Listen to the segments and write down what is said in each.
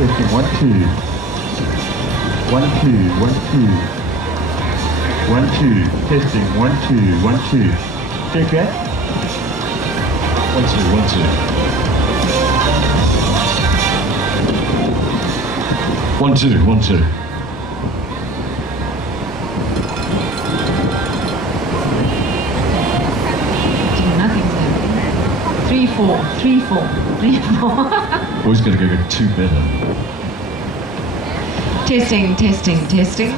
Testing, 1, 2. 1, 2, 1, 2. 1, 2. Testing, 1, 2, 1, 2. Check that. 1, 2, 1, 2. 1, 2, 1, 2. Nothing's happening. 3, 4, 3, 4, 3, 4. Always got to go get 2 better. Testing, testing, testing.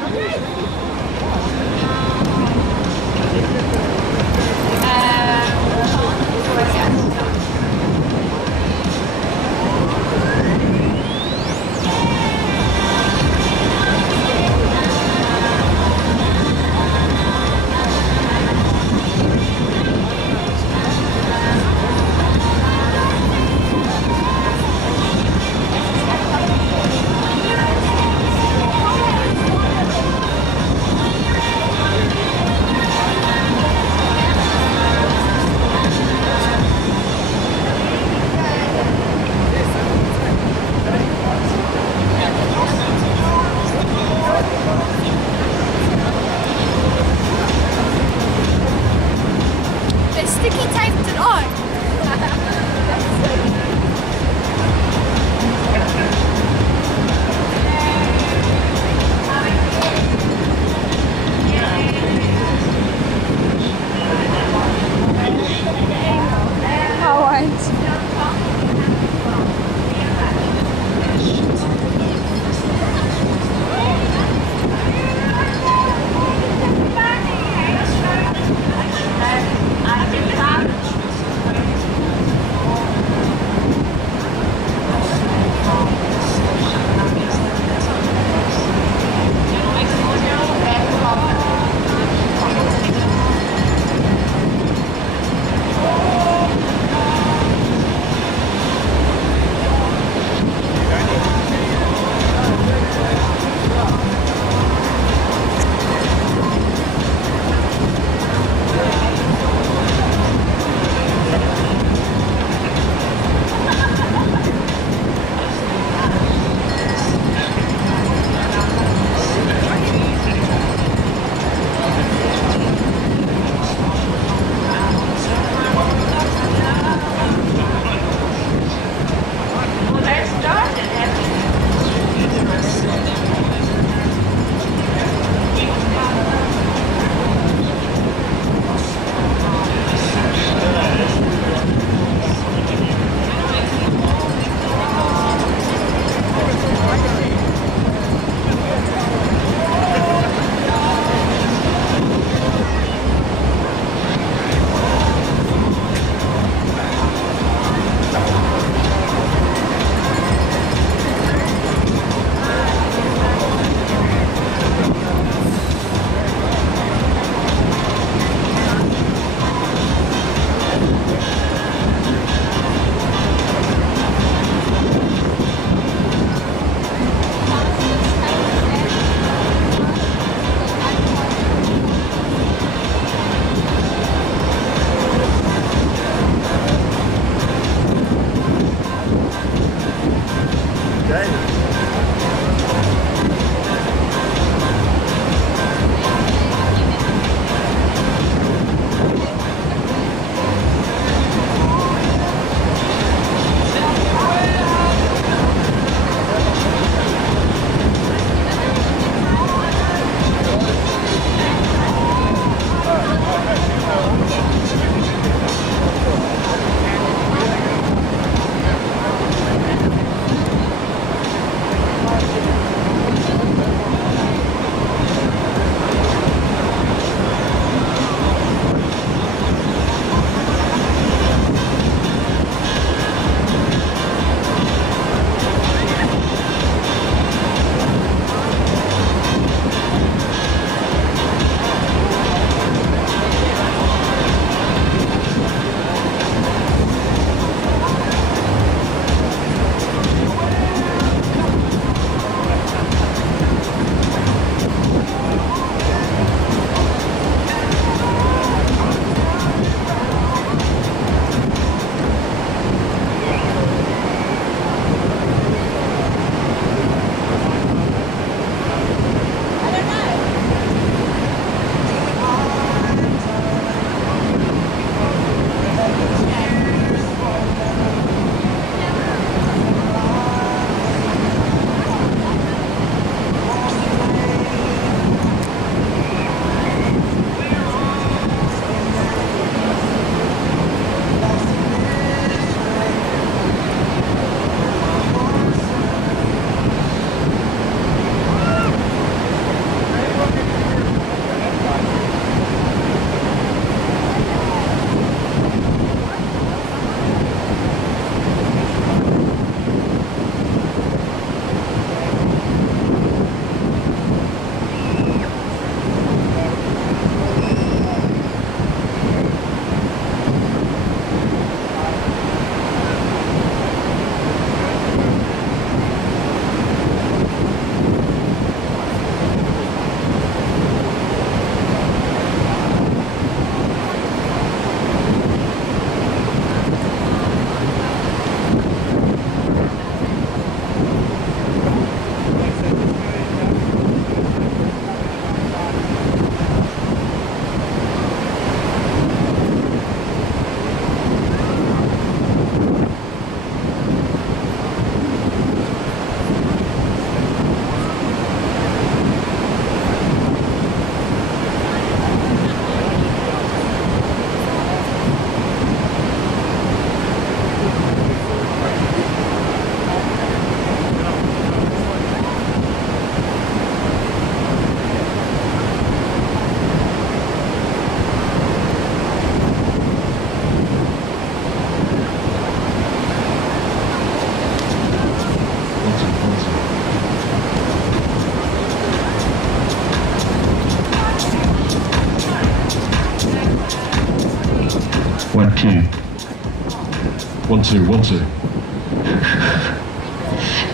2. 1 2 1 2.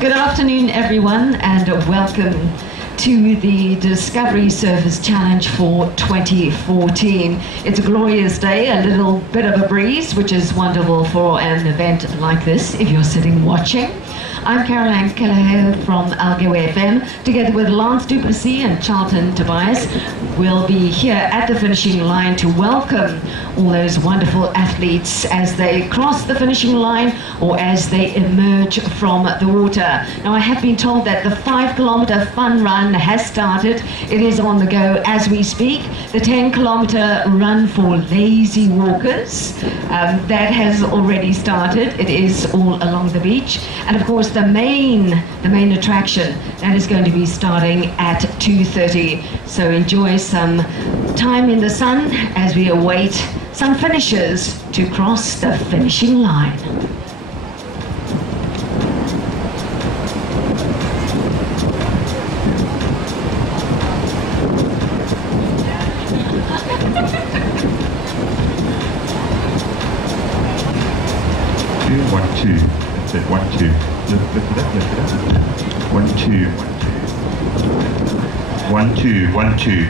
Good afternoon, everyone, and welcome to the Discovery Surfers Challenge for 2014. It's a glorious day, a little bit of a breeze, which is wonderful for an event like this if you're sitting watching. I'm Caroline Kelleher from Algoa FM, together with Lance Duplessis and Charlton Tobias. We'll be here at the finishing line to welcome all those wonderful athletes as they cross the finishing line or as they emerge from the water. Now, I have been told that the 5-kilometer fun run has started. It is on the go as we speak. The 10-kilometer run for lazy walkers, that has already started. It is all along the beach. And of course, the main attraction, that is going to be starting at 2:30. So enjoy some time in the sun as we await some finishers to cross the finishing line. One, two. That's it. 1 2. Lift it up. Lift it up. 1 2 1 2 1 2.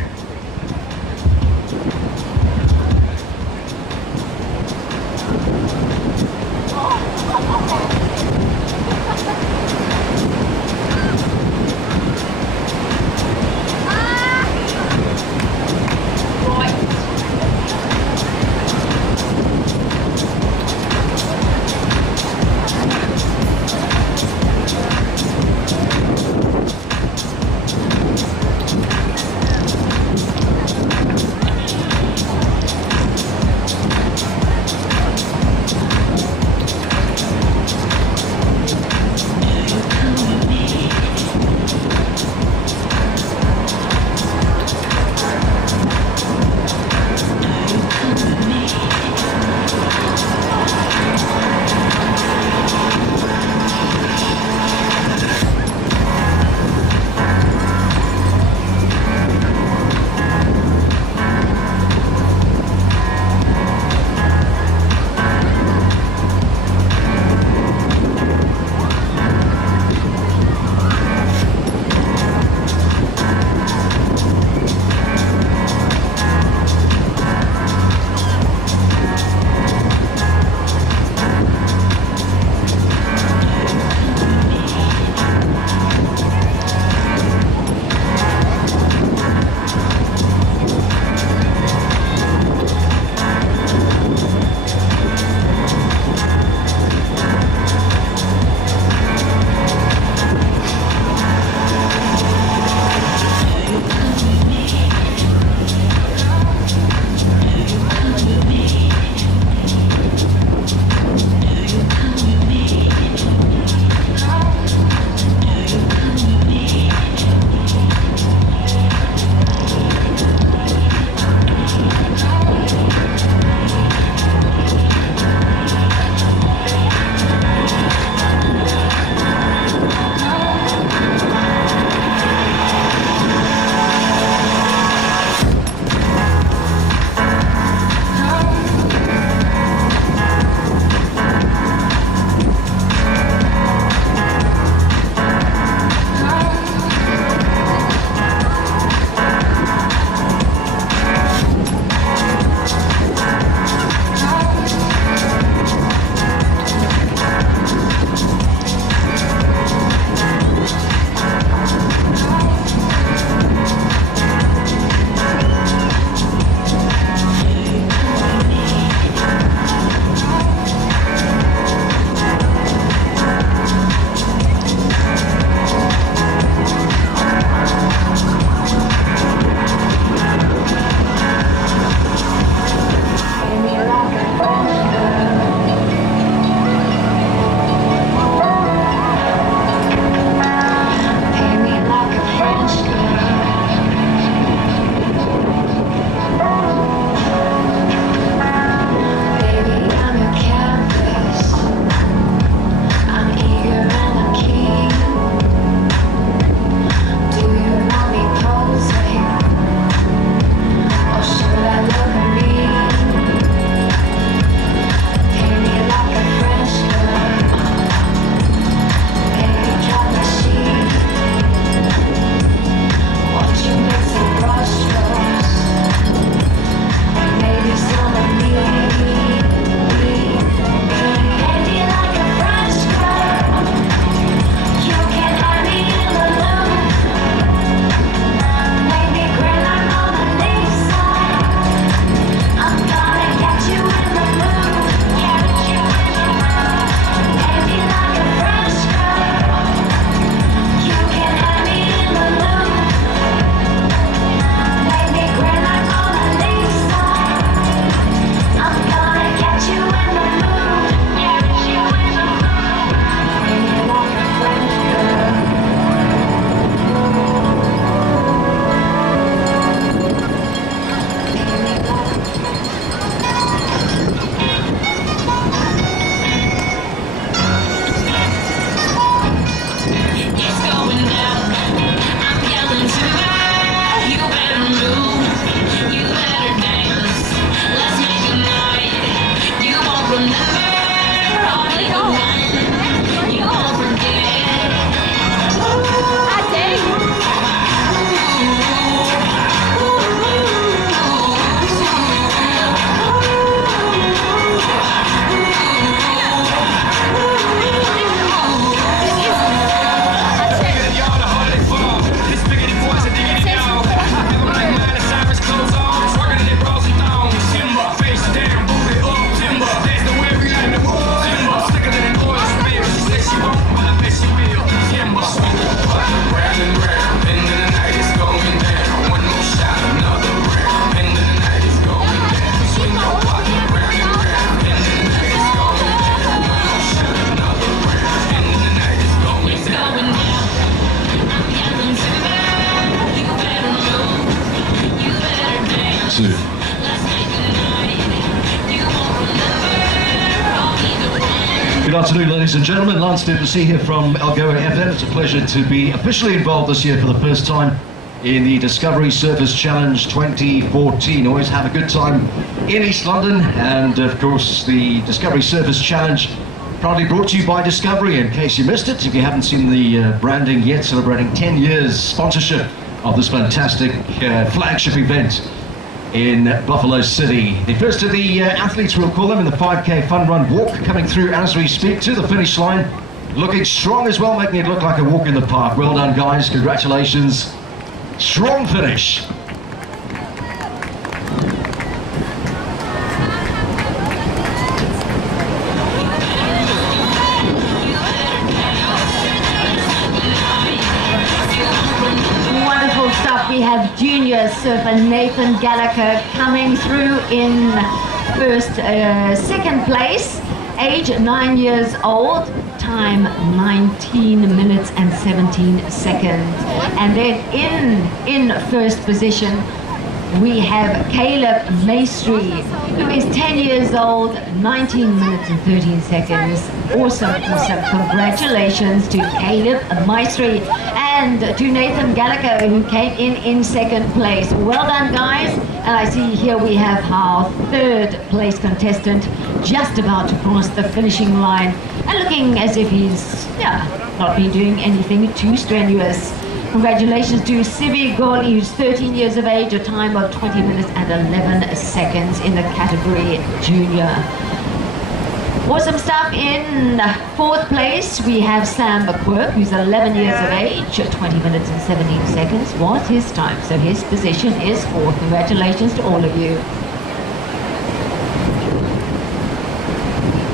afternoon, ladies and gentlemen. Lance Duplessis here from Algoa FM. It's a pleasure to be officially involved this year for the first time in the Discovery Surfers Challenge 2014. Always have a good time in East London, and of course the Discovery Surfers Challenge proudly brought to you by Discovery. In case you missed it, if you haven't seen the branding yet, celebrating 10 years sponsorship of this fantastic flagship event in Buffalo City. The first of the athletes, we'll call them, in the 5K Fun Run Walk, coming through as we speak to the finish line, looking strong as well, making it look like a walk in the park. Well done, guys, congratulations. Strong finish. We have junior surfer Nathan Gallagher coming through in second place, age 9 years old, time 19 minutes and 17 seconds. And then in first position we have Caleb Maestri, who is 10 years old, 19 minutes and 13 seconds. Awesome. Congratulations to Caleb Maestri and to Nathan Gallagher, who came in second place. Well done, guys. And I see here we have our third place contestant just about to cross the finishing line and looking as if he's not been doing anything too strenuous. Congratulations to Sivi Goli, who's 13 years of age, a time of 20 minutes and 11 seconds in the category junior. Awesome stuff. In fourth place, we have Sam McQuirk, who's 11 years of age, 20 minutes and 17 seconds was his time. So his position is fourth. Congratulations to all of you.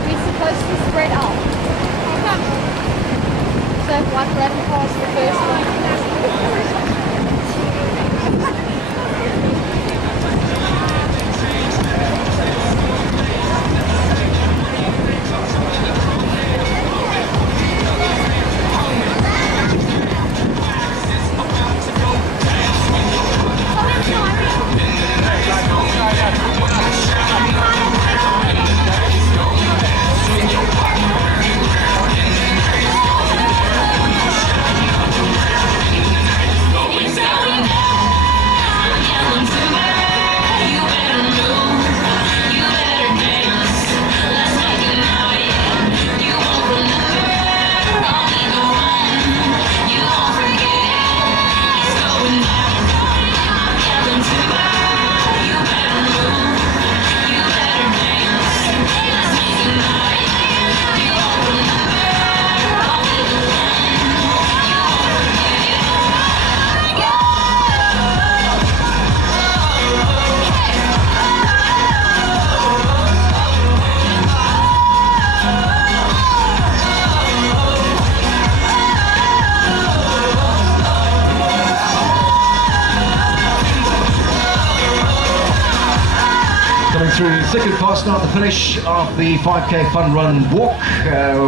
We're supposed to spread out. So if one run past the first one. Through thick and fast now at the finish of the 5K Fun Run Walk.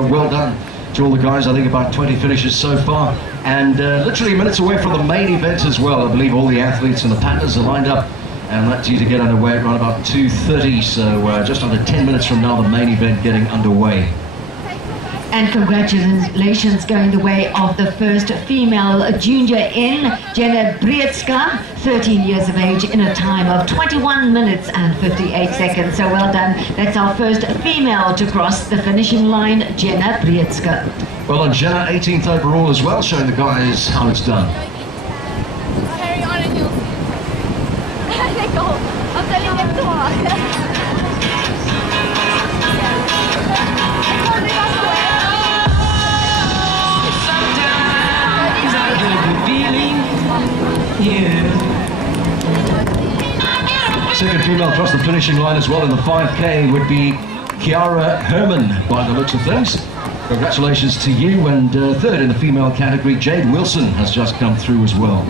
Well done to all the guys. I think about 20 finishes so far, and literally minutes away from the main event as well. I believe all the athletes and the paddlers are lined up, and that's due to get underway at around about 2:30, so just under 10 minutes from now the main event getting underway. And congratulations going the way of the first female junior in, Jenna Brietska, 13 years of age, in a time of 21 minutes and 58 seconds. So well done. That's our first female to cross the finishing line, Jenna Brietska. Well done, Jenna, 18th overall as well, showing the guys how it's done. Carry on and you'll see. Let go. I'm telling them to walk. Second female across the finishing line as well in the 5K would be Kiara Herman, by the looks of things. Congratulations to you. And third in the female category, Jade Wilson has just come through as well.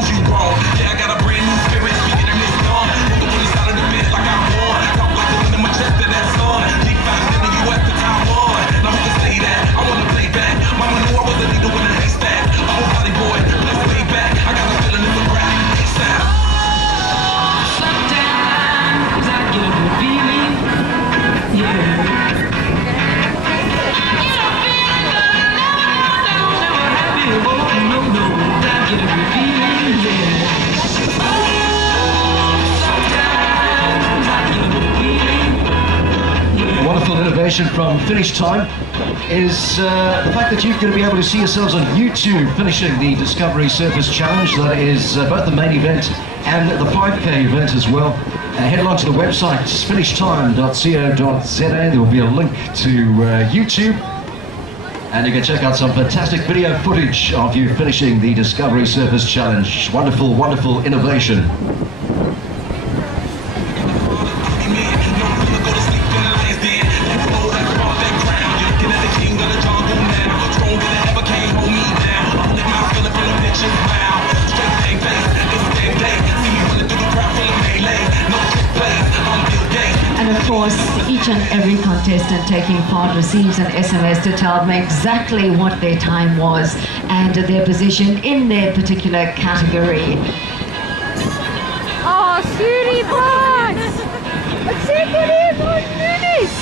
You information from finish time is the fact that you're going to be able to see yourselves on YouTube finishing the Discovery Surfers Challenge. That is both the main event and the 5K event as well. Head along to the website finishtime.co.za. There will be a link to YouTube, and you can check out some fantastic video footage of you finishing the Discovery Surfers Challenge. Wonderful, wonderful innovation. And of course, each and every contestant taking part receives an SMS to tell them exactly what their time was and their position in their particular category. Oh, cutie box! Let's take it in, my goodness!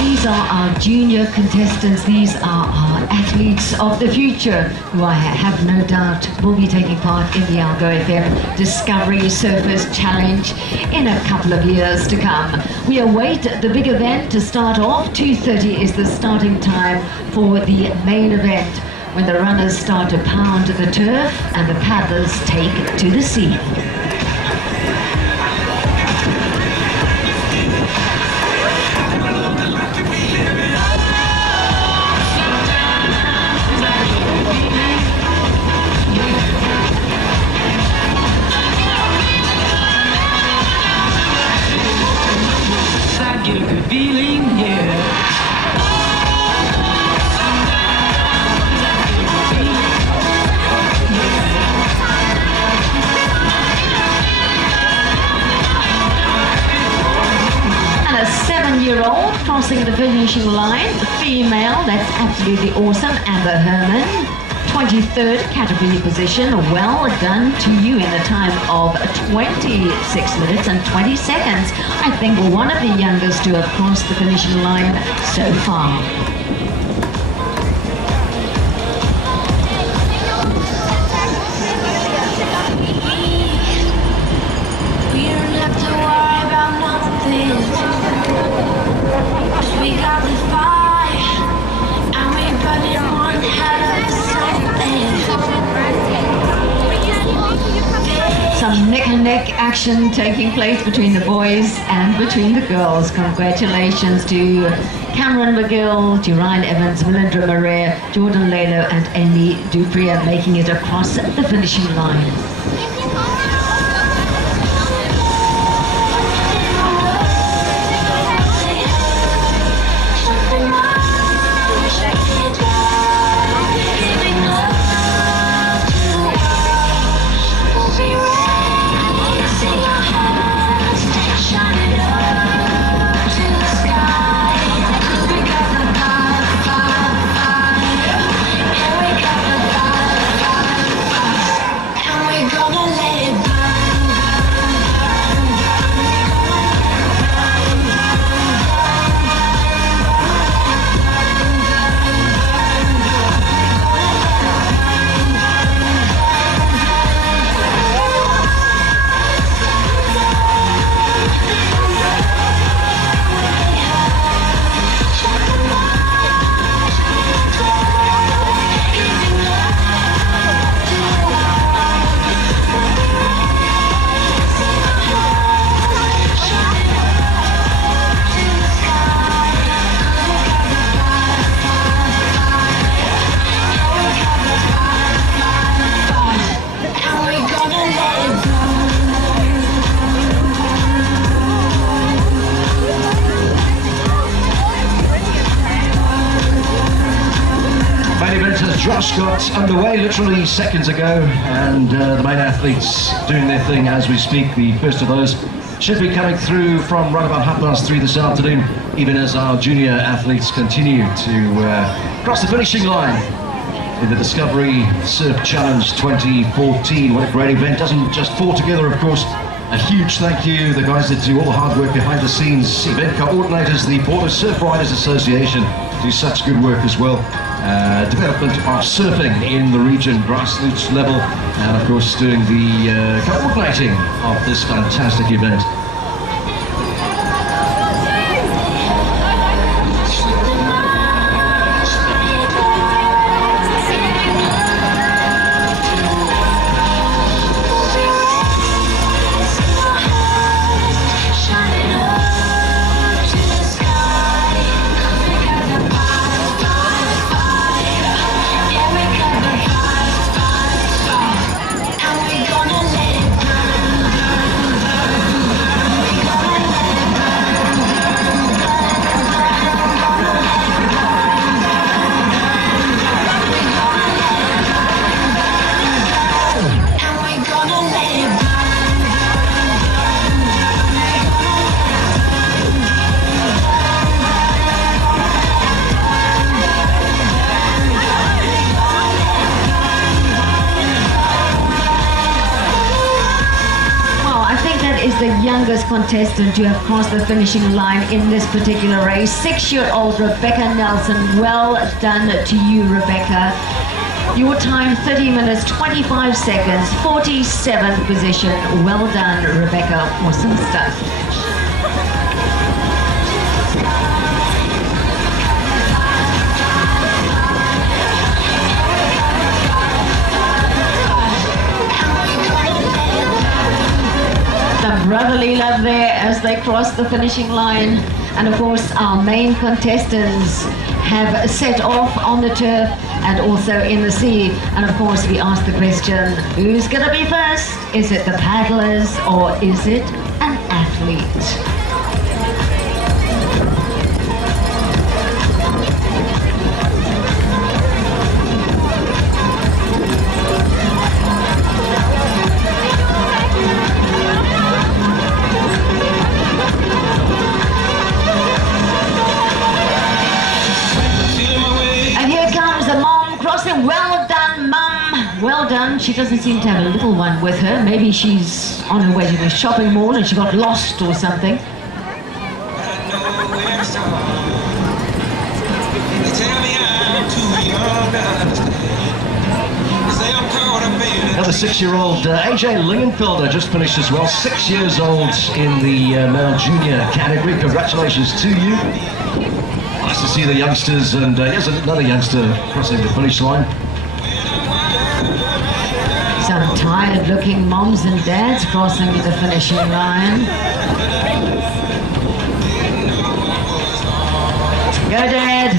These are our junior contestants. These are our athletes of the future who I have no doubt will be taking part in the Algo FM Discovery Surfers Challenge in a couple of years to come. We await the big event to start off. 2:30 is the starting time for the main event, when the runners start to pound the turf and the paddlers take to the sea. Get a good feeling, yeah. And a 7-year-old crossing the finishing line, female, that's absolutely awesome. Amber Herman, 23rd category position. Well done to you in a time of 26 minutes and 20 seconds. I think we're one of the youngest to have crossed the finishing line so far. We don't have to worry about nothing, 'cause we got the fire, and we burning one hell of something. Some neck-and-neck action taking place between the boys and between the girls. Congratulations to Cameron McGill, to Ryan Evans, Melinda Maria, Jordan Lalo and Amy Dupria making it across the finishing line. Just got underway literally seconds ago, and the main athletes doing their thing as we speak. The first of those should be coming through from right about 3:30 this afternoon, even as our junior athletes continue to cross the finishing line in the Discovery Surf Challenge 2014. What a great event. Doesn't just fall together, of course, A huge thank you, the guys that do all the hard work behind the scenes, event coordinators, the Border Surf Riders Association do such good work as well. Development of surfing in the region, grassroots level, and of course doing the coordinating of this fantastic event. Is the youngest contestant to have crossed the finishing line in this particular race. 6-year-old Rebecca Nelson. Well done to you, Rebecca. Your time 30 minutes 25 seconds, 47th position. Well done, Rebecca. Awesome stuff. Brotherly love there as they cross the finishing line. And of course our main contestants have set off on the turf and also in the sea. And of course we ask the question, who's going to be first? Is it the paddlers or is it an athlete? Well done, Mum. Well done. She doesn't seem to have a little one with her. Maybe she's on her way to the shopping mall and she got lost or something. Another 6-year-old AJ Lingenfelder just finished as well. 6 years old in the male junior category. Congratulations to you. Nice to see the youngsters, and here's another youngster crossing the finish line. Some tired-looking moms and dads crossing the finishing line. Go, Dad.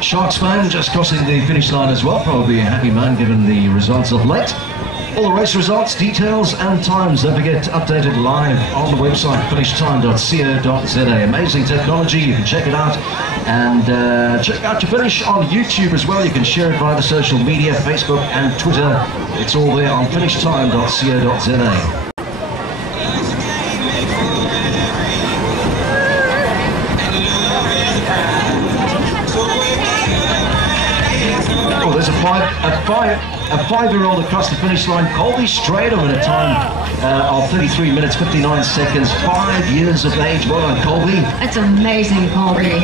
Sharks fan just crossing the finish line as well. Probably a happy man given the results of late. All the race results, details and times, don't forget, updated live on the website finishtime.co.za. Amazing technology, you can check it out. And check out your finish on YouTube as well. You can share it via the social media, Facebook and Twitter. It's all there on finishtime.co.za. a 5-year-old across the finish line. Colby Strader at a time of 33 minutes, 59 seconds, 5 years of age. Well done, Colby. That's amazing, Colby.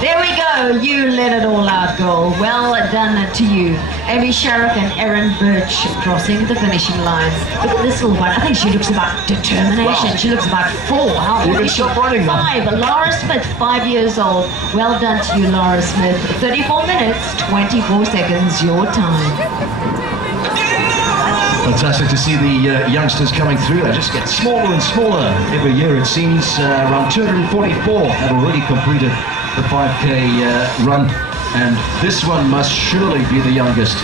There we go. You let it all out, girl. Well done to you. Amy Sharrock and Erin Birch crossing the finishing line. Look at this little one. I think she looks about determination. Wow. She looks about 4. How You old can is she? stop running now. 5. Laura Smith, 5 years old. Well done to you, Laura Smith. 34 minutes, 24 seconds, your time. Fantastic to see the youngsters coming through. They just get smaller and smaller every year, it seems. Around 244 have already completed the 5K run, and this one must surely be the youngest.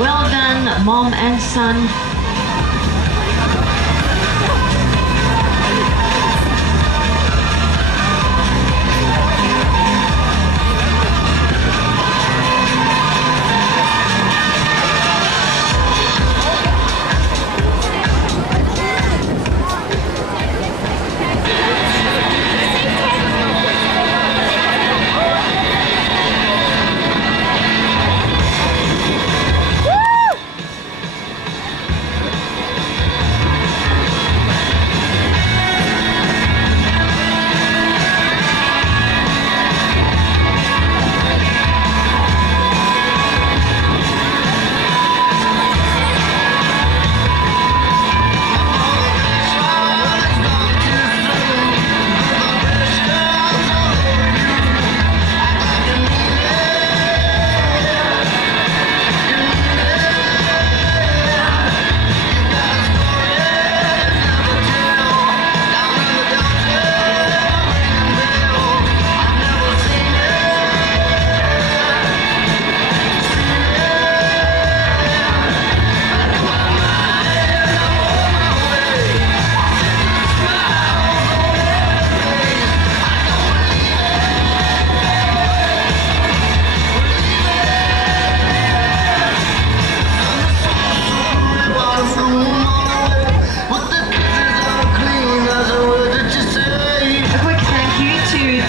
Well done, mom and son.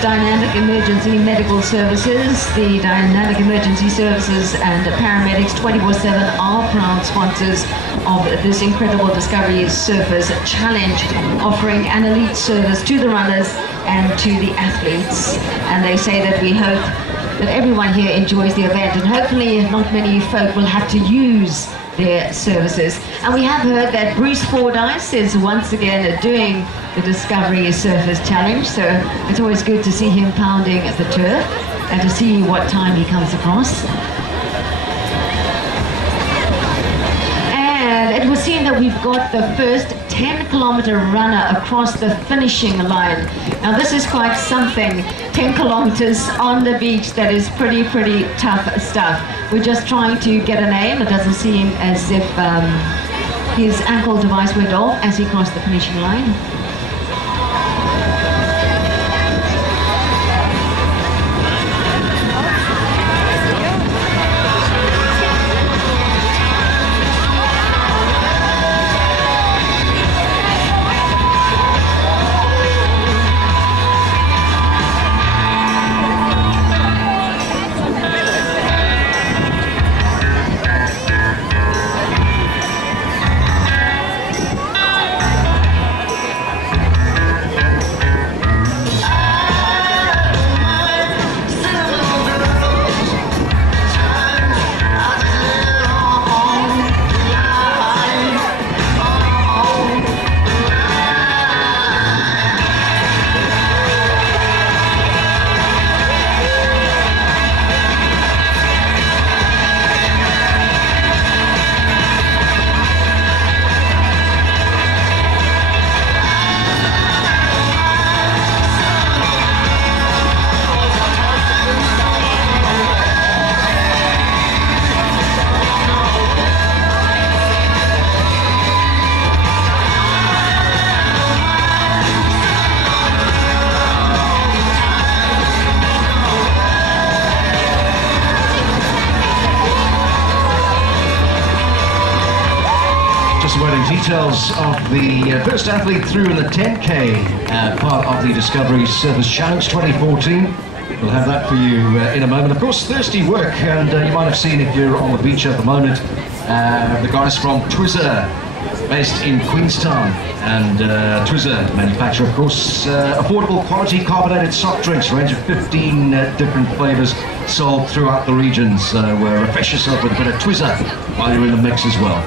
Dynamic Emergency Medical Services, the Dynamic Emergency Services and Paramedics 24/7 are proud sponsors of this incredible Discovery Surfers Challenge, offering an elite service to the runners and to the athletes. And they say that we hope that everyone here enjoys the event, and hopefully not many folk will have to use their services. And we have heard that Bruce Fordyce is once again doing the Discovery Surfers Challenge, so it's always good to see him pounding the turf and to see what time he comes across. And it was seen that we've got the first 10-kilometer runner across the finishing line. Now this is quite something, 10 kilometers on the beach. That is pretty tough stuff. We're just trying to get a name. It doesn't seem as if his ankle device went off as he crossed the finishing line. just awaiting details of the first athlete through in the 10K part of the Discovery Surface Challenge 2014. We'll have that for you in a moment. Of course, thirsty work, and you might have seen if you're on the beach at the moment, the guys from Twizzer, based in Queenstown, and Twizzer manufacture, of course, affordable quality carbonated soft drinks, range of 15 different flavors sold throughout the region. So refresh yourself with a bit of Twizzer while you're in the mix as well.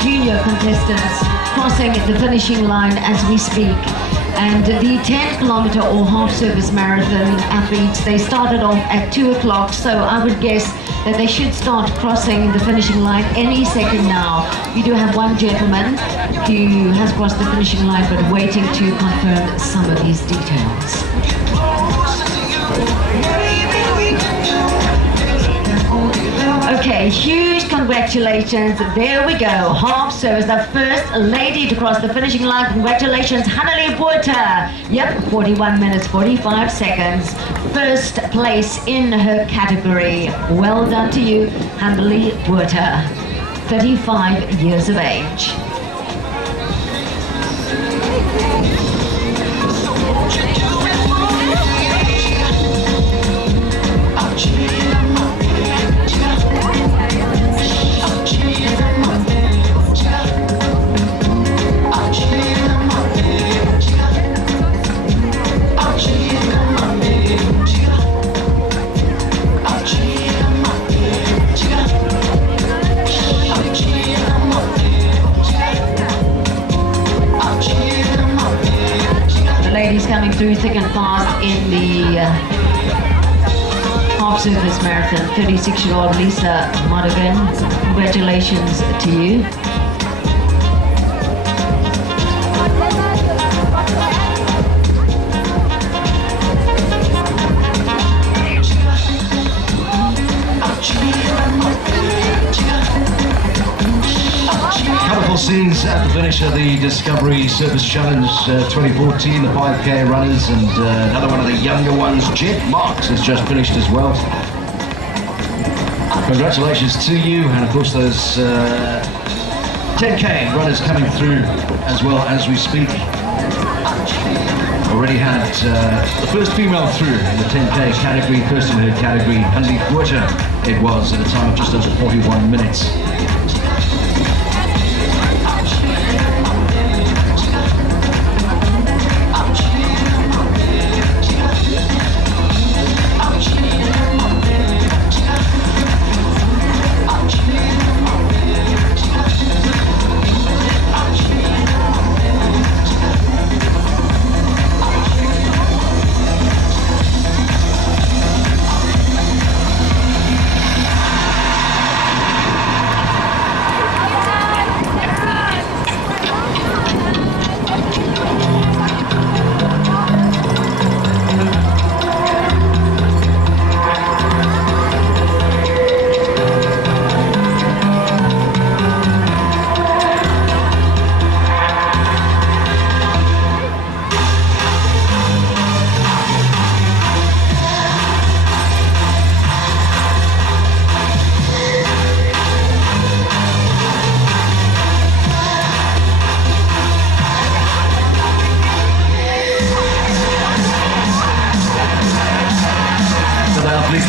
Junior contestants crossing the finishing line as we speak, and the 10-kilometer or half-service marathon athletes, they started off at 2 o'clock, so I would guess that they should start crossing the finishing line any second now. We do have one gentleman who has crossed the finishing line but waiting to confirm some of these details. Okay, huge congratulations. There we go. Half service, the first lady to cross the finishing line. Congratulations, Hanali Buerta. Yep, 41 minutes, 45 seconds. First place in her category. Well done to you, Hanali Buerta, 35 years of age. Ladies coming through thick and fast in the half-service marathon. 36-year-old Lisa Madigan, congratulations to you. Colourful scenes at the finish of the Discovery Surface Challenge 2014, the 5K runners, and another one of the younger ones, Jet Marks, has just finished as well. Congratulations to you, and of course those 10K runners coming through as well as we speak. Already had the first female through in the 10K category, first in her category, Hanali Buerta it was, at a time of just over 41 minutes.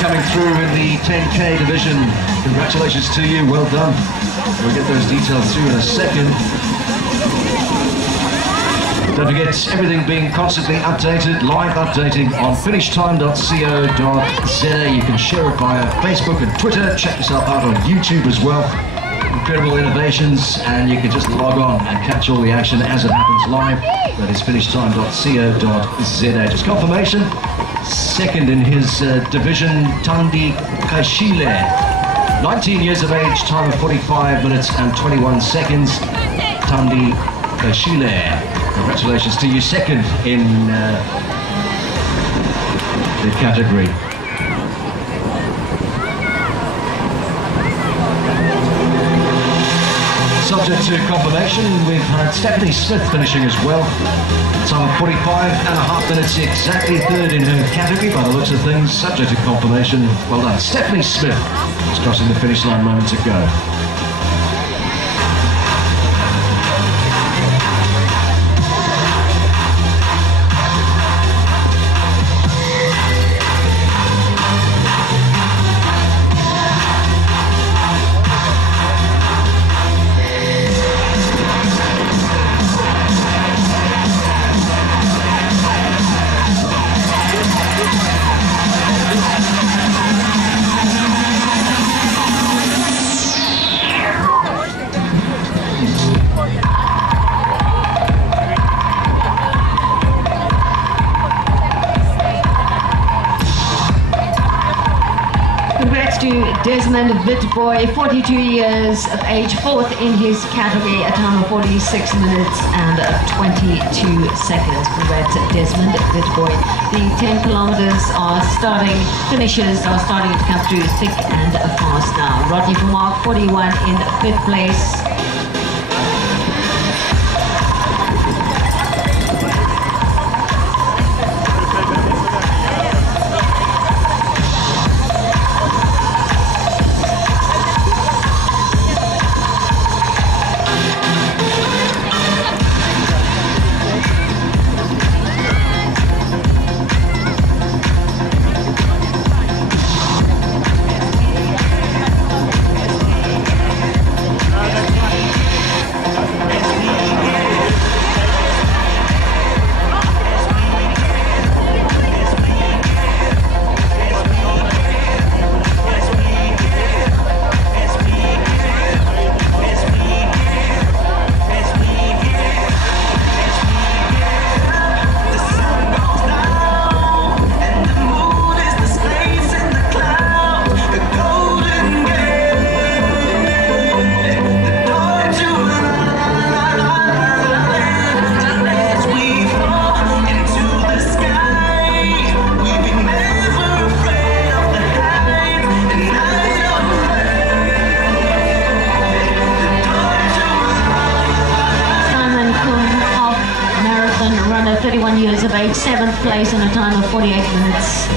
coming through in the 10K division. Congratulations to you, well done. We'll get those details through in a second. Don't forget, everything being constantly updated, live updating on finishtime.co.za. You can share it via Facebook and Twitter. Check yourself out on YouTube as well. Incredible innovations, and you can just log on and catch all the action as it happens live. That is finishtime.co.za. Just confirmation. Second in his division, Tandi Kashile. 19 years of age, time of 45 minutes and 21 seconds. Tandi Kashile. Congratulations to you, second in the category. Subject to confirmation, we've had Stephanie Smith finishing as well. Time of 45.5 minutes, exactly third in her category by the looks of things. Subject to confirmation, well done. Stephanie Smith is crossing the finish line moments ago. Desmond Vitboy, 42 years of age, fourth in his category, a time of 46 minutes and 22 seconds. Congrats, Desmond Vitboy. The 10 kilometers are starting, finishes are starting to come through thick and fast now. Rodney Vermark, 41 in fifth place. Seventh place in a time of 48 minutes,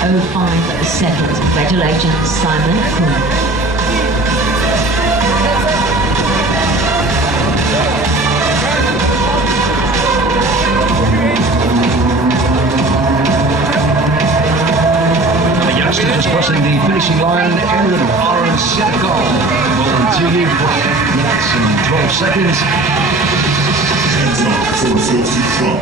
05 seconds. Congratulations, Simon Kuhn. The youngster just crossing the finishing line, Edward Oren Senegal. Well done to you, 48 minutes and 12 seconds. Hands up for the first top.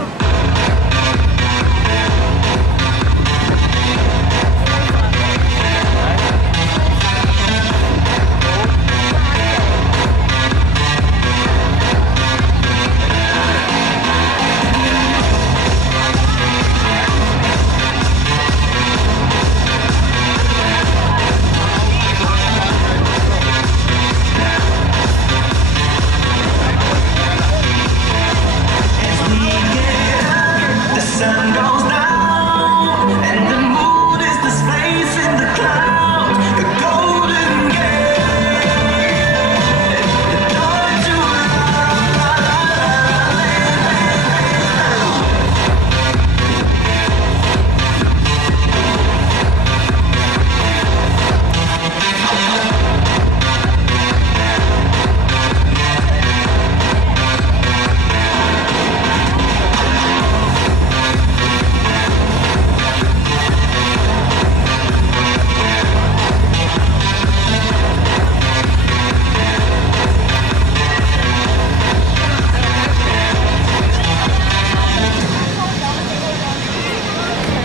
We get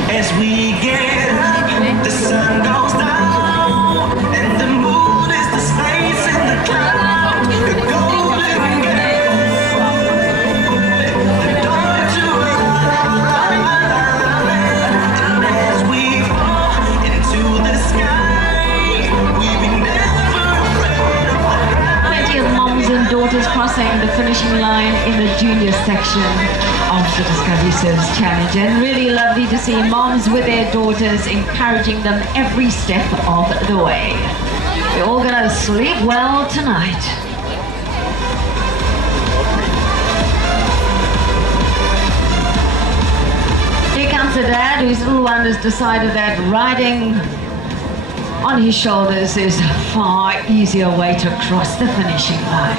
As we get up, the sun goes down, and the moon is the space in the cloud. The golden gate, the door to our land. And as we fall into the sky, we be never afraid of the ground. Plenty of moms and daughters crossing the finishing line in the junior section of the Discovery Service Challenge, and really lovely to see moms with their daughters encouraging them every step of the way. We're all going to sleep well tonight. Here comes the dad whose little one has decided that riding on his shoulders is a far easier way to cross the finishing line.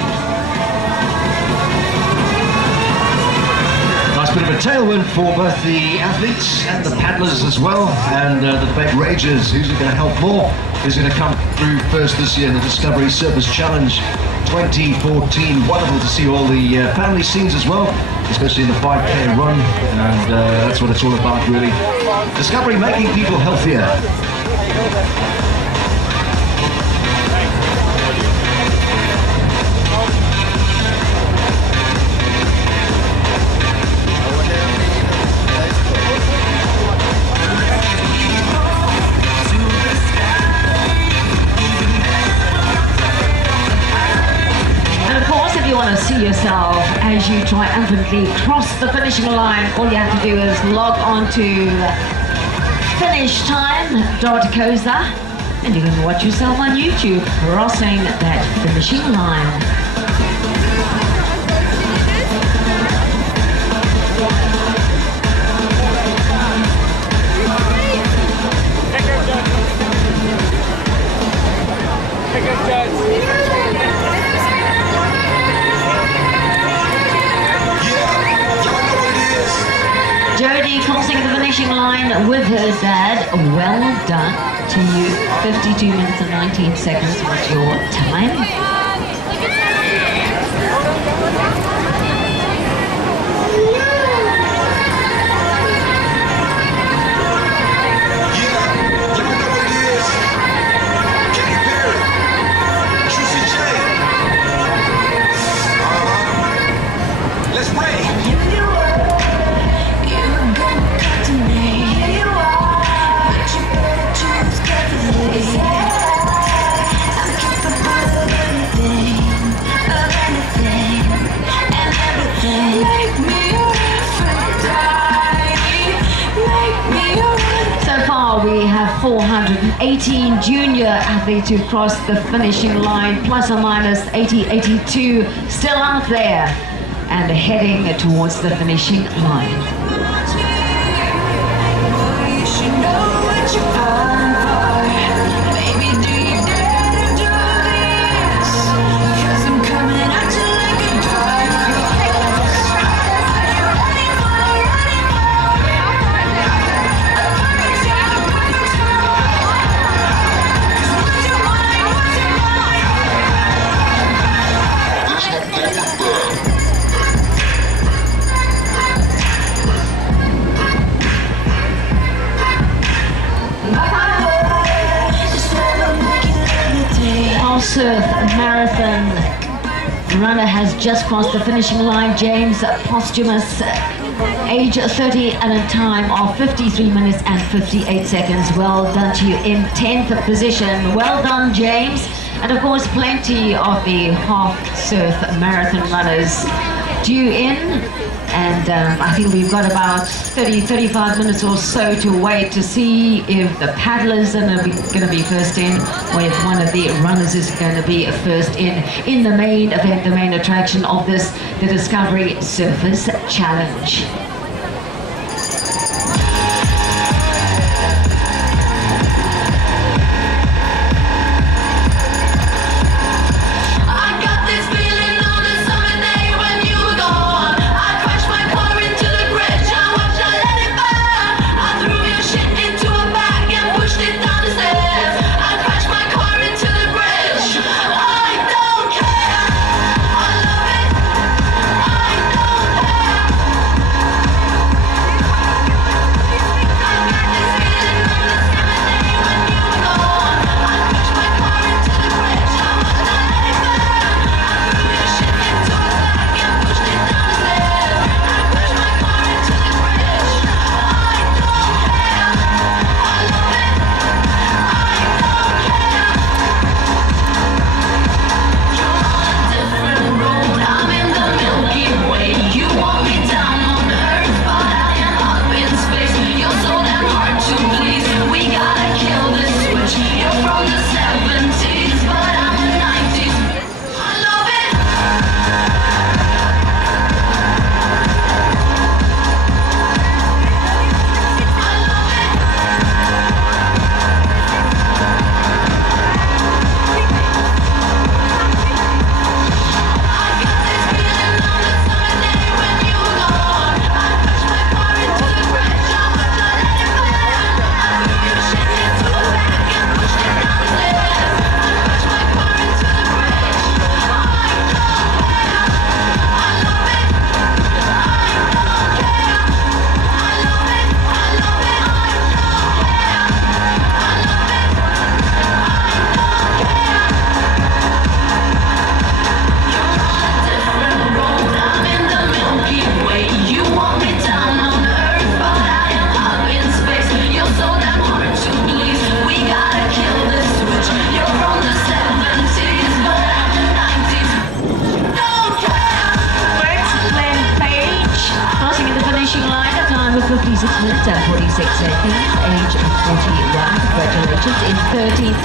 Nice bit of a tailwind for both the athletes and the paddlers as well, and the debate rages. Who's it going to help more? Who's going to come through first this year in the Discovery Service Challenge 2014? Wonderful to see all the family scenes as well, especially in the 5K run, and that's what it's all about really. Discovery making people healthier. See yourself as you triumphantly cross the finishing line. All you have to do is log on to finishtime.coza and you can watch yourself on YouTube crossing that finishing line. Jody crossing the finishing line with her dad. Well done to you. 52 minutes and 19 seconds was your time. We have 418 junior athletes who've crossed the finishing line, plus or minus 82 still out there and heading towards the finishing line. Surf marathon runner has just crossed the finishing line. James Posthumous, age 30 and a time of 53 minutes and 58 seconds. Well done to you in 10th position. Well done, James. And of course, plenty of the half surf marathon runners due in. And I think we've got about 35 minutes or so to wait to see if the paddlers are going to be first in, or if one of the runners is going to be first in the main event, the main attraction of this, the Discovery Surfers Challenge.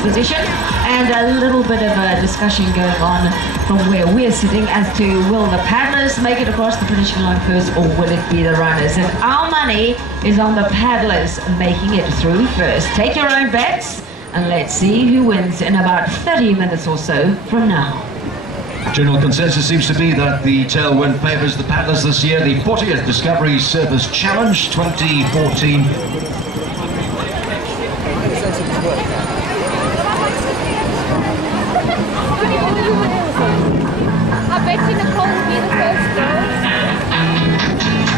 position, and a little bit of a discussion going on from where we're sitting as to will the paddlers make it across the finishing line first, or will it be the runners? And our money is on the paddlers making it through first. Take your own bets, and let's see who wins in about 30 minutes or so from now. General consensus seems to be that the tailwind favours the paddlers this year. The 40th Discovery Surfers Challenge 2014. I bet you Nicole will be the first girl.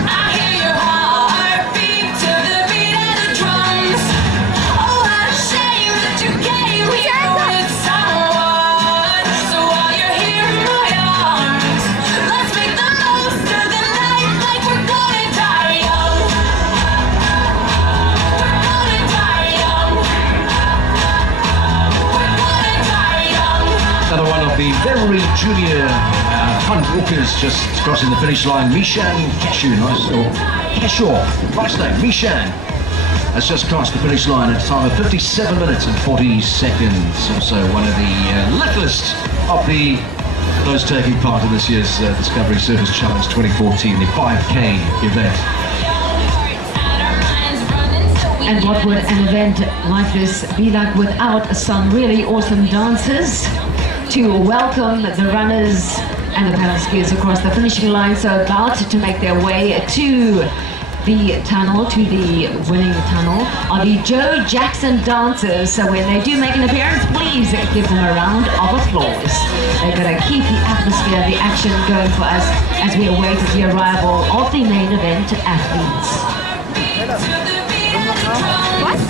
I hear your heartbeat to the beat of the drums. Oh, what a shame that you came here with someone. So while you're here in my arms, let's make the most of the night like we're gonna die young. We're gonna die young. We're gonna die young. Another one of the very junior punt walkers just crossing the finish line. Mishan Keshu, nice, or Keshaw, nice name, Mishan, has just crossed the finish line at a time of 57 minutes and 40 seconds. Also one of the littlest of those taking part in this year's Discovery Surfers Challenge 2014, the 5K event. And what would an event like this be like without some really awesome dancers to welcome the runners and the paddle skiers across the finishing line? So about to make their way to the tunnel, to the winning tunnel, are the Joe Jackson dancers. So when they do make an appearance, please give them a round of applause. They're going to keep the atmosphere, the action going for us as we await the arrival of the main event athletes. What?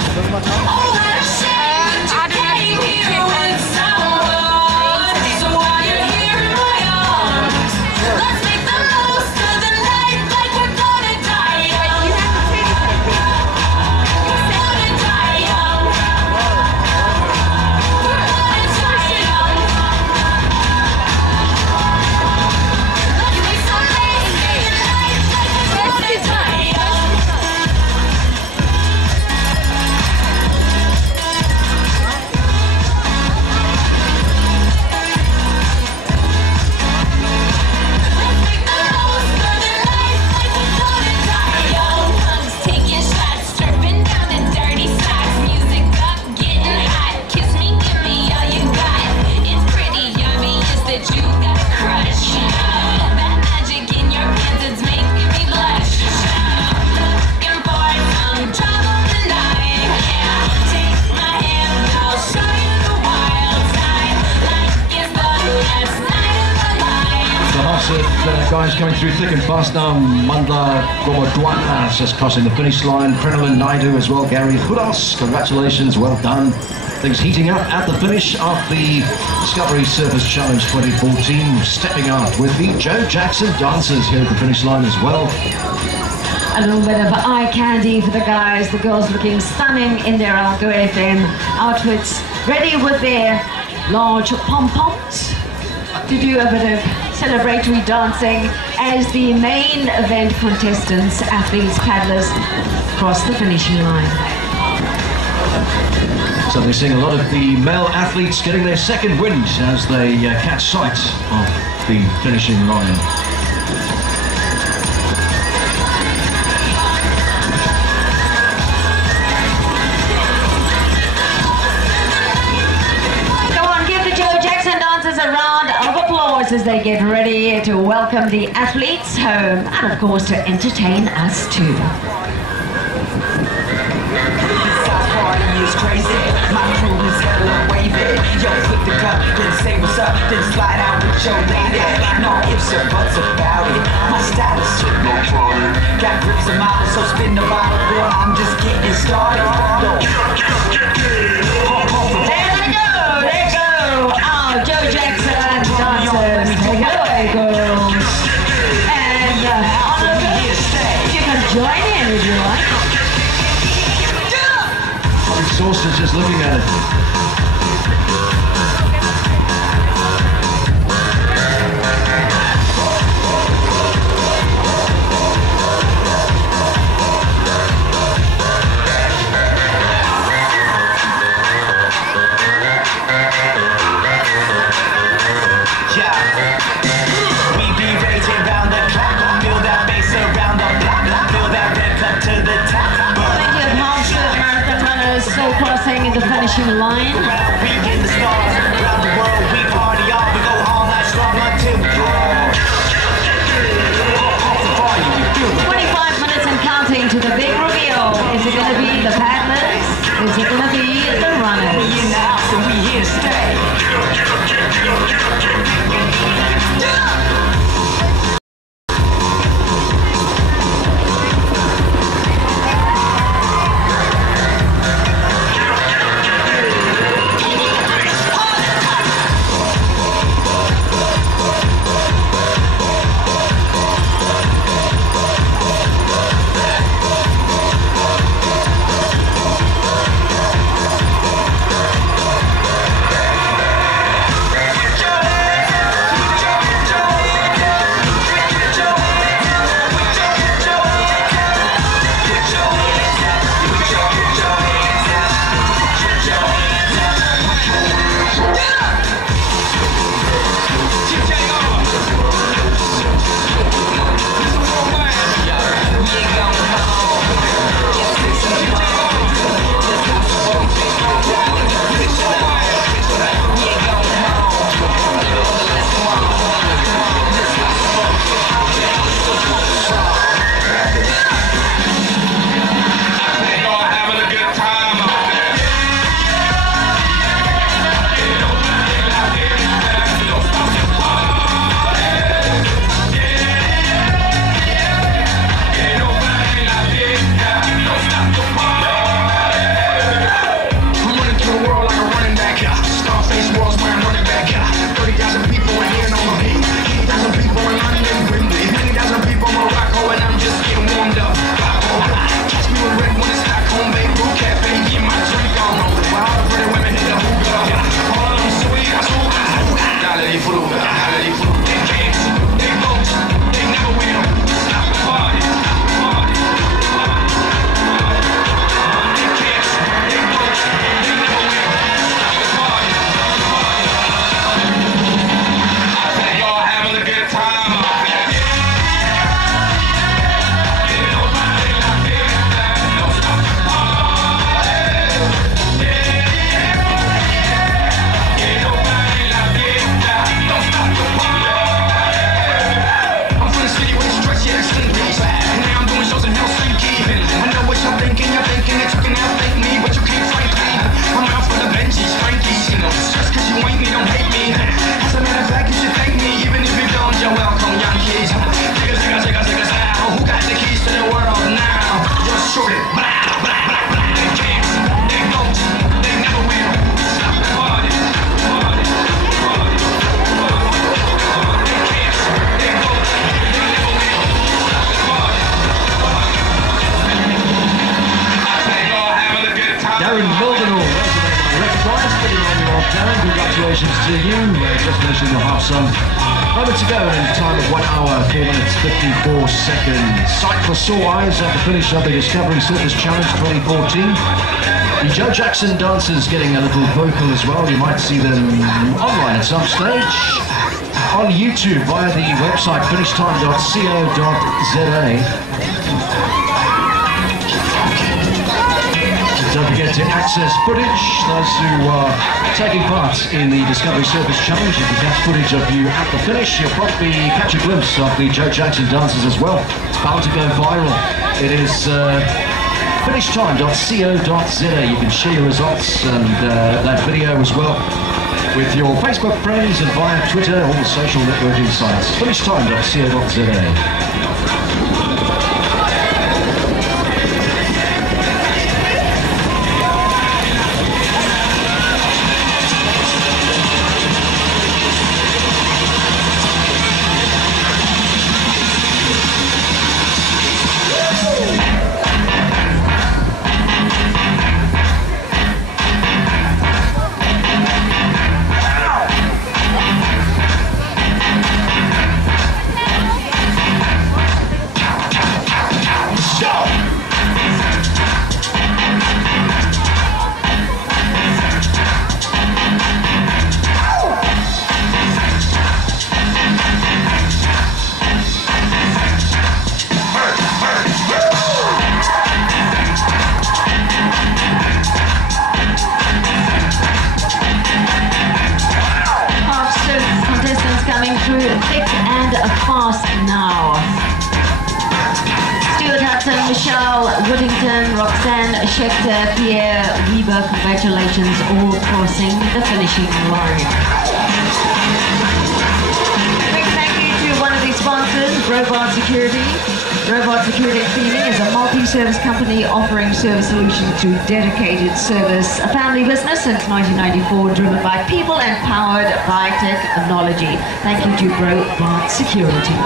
Guys coming through thick and fast now. Mandla Gomadwana is just crossing the finish line. Prenalyn Naidu as well. Gary Hudas, congratulations, well done. Things heating up at the finish of the Discovery Surfers Challenge 2014. Stepping out with the Joe Jackson dancers here at the finish line as well. A little bit of eye candy for the guys. The girls looking stunning in their Algo FM outfits, ready with their large pom-poms to do a bit of celebratory dancing as the main event contestants, athletes, paddlers cross the finishing line. So we're seeing a lot of the male athletes getting their second wind as they catch sight of the finishing line. A round of applause as they get ready to welcome the athletes home and of course to entertain us too. Is crazy. My crew is hella wavy. Yo, flip the cup, then say what's up, then slide out with your lady. No ifs or buts about it. My style is shit, no problem. Got grips and models, so spin the bottle, boy. I'm just getting started. There they go. Oh, Joe Jackson dancers. Take it away, girls. And you can join in if you like. Exhausted just looking at it. Shoreline. We get the stars, around the world, we party all, we go all night strong until we draw. 25 minutes and counting to the big reveal. Is it going to be the paddlers? Is it going to be the runners? We in the house and we here to stay. Congratulations to you. Just finishing the half sun. Moment to go in time of 1 hour, 4 minutes, 54 seconds. Sight for sore eyes at the finish of the Discovery Surface Challenge 2014. The Joe Jackson dancers getting a little vocal as well. You might see them online at some stage. On YouTube via the website finishtime.co.za. Don't forget to access footage. Those who are taking part in the Discovery Surface Challenge, you can catch footage of you at the finish. You'll probably catch a glimpse of the Joe Jackson dancers as well. It's bound to go viral. It is finishtime.co.za. You can share your results and that video as well with your Facebook friends and via Twitter, all the social networking sites. Finishtime.co.za. Richard Pierre Weber, congratulations, all crossing the finishing line. Big thank you to one of these sponsors, Robot Security. Robot Security Cleaning is a multi-service company offering service solutions through dedicated service. A family business since 1994, driven by people and powered by technology. Thank you to Robot Security.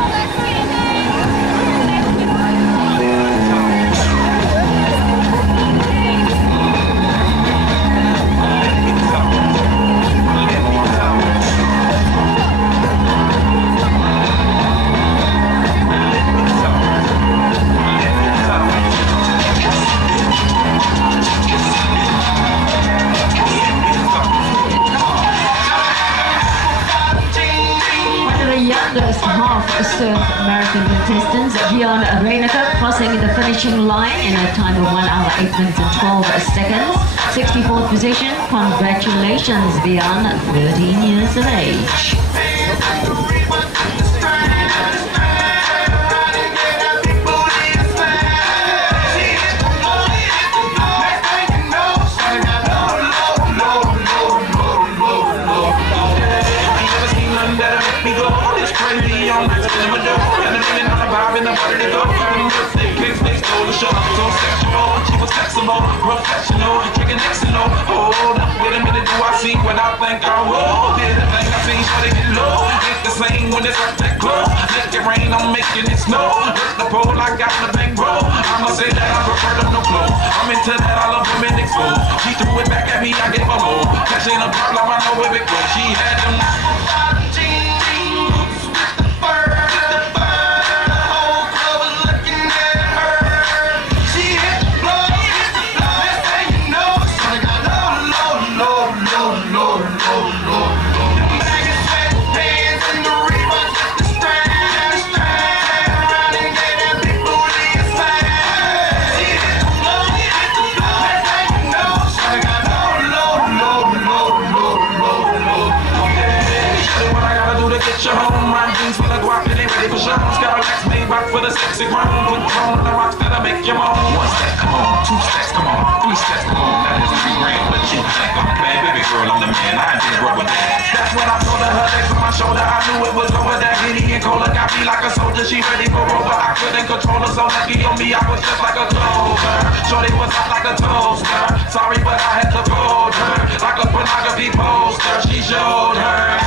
Half-Surf American contestants, Dion Reineke crossing the finishing line in a time of 1 hour, 8 minutes and 12 seconds. 64th position. Congratulations, Dion, 13 years of age. Professional, taking excellent. Hold up, wait a minute, do I see what I think I will? Did the thing I seen, try to get low. Ain't the same when it's up that close. Make it rain, I'm making it snow. Hit the pole, I got the bang roll. I'ma say that I prefer them no clothes. I'm into that, I love women exposed. She threw it back at me, I gave her low. Cash ain't a problem, I know where it goes. She had them jeans with the fur. For the sexy grown, put on the rocks that'll make you moan. 1 step, come on, 2 steps, come on, 3 steps, come on. That is $3 grand, but you think I'm bad, baby girl, I'm the man. I did rubber dance. That's when I told her legs on my shoulder. I knew it was over. That Henny and Cola got me like a soldier. She ready for over. I couldn't control her, so lucky on me, I was just like a clover. Shorty was hot like a toaster. Sorry, but I had to fold her like a pornography poster. She showed her.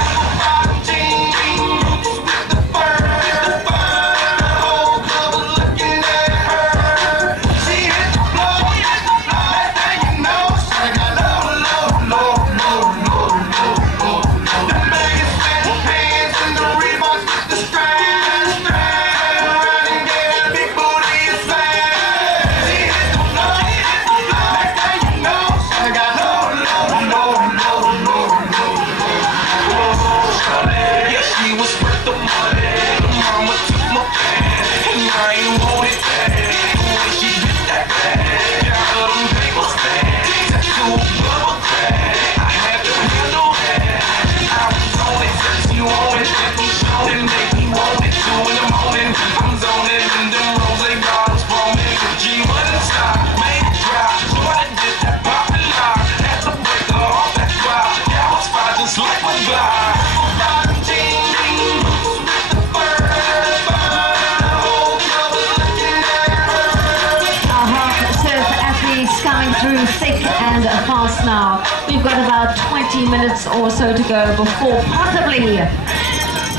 Fast now. We've got about 20 minutes or so to go before possibly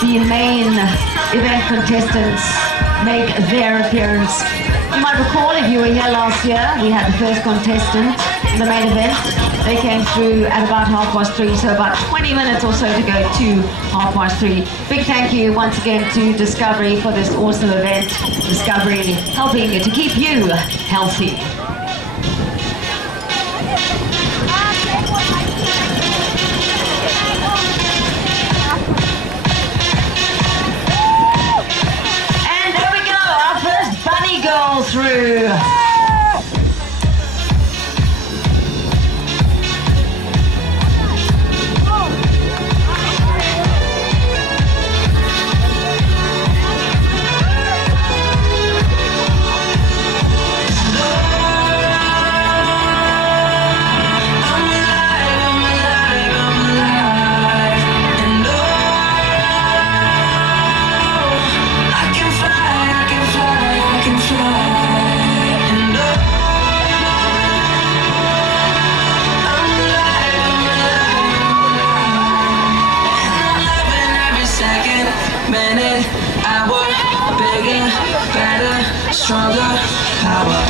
the main event contestants make their appearance. You might recall, if you were here last year, we had the first contestant in the main event. They came through at about 3:30, so about 20 minutes or so to go to 3:30. Big thank you once again to Discovery for this awesome event. Discovery helping to keep you healthy. Through. stronger power.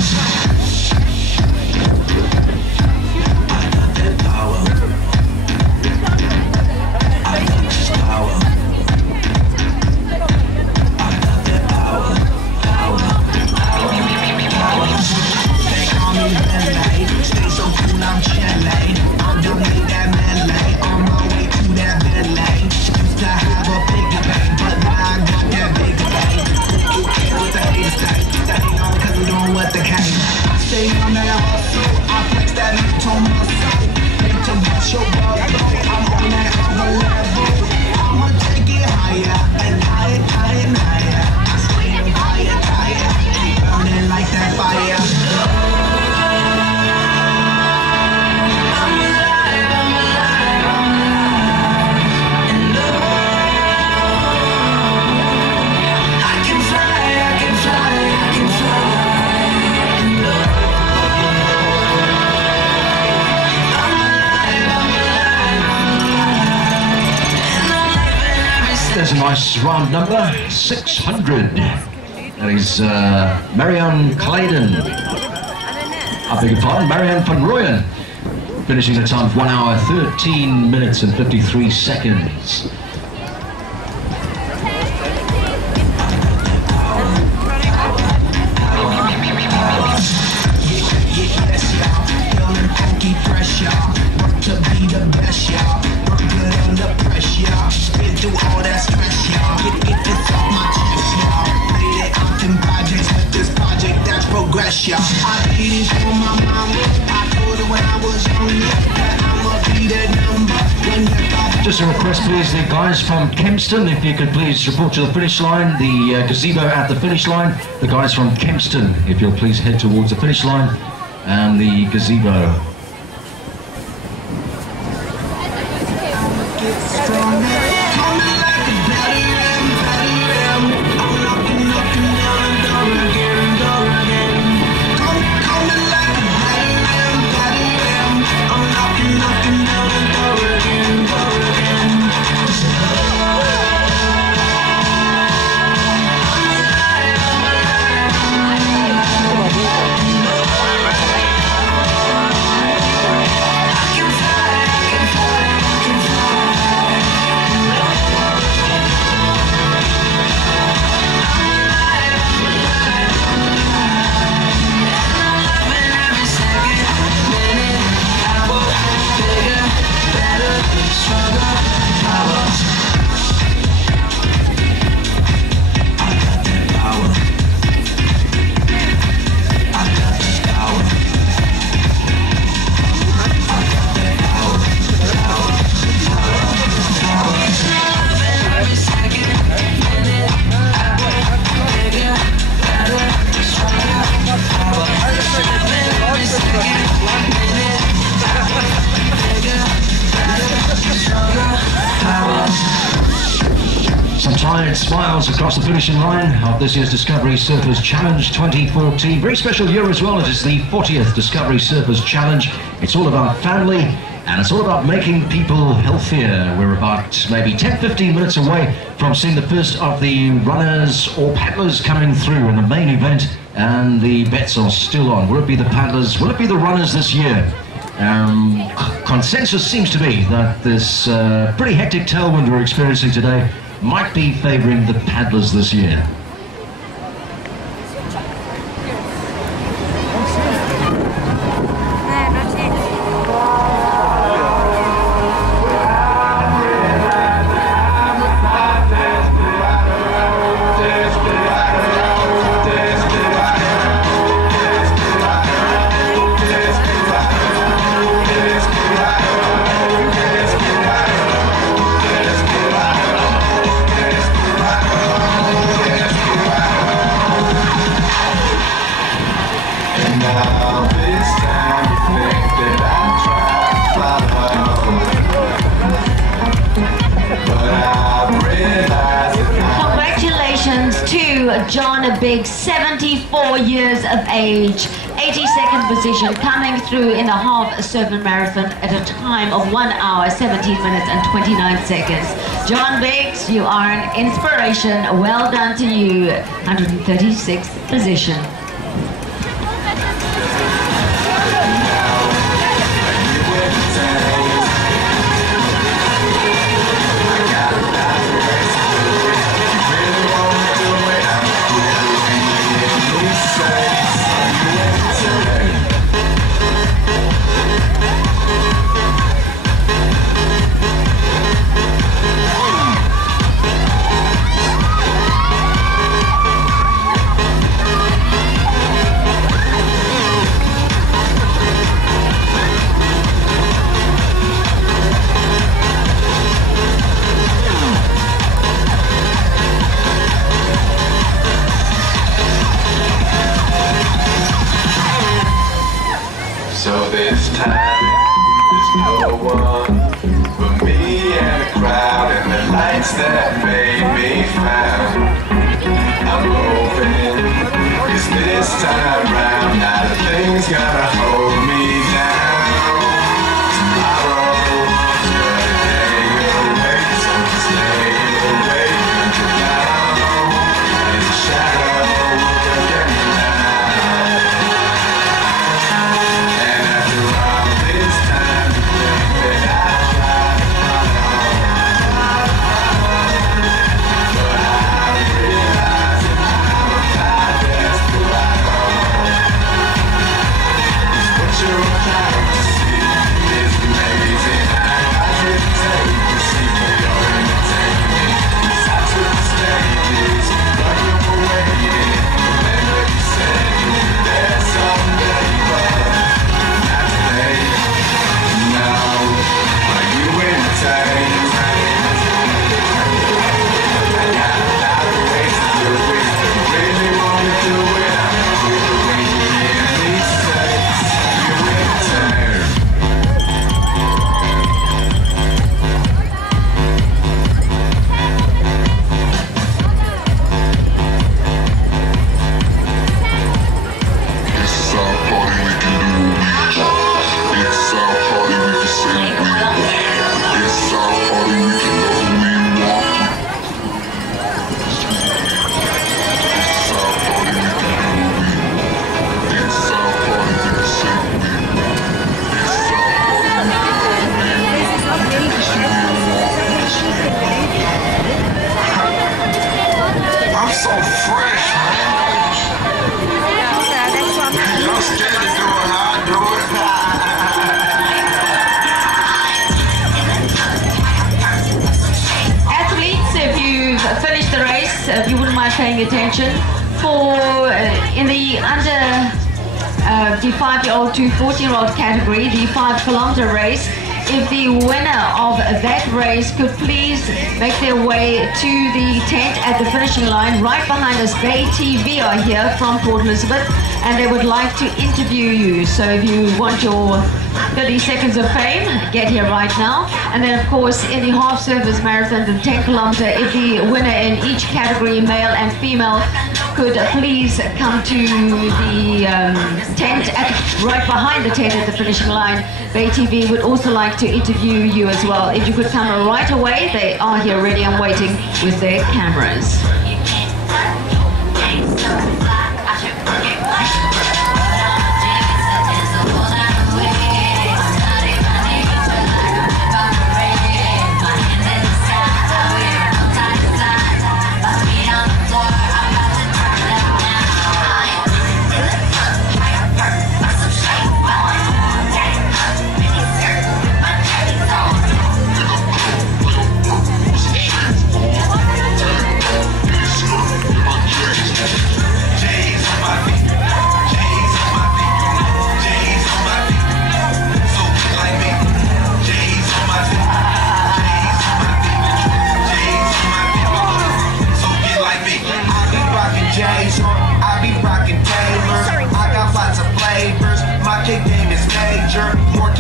There's a nice round number, 600. That is Marianne Clayton. I beg your pardon, Marianne van Rooyen. Finishing the time of 1 hour, 13 minutes and 53 seconds. Just a request, please, the guys from Kempston, if you could please report to the finish line, the gazebo at the finish line. The guys from Kempston, if you'll please head towards the finish line and the gazebo. Some tired smiles across the finishing line of this year's Discovery Surfers Challenge 2014. Very special year as well. It is the 40th Discovery Surfers Challenge. It's all about family and it's all about making people healthier. We're about maybe 10-15 minutes away from seeing the first of the runners or paddlers coming through in the main event, and the bets are still on. Will it be the paddlers? Will it be the runners this year? Consensus seems to be that this pretty hectic tailwind we're experiencing today might be favouring the paddlers this year. Congratulations to John Big, 74 years of age, 82nd position, coming through in the half circle marathon at a time of 1 hour, 17 minutes and 29 seconds. John Biggs, you are an inspiration. Well done to you. 136th position. So this time, there's no one but me and the crowd and the lights that made me found. I'm hoping it's this time round, now the thing's gonna hold me down. Tomorrow, but a day away, so stay awake until now. In the shadow, we'll get me now. If you wouldn't mind paying attention, for in the under the 5-year-old to 14-year-old category, the 5-kilometer race, if the winner of that race could please make their way to the tent at the finishing line. Right behind us, Bay TV are here from Port Elizabeth, and they would like to interview you. So if you want your 30 seconds of fame, get here right now. And then of course in the half surface marathon, the 10-kilometer, if the winner in each category, male and female, could please come to the tent right behind the tent at the finishing line. Bay TV would also like to interview you as well. If you could come right away, they are here ready and waiting with their cameras.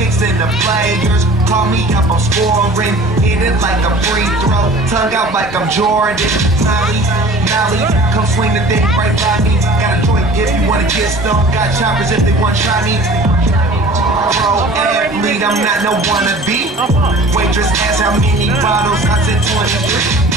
kicks in the players. Call me up, I'm scoring. Hit it like a free throw. Tongue out like I'm Jordan. Molly, come swing the thing right by me. Got a joint if you wanna get stoned. Got choppers if they want to try me. Pro athlete, I'm not no wannabe. Waitress asked how many bottles, I said 23.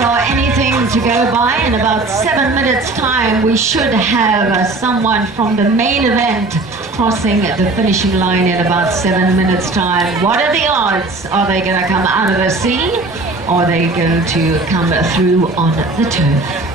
Or anything to go by. In about 7 minutes time we should have someone from the main event crossing the finishing line in about 7 minutes time. What are the odds? Are they going to come out of the sea or are they going to come through on the turf?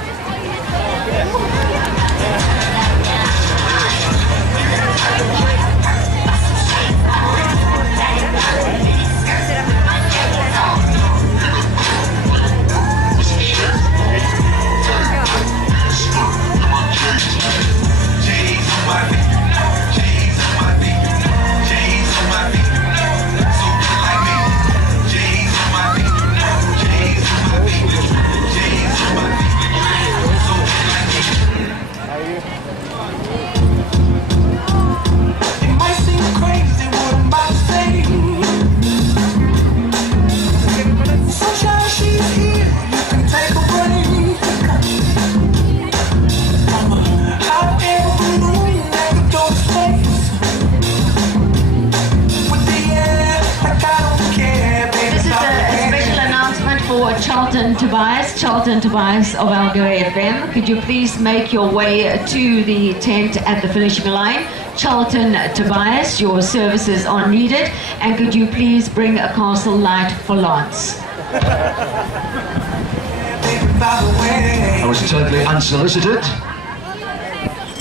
Charlton Tobias of Algoa FM, could you please make your way to the tent at the finishing line? Charlton Tobias, your services are needed, and could you please bring a castle light for Lance? I was totally unsolicited.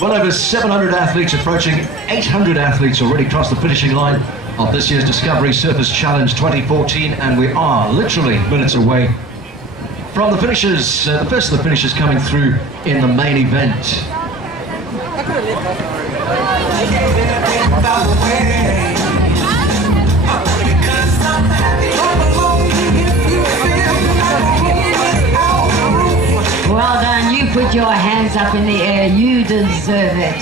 Well over 700 athletes, approaching 800 athletes already crossed the finishing line of this year's Discovery Surfers Challenge 2014, and we are literally minutes away from the finishers, the first of the finishers coming through in the main event. Well done, you put your hands up in the air, you deserve it.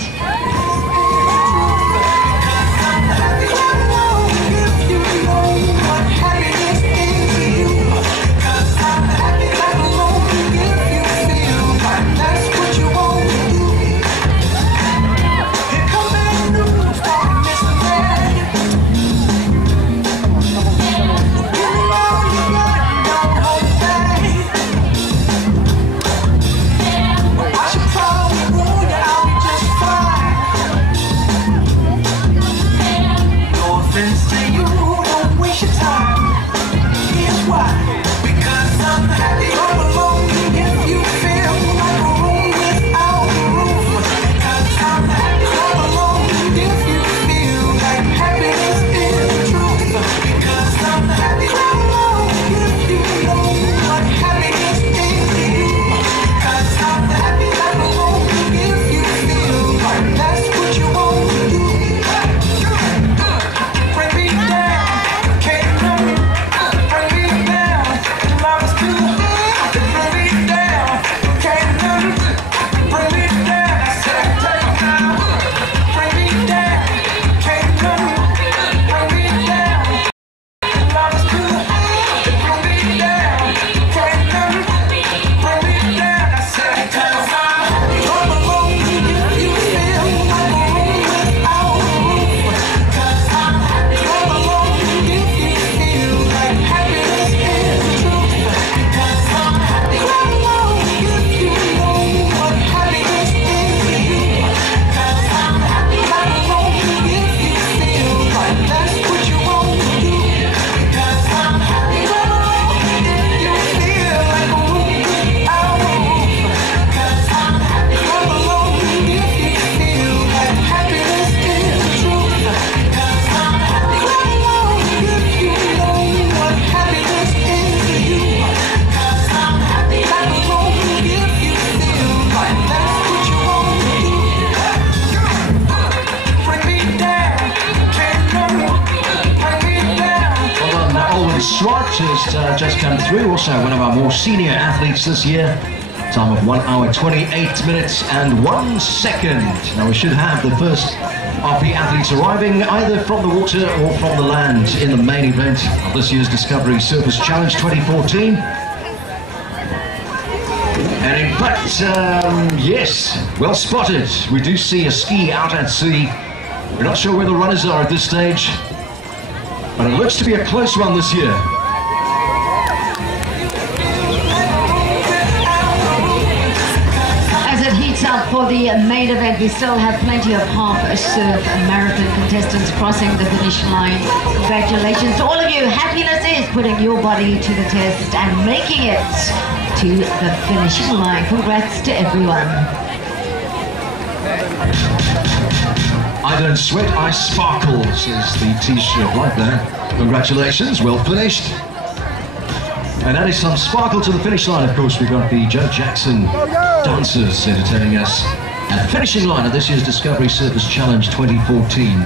I should probably warn you, I'll be just fine. has just come through. Also one of our more senior athletes this year. Time of 1 hour 28 minutes and 1 second. Now we should have the first of the athletes arriving either from the water or from the land in the main event of this year's Discovery Surface Challenge 2014. And in fact, yes, well spotted. We do see a ski out at sea. We're not sure where the runners are at this stage, but it looks to be a close one this year. Up for the main event, we still have plenty of half-surf marathon contestants crossing the finish line. Congratulations to all of you. Happiness is putting your body to the test and making it to the finishing line. Congrats to everyone. I don't sweat, I sparkle, says the t-shirt right there. Congratulations, well finished. And adding some sparkle to the finish line, of course, we've got the Joe Jackson dancers entertaining us at the finishing line of this year's Discovery Surface Challenge 2014.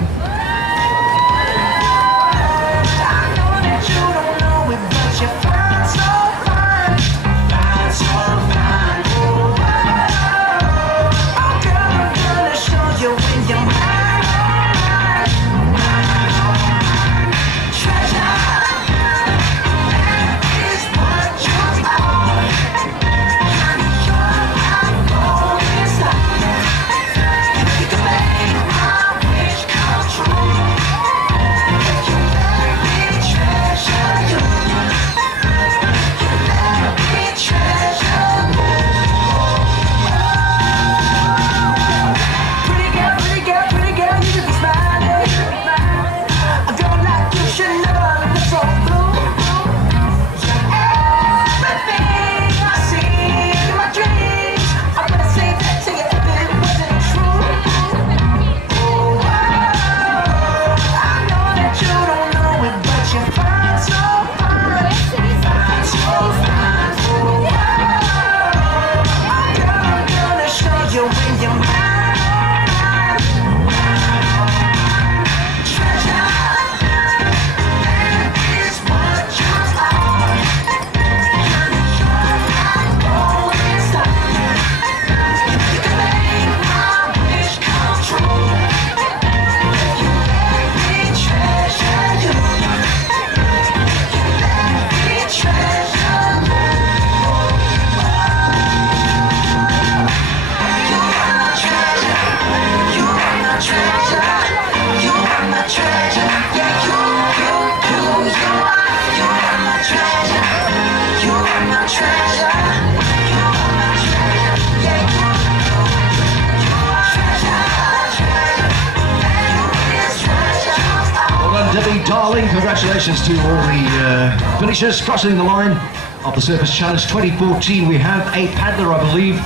Darling, congratulations to all the finishers crossing the line of the Surface Challenge 2014. We have a paddler, I believe,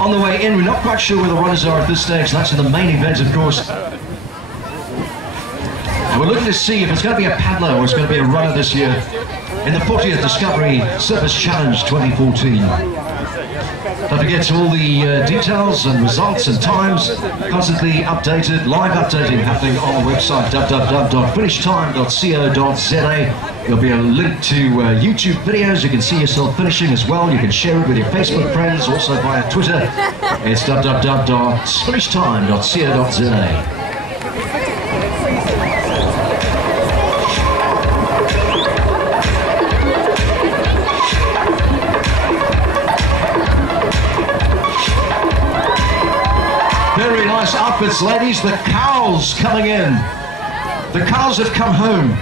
on the way in. We're not quite sure where the runners are at this stage. That's in the main event, of course. And we're looking to see if it's going to be a paddler or it's going to be a runner this year in the 40th Discovery Surface Challenge 2014. Don't forget all the details and results and times constantly updated, live updating happening on the website www.finishtime.co.za. There'll be a link to YouTube videos. You can see yourself finishing as well. You can share it with your Facebook friends, also via Twitter. It's www.finishtime.co.za. Very nice outfits, ladies. The cows coming in. The cows have come home.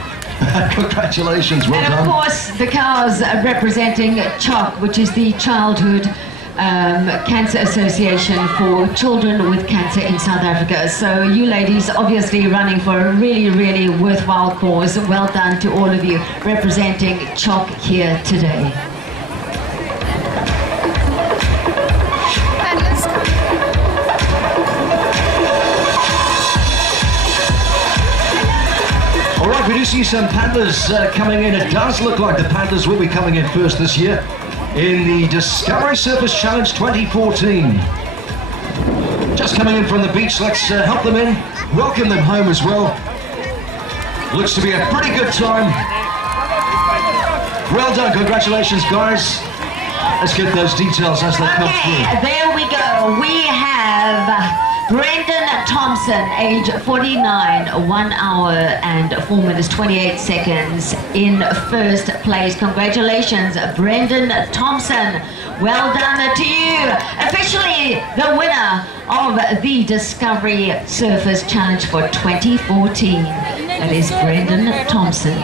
Congratulations, well done. And of course, the cows are representing CHOC, which is the Childhood Cancer Association for children with cancer in South Africa. So you ladies obviously running for a really, really worthwhile cause. Well done to all of you representing CHOC here today. All right, we do see some paddlers coming in. It does look like the paddlers will be coming in first this year in the Discovery Surface Challenge 2014. Just coming in from the beach, let's help them in, welcome them home as well. Looks to be a pretty good time. Well done, congratulations, guys. Let's get those details as they come through. There we go. We have Brendan Thompson, age 49, 1 hour and 4 minutes 28 seconds in first place. Congratulations, Brendan Thompson. Well done to you. Officially the winner of the Discovery Surfers Challenge for 2014. That is Brendan Thompson.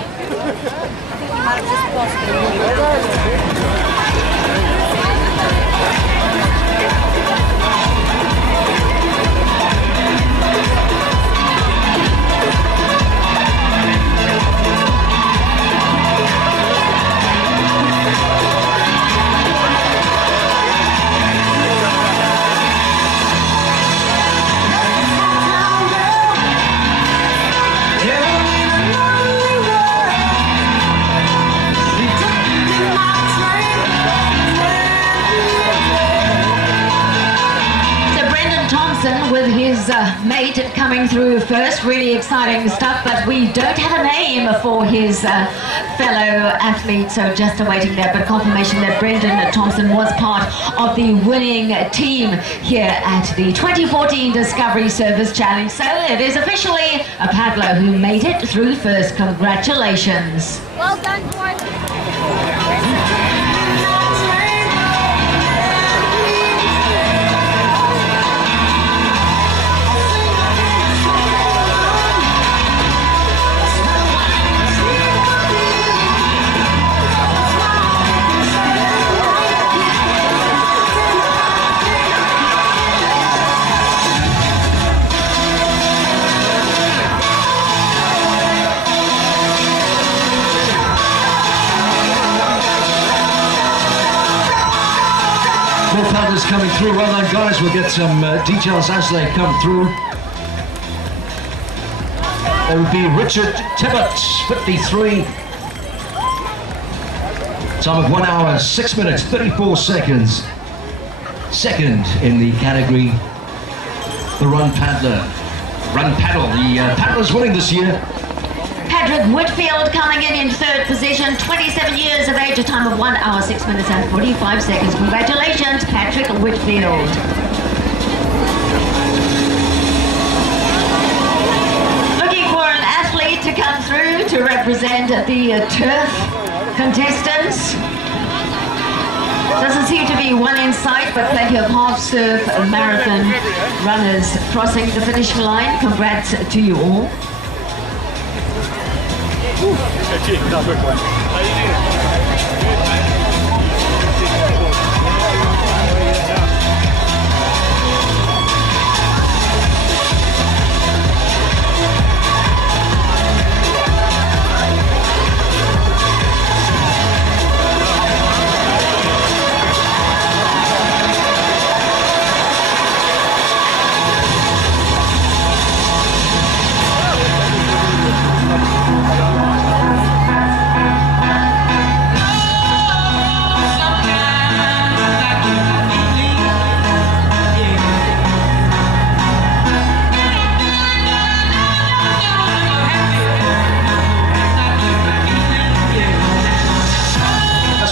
With his mate coming through first, really exciting stuff, but we don't have a name for his fellow athlete, so just awaiting that, but confirmation that Brendan Thompson was part of the winning team here at the 2014 Discovery Surfers Challenge. So it is officially a paddler who made it through first. Congratulations. Well done, George. More paddlers coming through. Well done, guys. We'll get some details as they come through. There would be Richard Tibbetts, 53. Time of 1 hour, 6 minutes, 34 seconds. Second in the category, the run paddle. The paddlers winning this year. Patrick Whitfield coming in third position, 27 years of age, a time of 1 hour, 6 minutes and 45 seconds. Congratulations, Patrick Whitfield. Looking for an athlete to come through to represent the turf contestants. Doesn't seem to be one in sight, but plenty of half surf marathon runners crossing the finish line. Congrats to you all.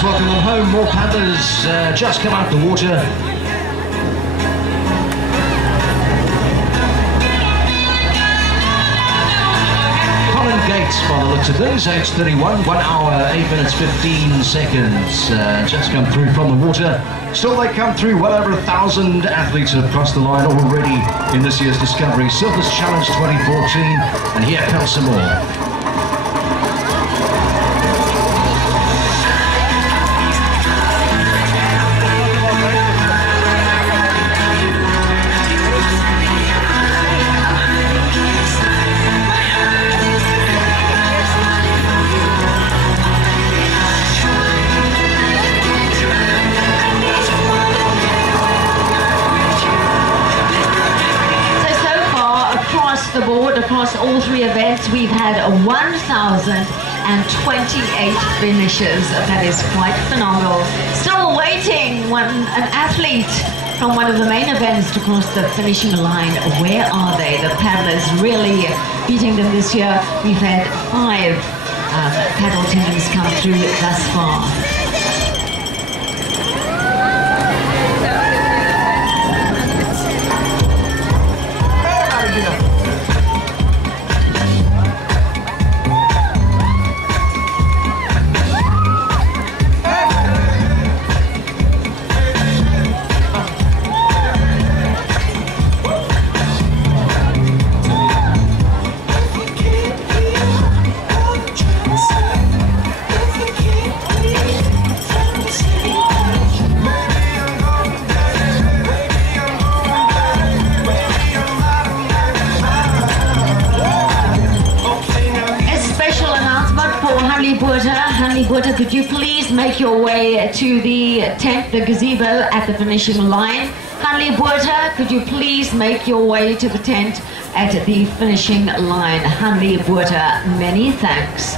Welcome them home. More paddlers just come out the water. Colin Gates, by the looks of things, age 31, 1 hour, 8 minutes, 15 seconds. Just come through from the water. Still, they come through. Well over 1,000 athletes have crossed the line already in this year's Discovery Surfers Challenge 2014. And here comes some more. The board across all three events, we've had 1,028 finishes. That is quite phenomenal. Still waiting an athlete from one of the main events to cross the finishing line. Where are they? The paddlers really beating them this year. We've had 5 paddle teams come through thus far. Could you please make your way to the tent, the gazebo at the finishing line? Hanley Buerta, could you please make your way to the tent at the finishing line? Hanley Buerta, many thanks.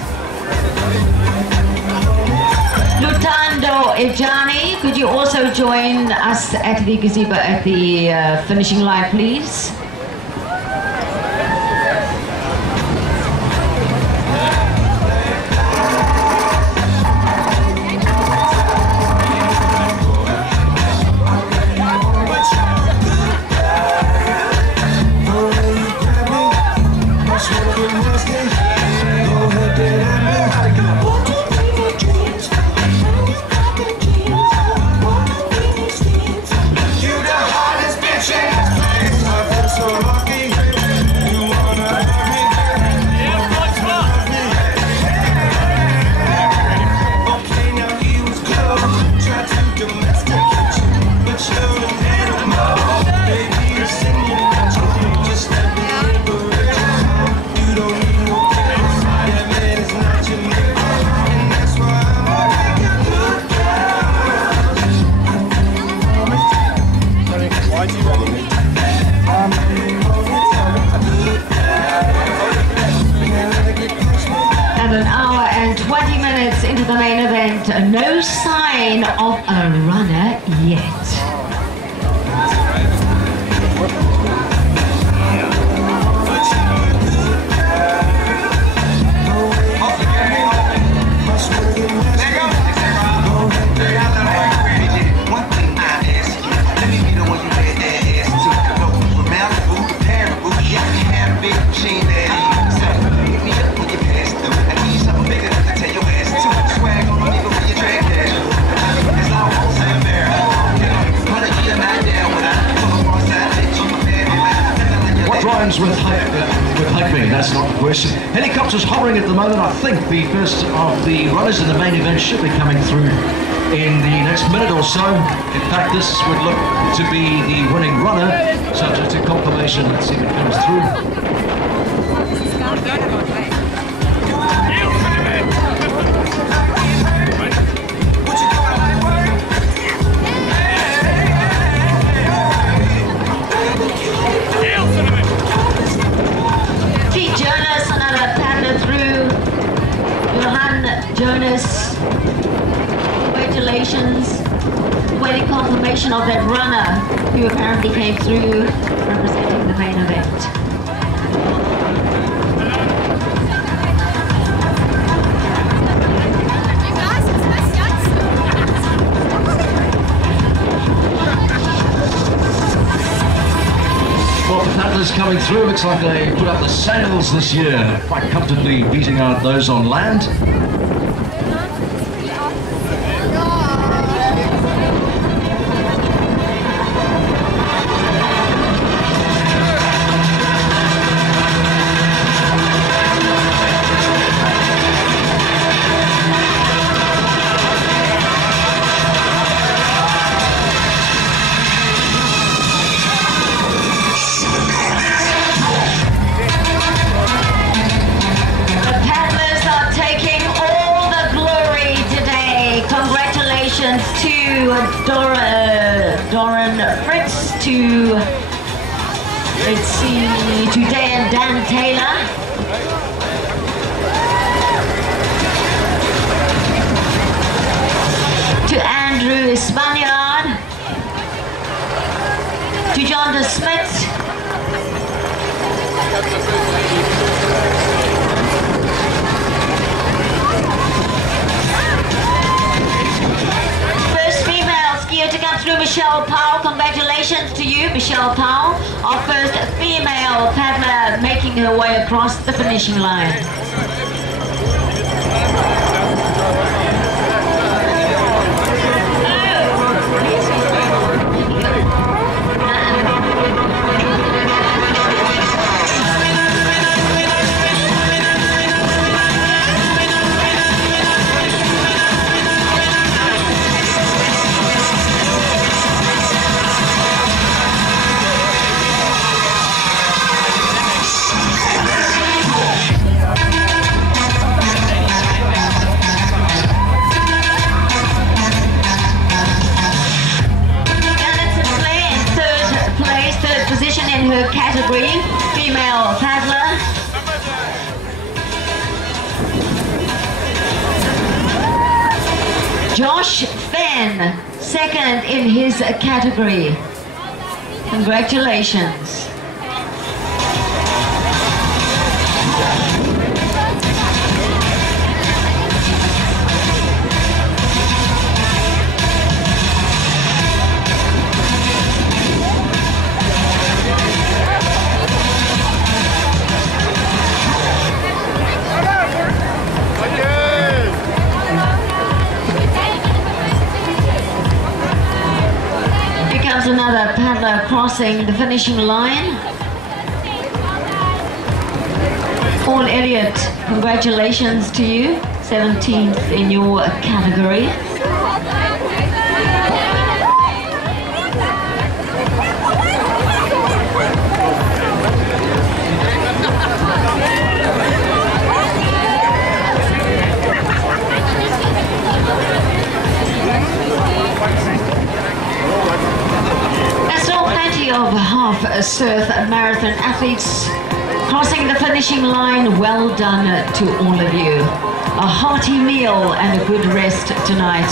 Lutando Ejani, could you also join us at the gazebo at the finishing line, please? No sign of a runner yet. With Hugby, that's not the question. Helicopters hovering at the moment. I think the first of the runners in the main event should be coming through in the next minute or so. In fact, this would look to be the winning runner, subject to confirmation. Let's see if it comes through. Jonas, congratulations. Waiting confirmation of that runner who apparently came through representing the main event. Well, the paddlers coming through. Looks like they put up the sails this year, quite comfortably beating out those on land. To Doran Fritz, to let's see, to Dan Taylor, to Andrew Spaniard, to John Smith, female paddler making her way across the finishing line. In her category, female paddler. Josh Fenn, second in his category. Congratulations. Another paddler crossing the finishing line. Paul Elliott, congratulations to you, 17th in your category. Of half surf marathon athletes crossing the finishing line. Well done to all of you. A hearty meal and a good rest tonight,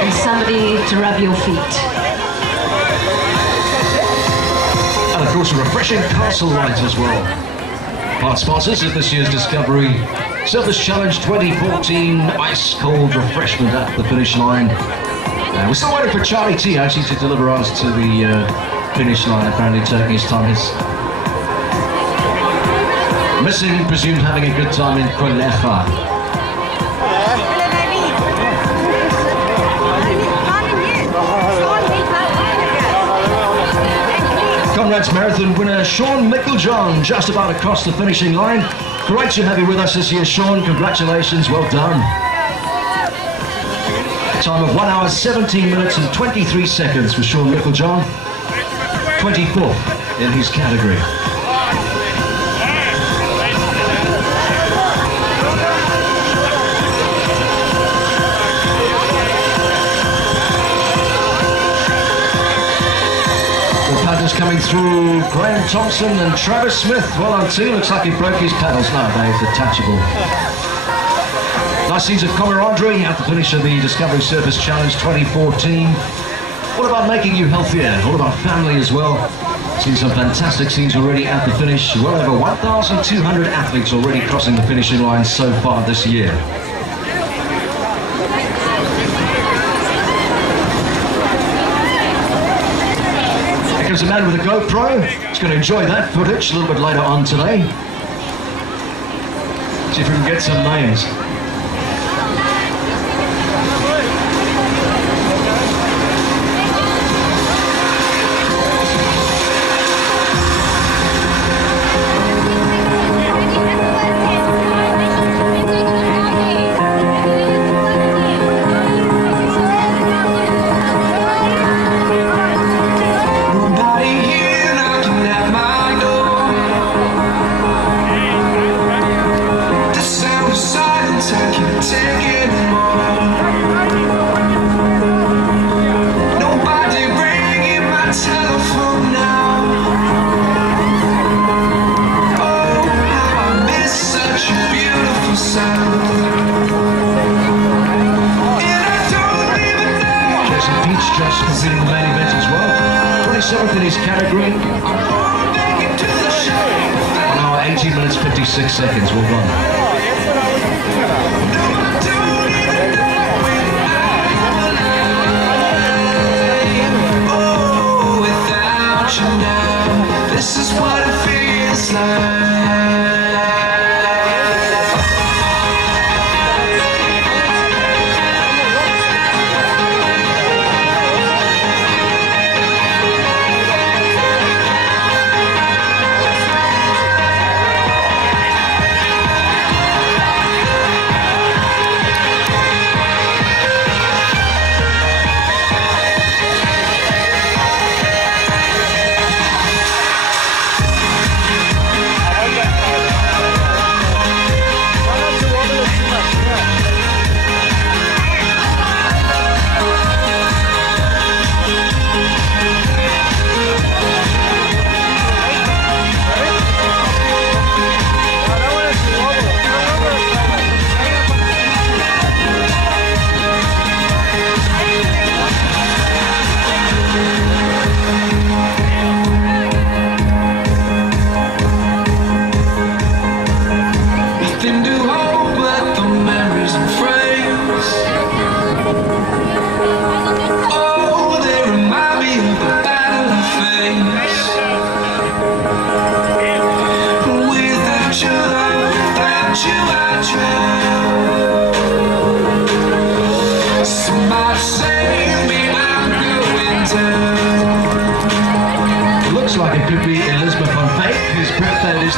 and somebody to rub your feet. And of course a refreshing castle light as well. Part sponsors of this year's Discovery Surfers Challenge 2014, ice cold refreshment at the finish line. We're still waiting for Charlie T actually to deliver us to the finish line, apparently taking his time. He's missing, presumed having a good time in Kwelera. Conrad's Marathon winner Sean Micklejohn just about across the finishing line. Great to have you with us this year, Sean. Congratulations, well done. Time of 1 hour 17 minutes and 23 seconds for Sean Micklejohn, 24th in his category. The paddlers coming through, Graham Thompson and Travis Smith. Well on two, looks like he broke his paddles. No, they're detachable. Nice scenes of camaraderie at the finish of the Discovery Surfers Challenge 2014. All about making you healthier, all about family as well. Seen some fantastic scenes already at the finish. Well over 1,200 athletes already crossing the finishing line so far this year. Here comes a man with a GoPro. He's going to enjoy that footage a little bit later on today. See if we can get some names. Just completing the main event as well. 27th in his category. 1 hour 18 minutes 56 seconds. Well done. Oh, without you now, this is what it feels.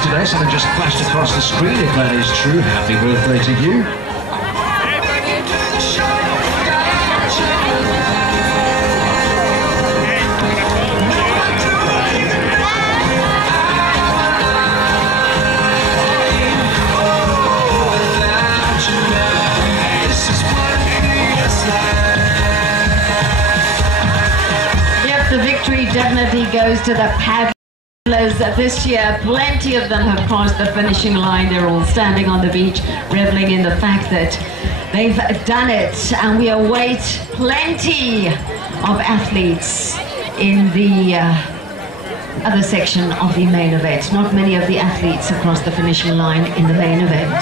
Today, something just flashed across the screen. If that is true, happy birthday to you. Yep, the victory definitely goes to the paddlers. This year, plenty of them have crossed the finishing line. They're all standing on the beach, reveling in the fact that they've done it. And we await plenty of athletes in the other section of the main event. Not many of the athletes have crossed the finishing line in the main event.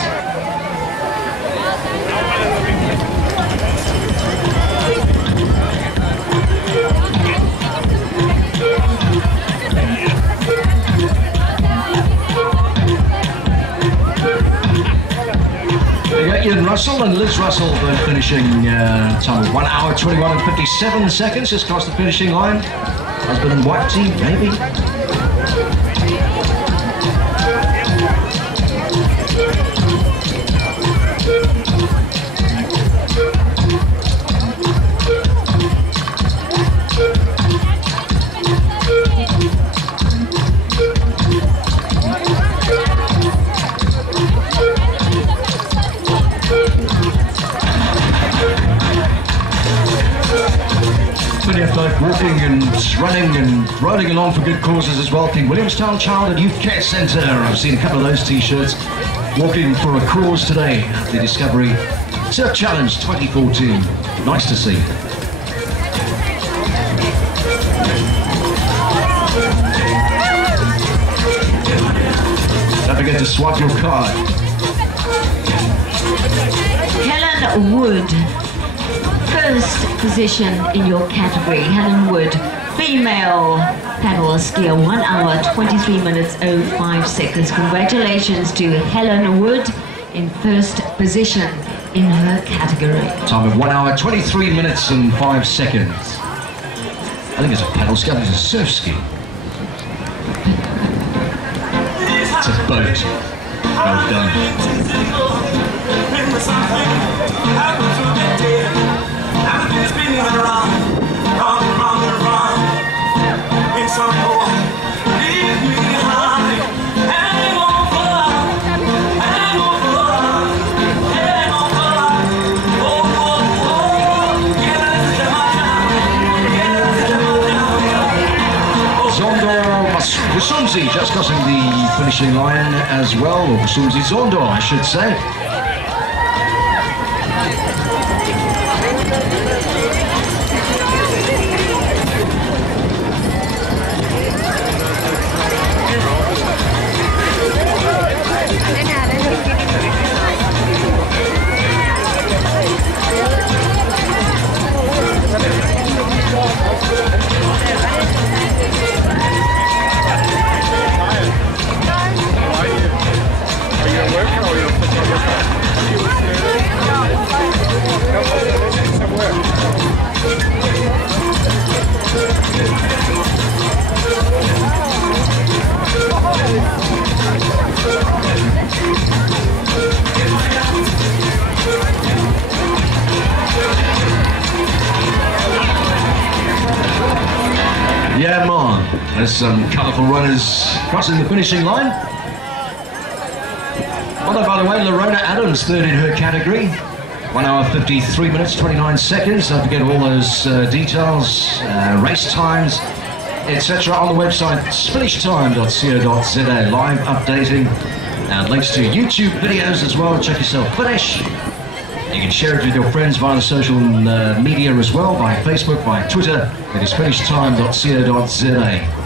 Ian Russell and Liz Russell both finishing time of 1 hour 21 and 57 seconds just across the finishing line. Husband and wife team, maybe. Walking and running and riding along for good causes as well. King Williamstown Child and Youth Care Centre. I've seen a couple of those t-shirts. Walking for a cause today at the Discovery Surf Challenge 2014. Nice to see. Don't forget to swipe your card. Helen Wood. First position in your category, Helen Wood, female paddle skier, 1 hour 23 minutes 05 seconds. Congratulations to Helen Wood in first position in her category. Time of 1 hour 23 minutes and 5 seconds. I think it's a paddle ski, it's a surf ski. It's a boat. Well done. Busumzi just crossing the finishing line as well, or Busumzi Zondo, I should say. There's some colourful runners crossing the finishing line. Although, by the way, Lorona Adams third in her category. 1 hour 53 minutes 29 seconds. Don't forget all those details, race times, etc. on the website finishtime.co.za. Live updating and links to YouTube videos as well. Check yourself finish. You can share it with your friends via the social media as well, by Facebook, by Twitter. It is finishtime.co.za.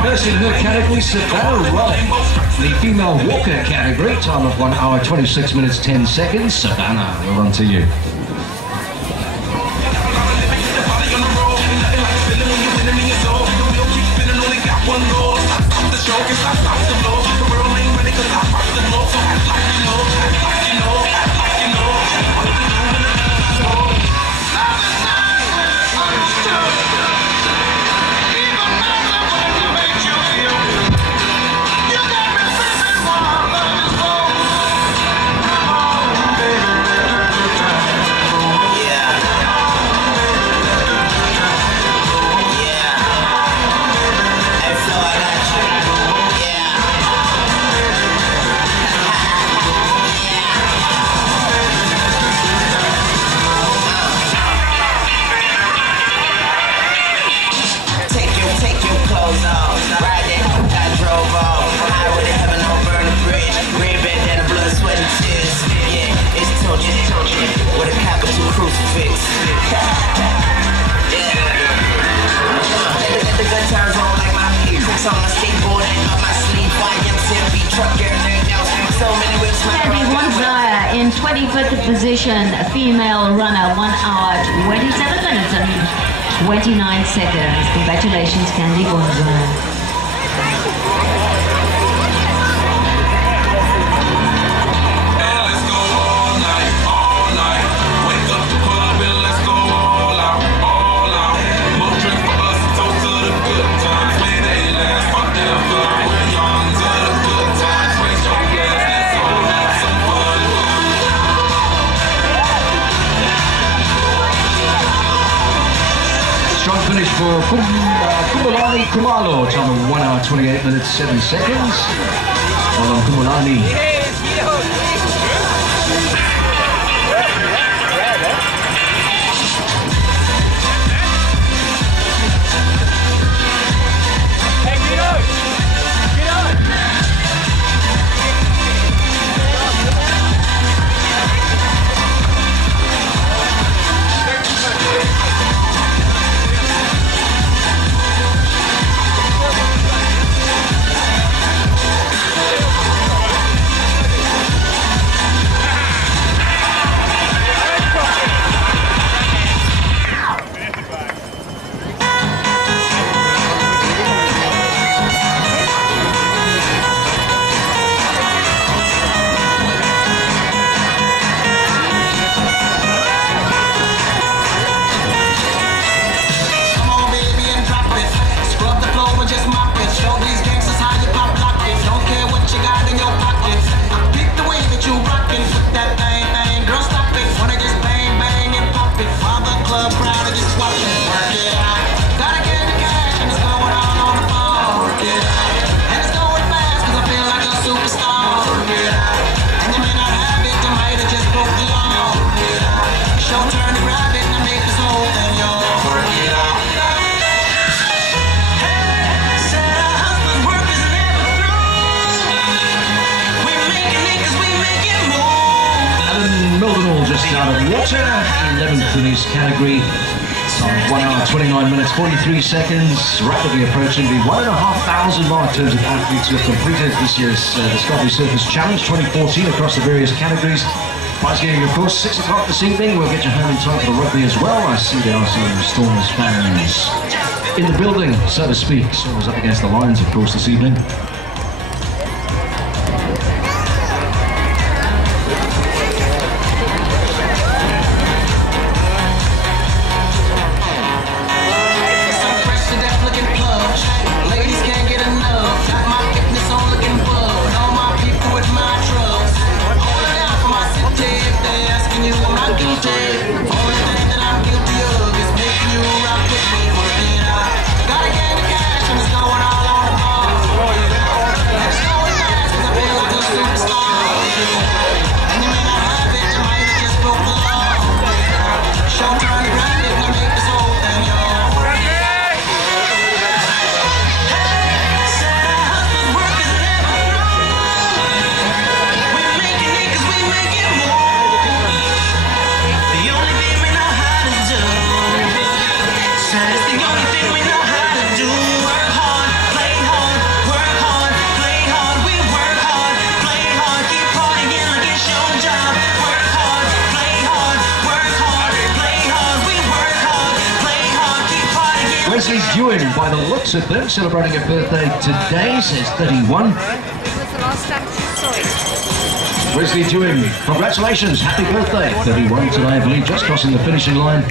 First in her category, Savannah Rollin. The female walker category, time of 1 hour 26 minutes 10 seconds. Savannah, well done to you. In 25th position, a female runner, 1 hour 27 minutes and 29 seconds. Congratulations, Candy Gonza. Finish for Kumulani Kumalo, time of 1 hour 28 minutes 7 seconds. Well done, Kumulani. Just out of water, 11th in his category, 1 hour, 29 minutes, 43 seconds, rapidly approaching the 1,500 mark in terms of athletes who have completed this year's Discovery Surfers Challenge 2014 across the various categories. Prize giving, of course, 6 o'clock this evening. We'll get you home in time for the rugby as well. I see there are some Stormers fans in the building, so to speak. Stormers up against the Lions, of course, this evening. By the looks of them, celebrating a birthday today, says 31. Wesley Dewing, congratulations, happy birthday. 31 today, I believe, just crossing the finishing line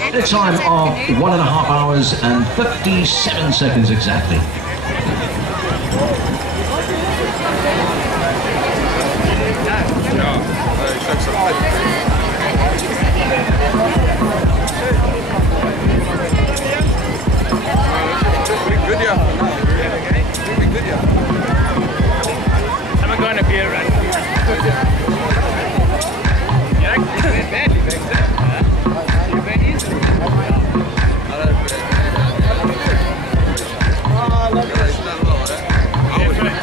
at a time of 1.5 hours and 57 seconds exactly. I'm going to be around.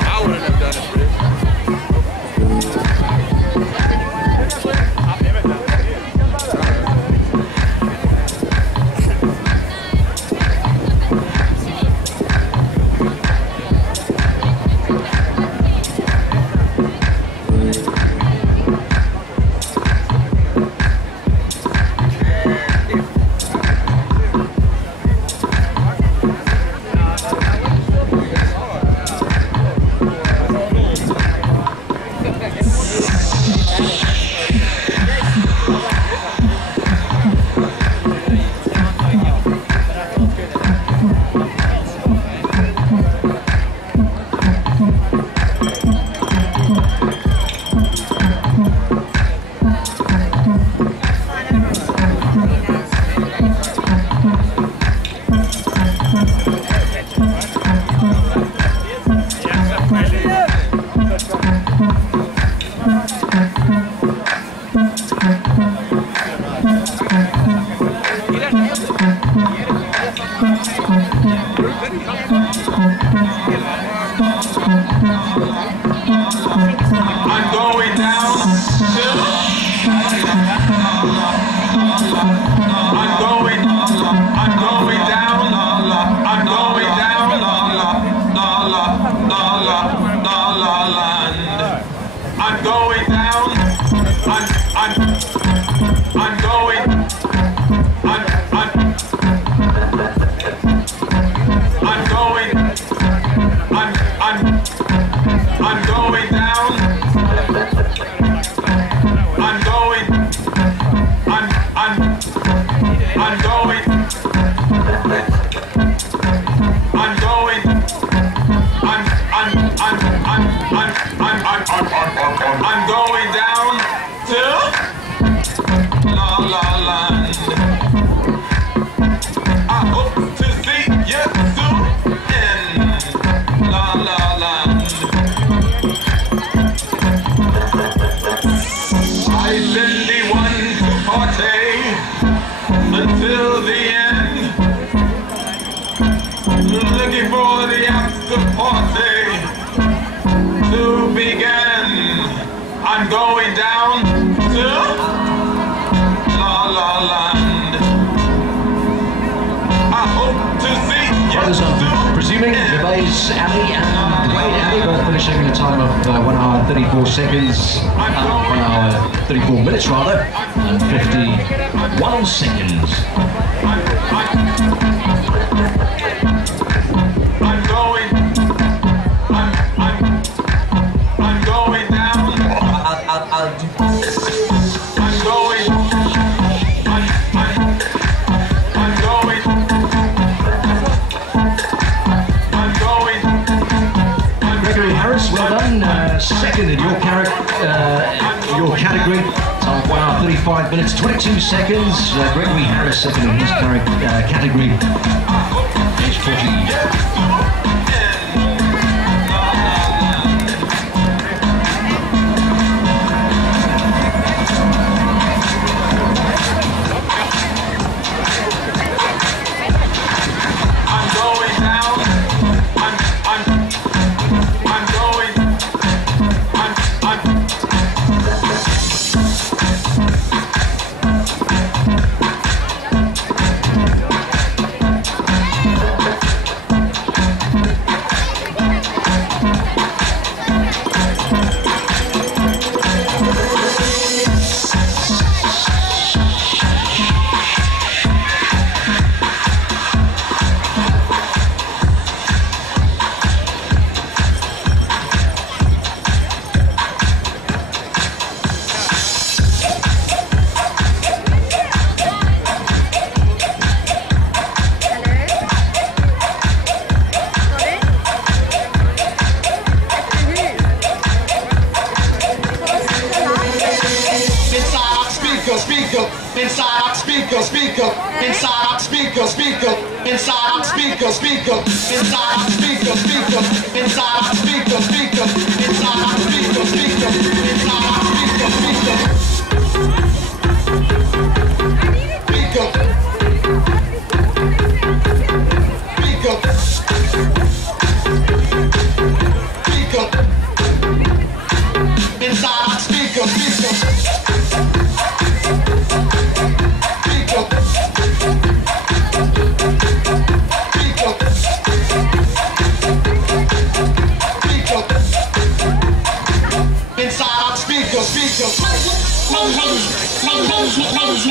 I wouldn't have done it for this. I'm going down to La La Land. I hope to see you soon in La La Land. I've been the one to party until the end, looking for the after party to begin. I'm going down to La La Land. brothers, I'm presuming, Gervais Ali and Wade Ali, both finishing in a time of 1 hour 34 seconds, 1 hour 34 minutes rather, and 51 seconds. Well done, second in your category. Time 1 hour 35 minutes 22 seconds. Gregory Harris second in his category. Age 40.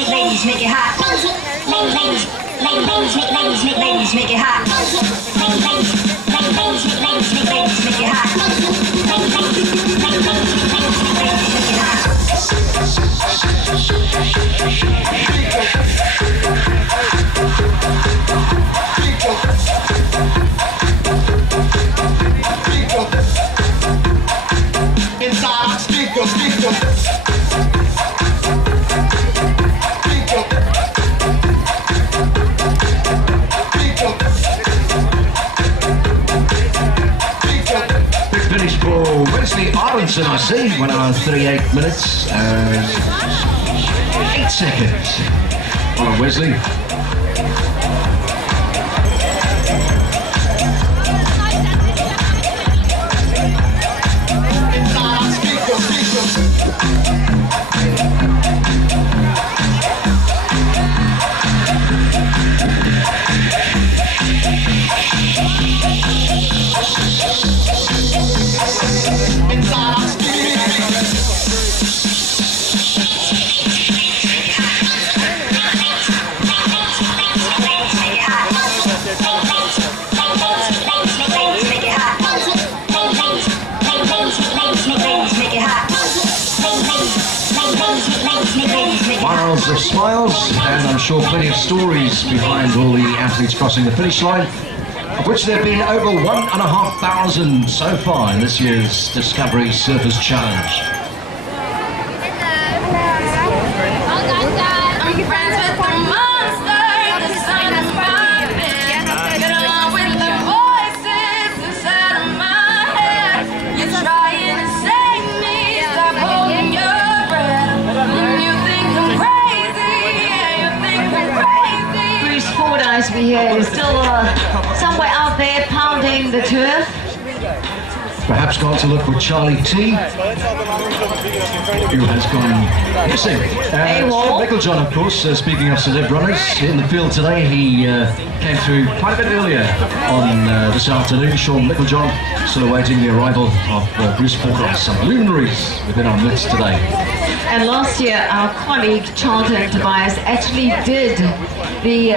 Ladies, make it hot. Ladies, make it hot. Inside speaker, speaker. Finish for Wesley Arlinson, I see. 1 hour 38 minutes and 8 seconds. All right, Wesley. Miles of smiles, and I'm sure plenty of stories behind all the athletes crossing the finish line, of which there have been over 1,500 so far in this year's Discovery Surfers Challenge. We hear is still somewhere out there pounding the turf. perhaps gone to look for Charlie T, who has gone missing. John, of course, speaking of celeb runners, in the field today, he came through quite a bit earlier on this afternoon. Sean John still awaiting the arrival of Bruce Porter, some luminaries within our midst today. And last year, our colleague Charlton Tobias actually did the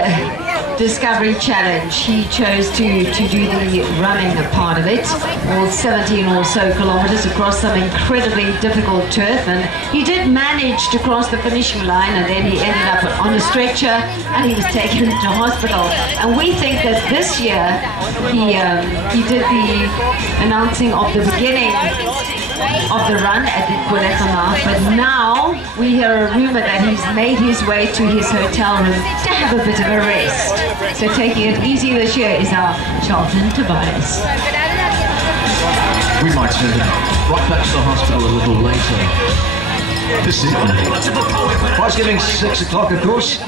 Discovery Challenge. He chose to do the running part of it, all 17 or so kilometers across some incredibly difficult turf, and he did manage to cross the finishing line, and then he ended up on a stretcher and he was taken to hospital. And we think that this year he did the announcing of the beginning of the run at the Kwelera mouth, but now we hear a rumor that he's made his way to his hotel room to have a bit of a rest. So taking it easy this year is our Charlton Tobias. We might send him right back to the hospital a little later this evening. Prize giving 6 o'clock, of course.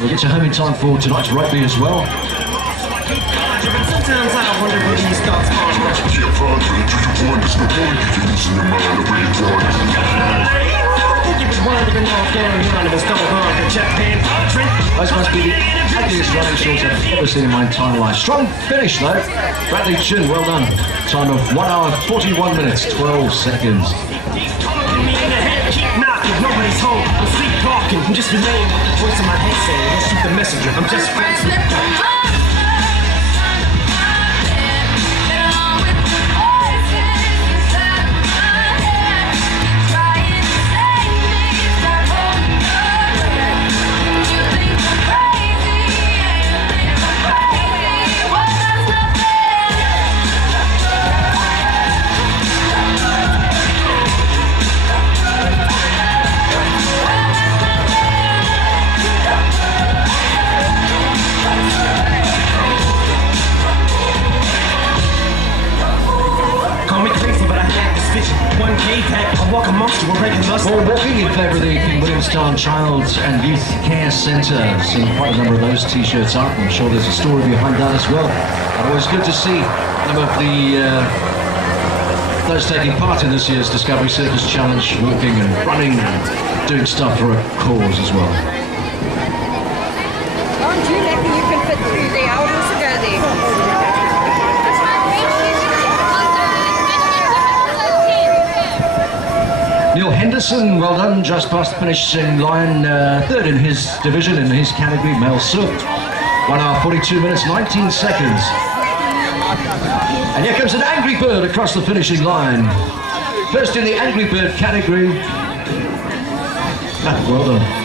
We'll get you home in time for tonight's rugby as well. Sometimes I wonder where these thoughts come from. Those must be the ugliest running shorts I've ever seen in my entire life. Strong finish though. Bradley Chin, well done. Time of 1 hour 41 minutes 12 seconds. Nobody's home. I'm sleepwalking. I'm just relaying what the voice in my head saying. Don't shoot the messenger. I'm just friends with More walking in favour of the King Williamstown Child and Youth Care Centre. Seen quite a number of those t-shirts up. I'm sure there's a story behind that as well. And always good to see some of the those taking part in this year's Discovery Circus Challenge, walking and running and doing stuff for a cause as well. Don't you reckon you can fit through there? I would also go there. Neil Henderson, well done, just past the finishing line, third in his division, in his category, male surf. 1 hour 42 minutes 19 seconds. And here comes an Angry Bird across the finishing line. First in the Angry Bird category. Well done.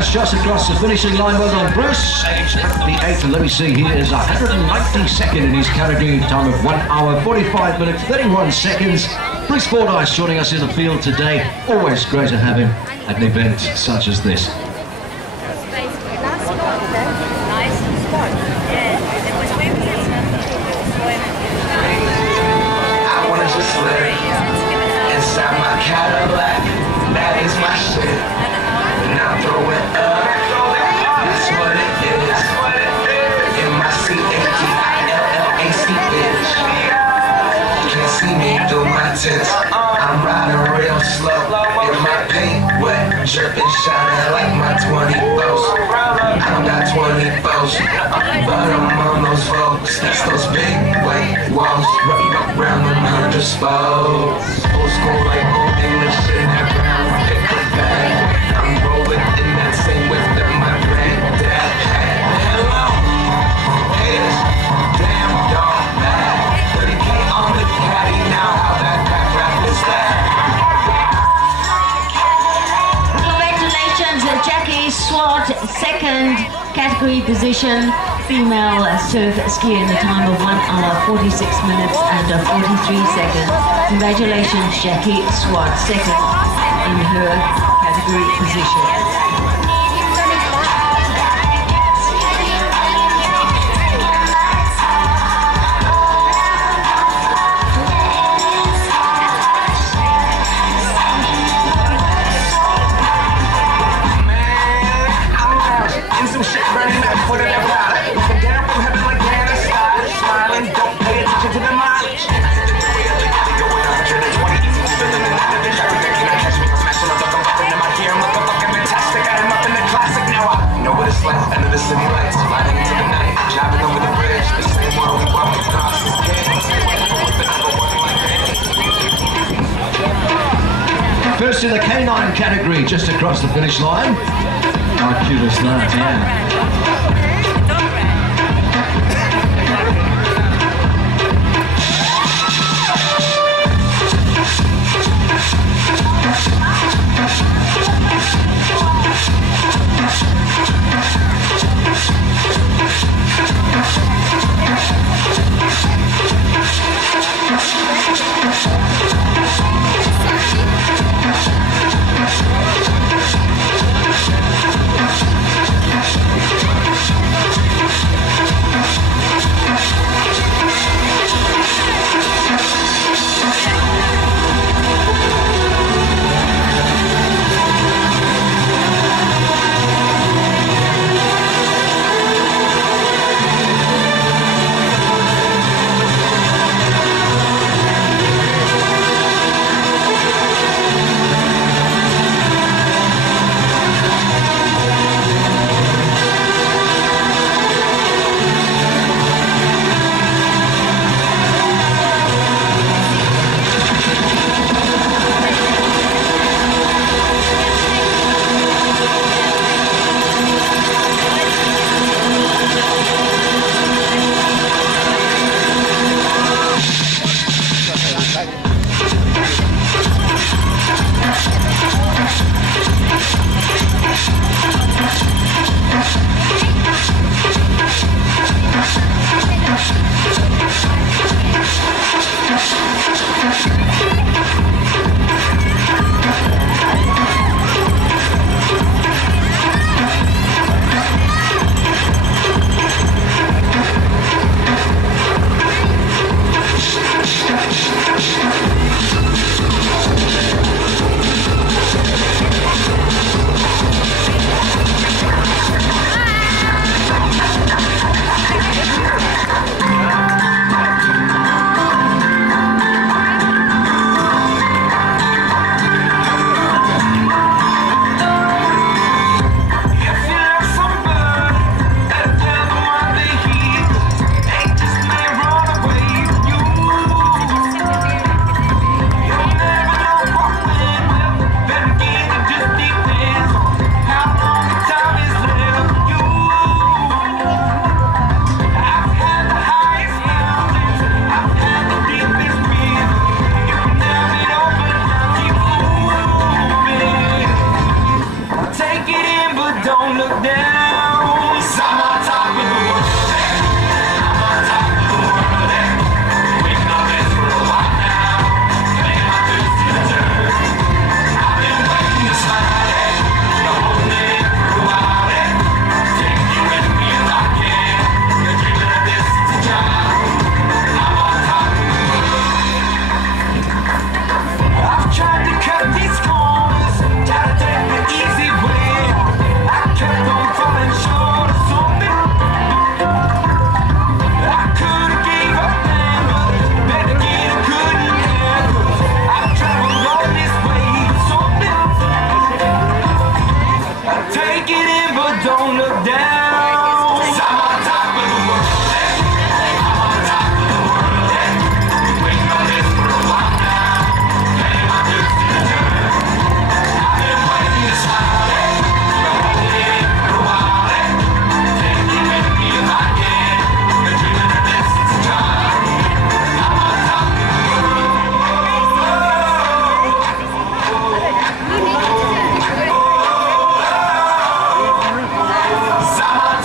Ice just across the finishing line. Well done, Bruce. Age 58, and let me see, he is 192nd in his category, time of 1 hour, 45 minutes, 31 seconds. Bruce Ice joining us in the field today. Always great to have him at an event such as this. I wanna just live inside my Cadillac. That is my shit. Now throw it up. That's what it is. M-I-C-A-T-I-L-L-A-C, bitch. Can't see me through my tents. I'm riding real slow. In my paint wet, dripping, shining like my 24s. I don't got 24s, but I'm on those folks. That's those big white walls. Round them 100 spokes. Old school like old English in that brown paper bag. I'm rolling in that same whip that my granddad had. Hello, haters, damn dog mad. 30K on the caddy now. How that back rap is that? Congratulations, Jackie Swart, second category position, female surf skier in the time of 1 hour, 46 minutes and 43 seconds. Congratulations, Jackie Swart, second in her category position. Under the city lights, riding into the night, driving over the bridge, the same one we walked across as kids. First in the K9 category, just across the finish line. How cute is that, yeah. don't look down. 'Cause I'm on top of the world. I'm on top of the world. We've known this for a while now. Paying my dues to the dirt. I've been waiting to slide. Been holding it for a while. Take you with me if I can. You're dreaming of this since a child. I'm on top of the world. I've tried to cut these corners, tried to take the easy way. I kept on falling short of something. I could have gave up then, but then again I couldn't have. I've traveled all this way for something. I take it in, but don't look down. 'Cause I'm on top of the world. I'm on top of the world. We've known this for a while now. Paying my dues to the dirt. I've been waiting to slide. Been holding it for a while. Take you with me if I can. Been dreaming of this since a child. I'm on top of the world. 'Cause I'm on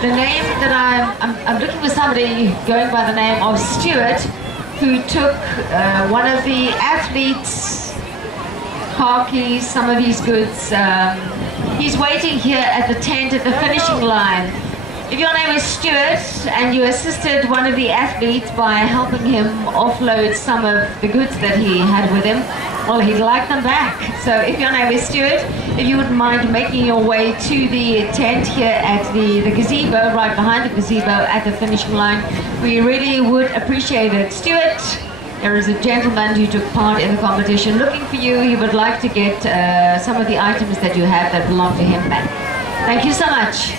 The name that I'm looking for somebody going by the name of Stuart, who took one of the athletes' car keys, some of his goods. He's waiting here at the tent at the finishing line. If your name is Stuart and you assisted one of the athletes by helping him offload some of the goods that he had with him, well, he'd like them back. So if your name is Stuart, if you wouldn't mind making your way to the tent here at the gazebo, right behind the gazebo at the finishing line, we really would appreciate it. Stuart, there is a gentleman who took part in the competition looking for you. He would like to get some of the items that you have that belong to him back. Thank you so much.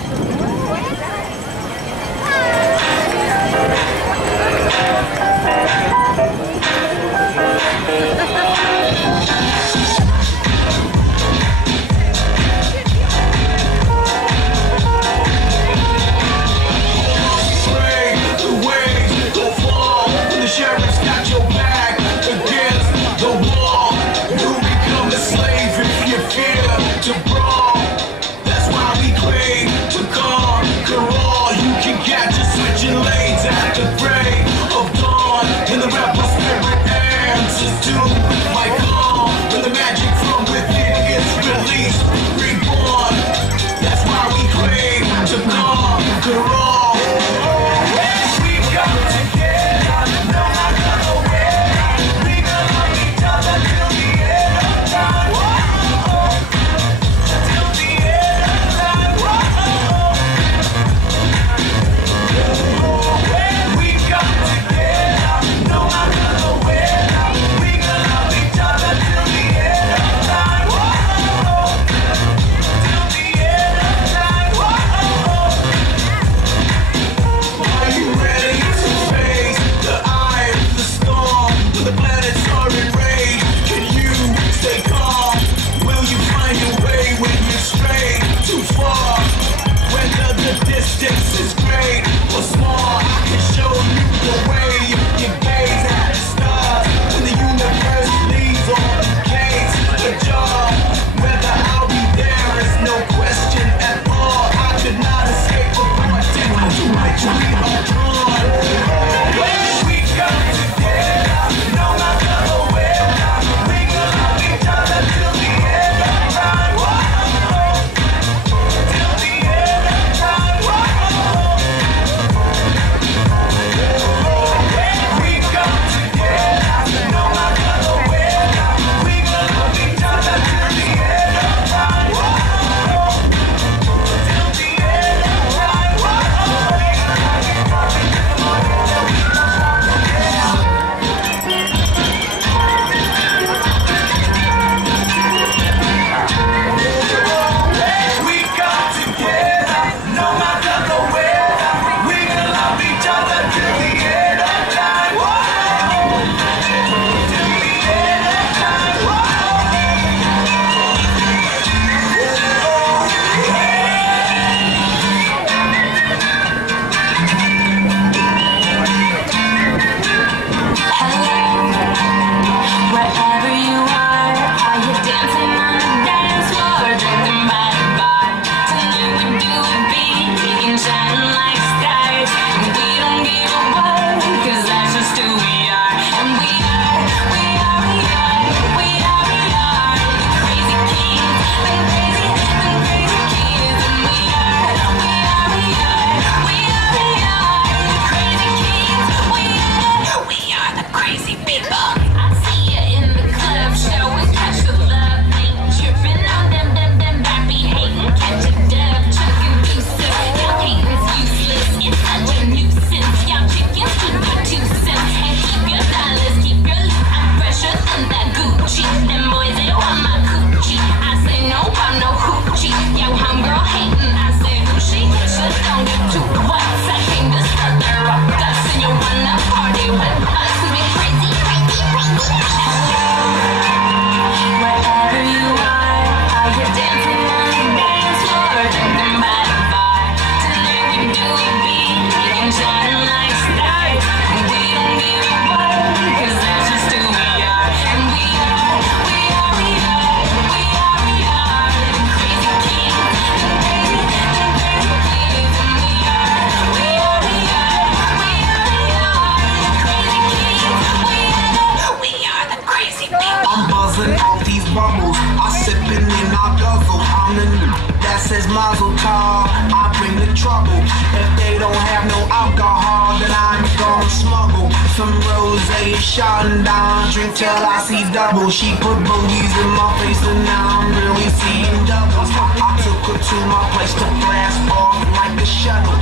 it's Mazel Tov. I bring the trouble. If they don't have no alcohol, then I'm gonna smuggle some rosé, Chandon, drink till I see double. She put boogies in my face and now I'm really seeing doubles. I took her to my place to blast off like a shuttle.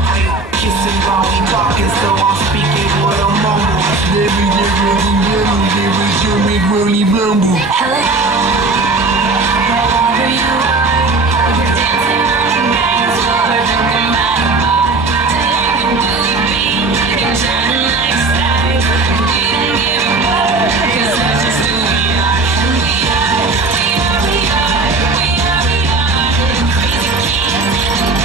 Kissing while we talking, so I'm speaking with a mumble. Hello, wherever you are, you're dancing on the dance floor, drinking by the bar, till I can really be, and shining like stars. We don't give a fuck, 'cause that's just who we are. And we are crazy kids, and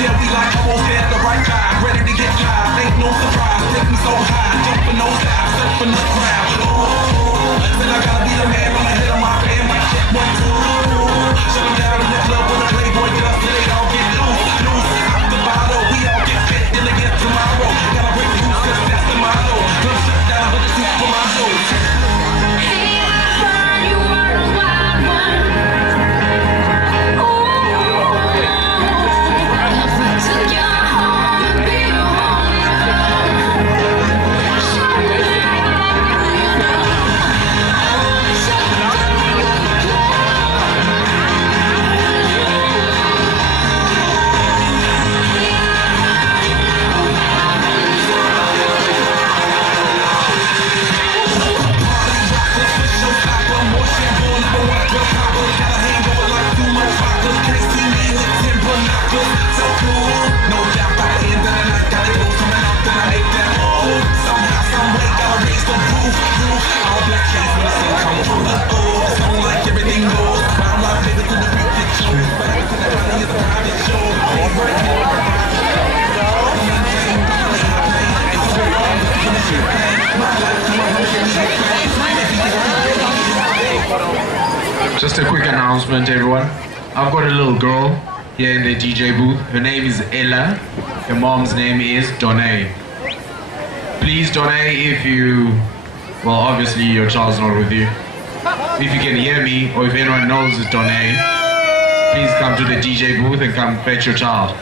Yeah, we like almost there at the right time. Ready to get live, ain't no surprise. Take me so high, jumping no sides, surfing the crowd. Said I gotta be the man on the head of my band. My check 1, 2. Shut them down in the club with a Playboy dust. Till they all get loose, loose. Out the bottle, we all get fit till again tomorrow. Gotta break loose, cause that's the motto. Club shut down, with the supermodels. Hey, I find you are a wild one. Took you home to be a holy Just a quick announcement, everyone. I've got a little girl here in the DJ booth. Her name is Ella. Her mom's name is Donay. Please, Donay, if you, well, obviously your child's not with you. If you can hear me, or if anyone knows it's Donay, please come to the DJ booth and come fetch your child.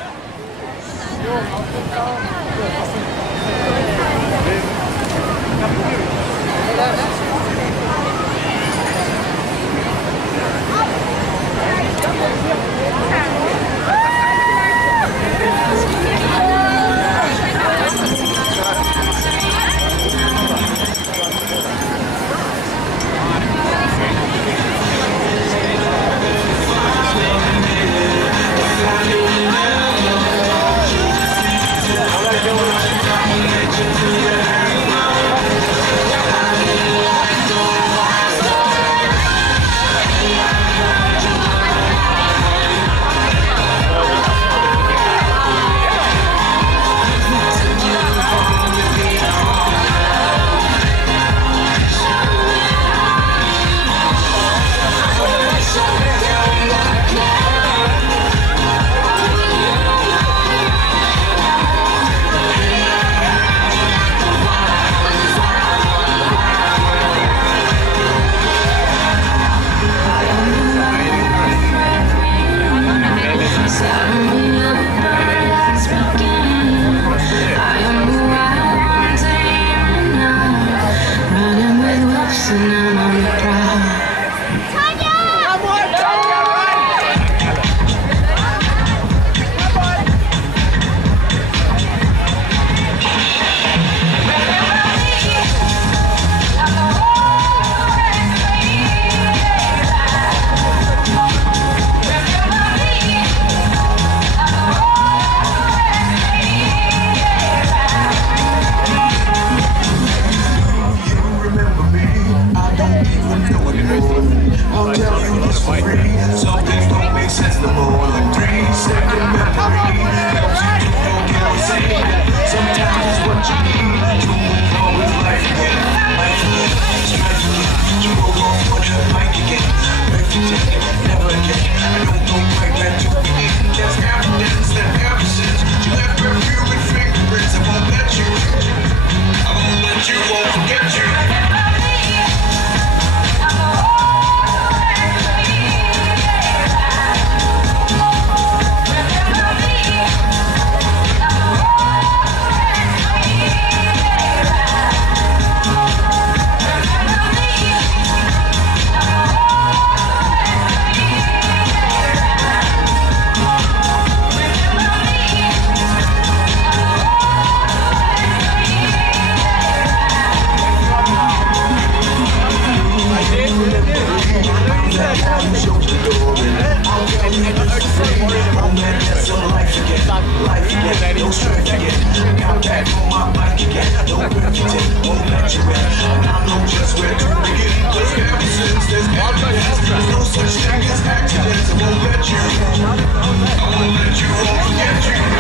No such thing as accidents, I won't let you. I won't let you, won't forget you.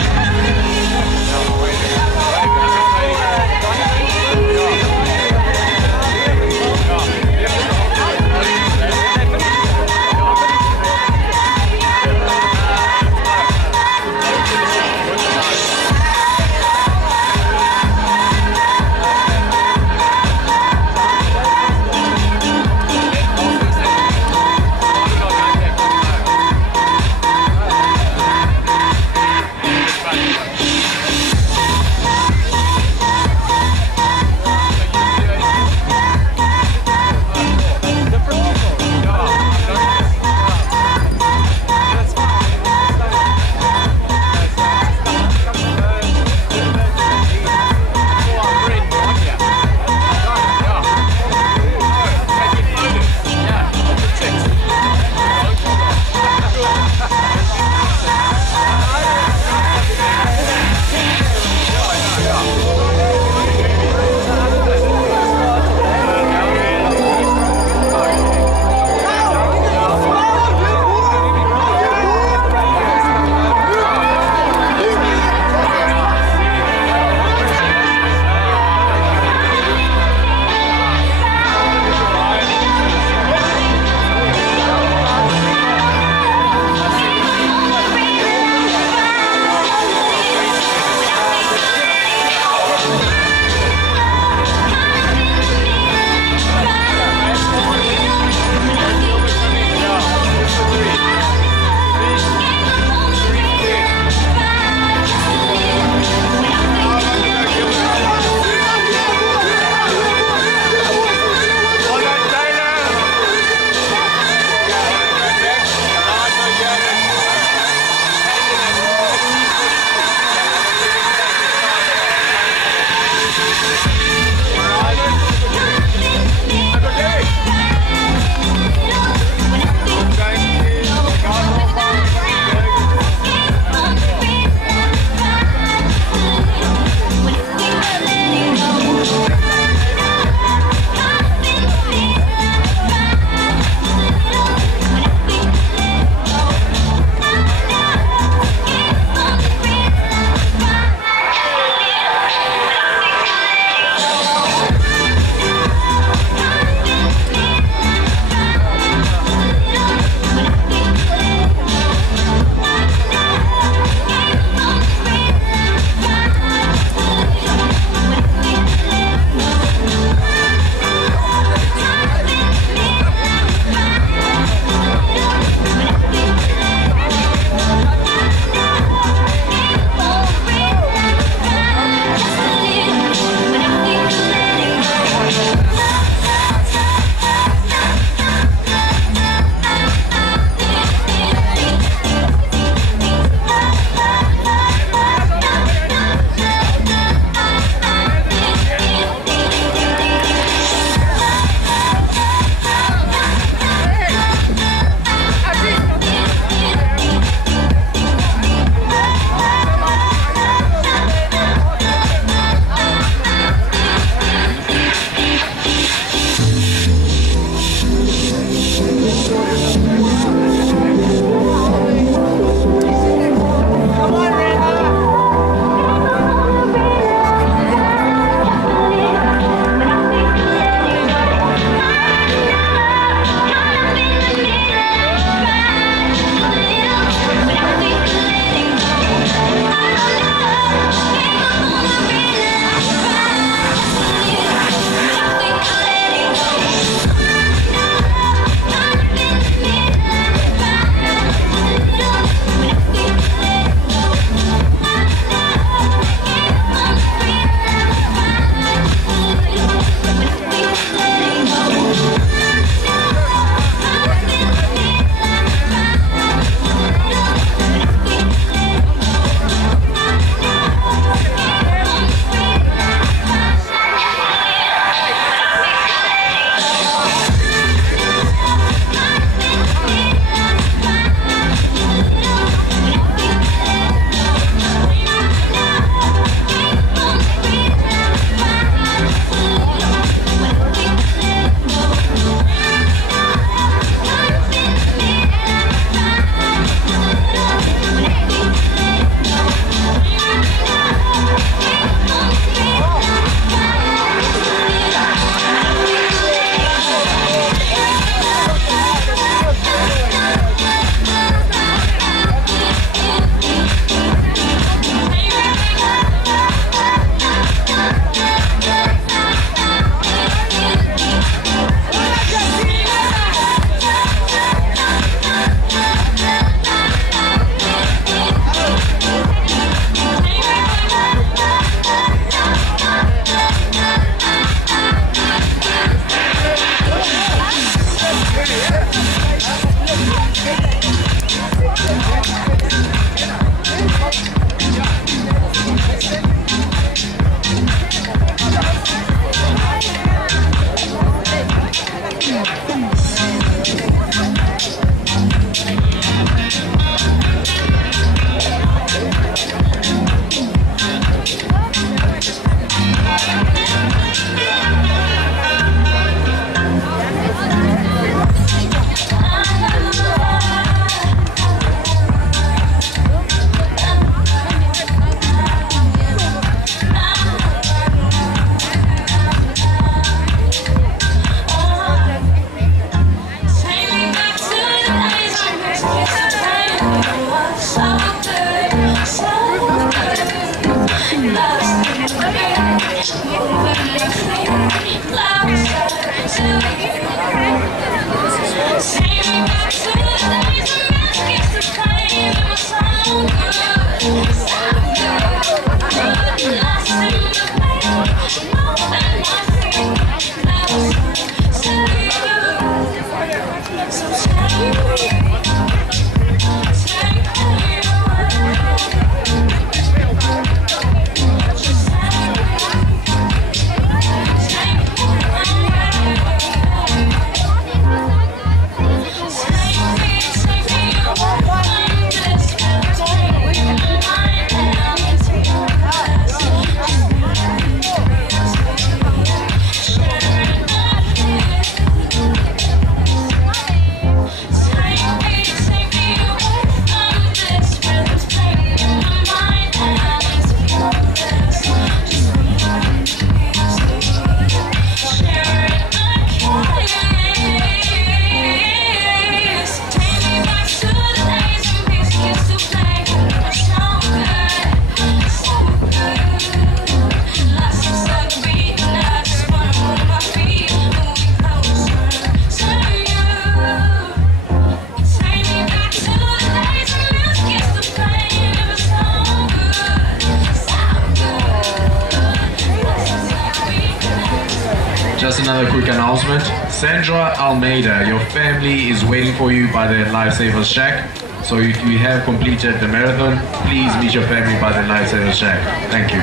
Just another quick announcement. Sandra Almeida, your family is waiting for you by the Lifesavers Shack. So if you have completed the marathon, please meet your family by the Lifesavers Shack. Thank you.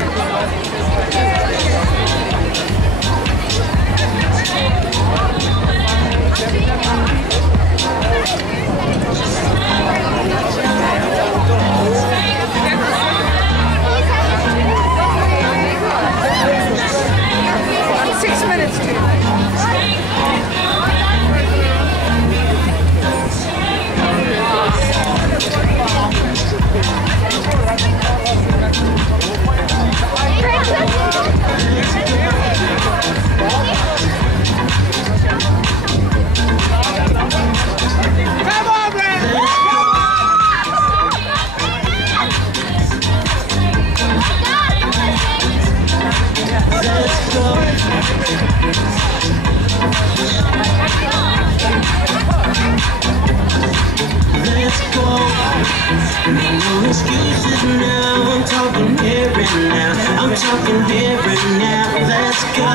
No excuses now, I'm talking here and now. I'm talking here and now, let's go.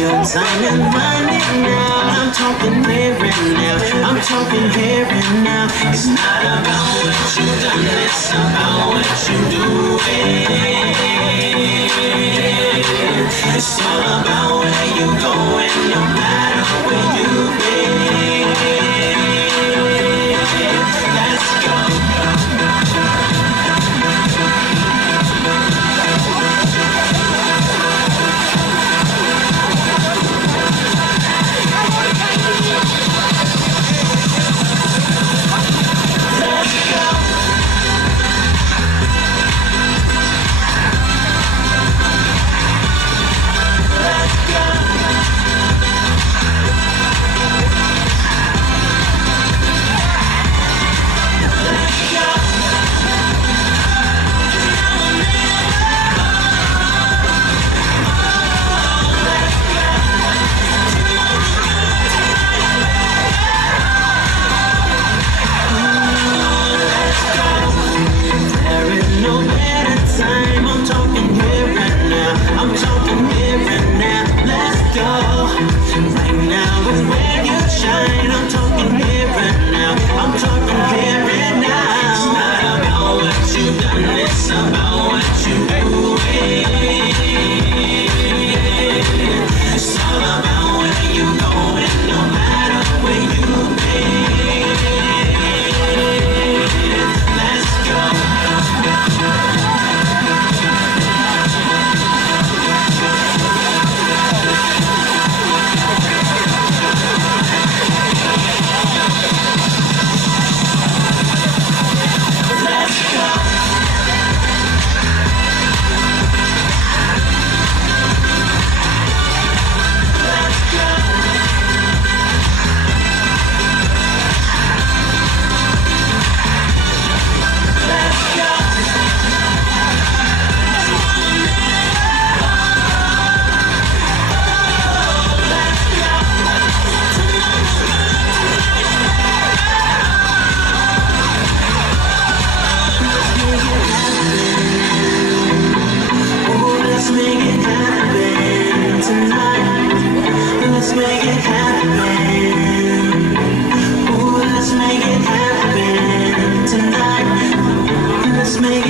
Your time is running now. I'm talking here and now. I'm talking here and now. It's not about what you've done, it's about what you do. It's all about where you going, no matter where you've been. Let's go. Let's go.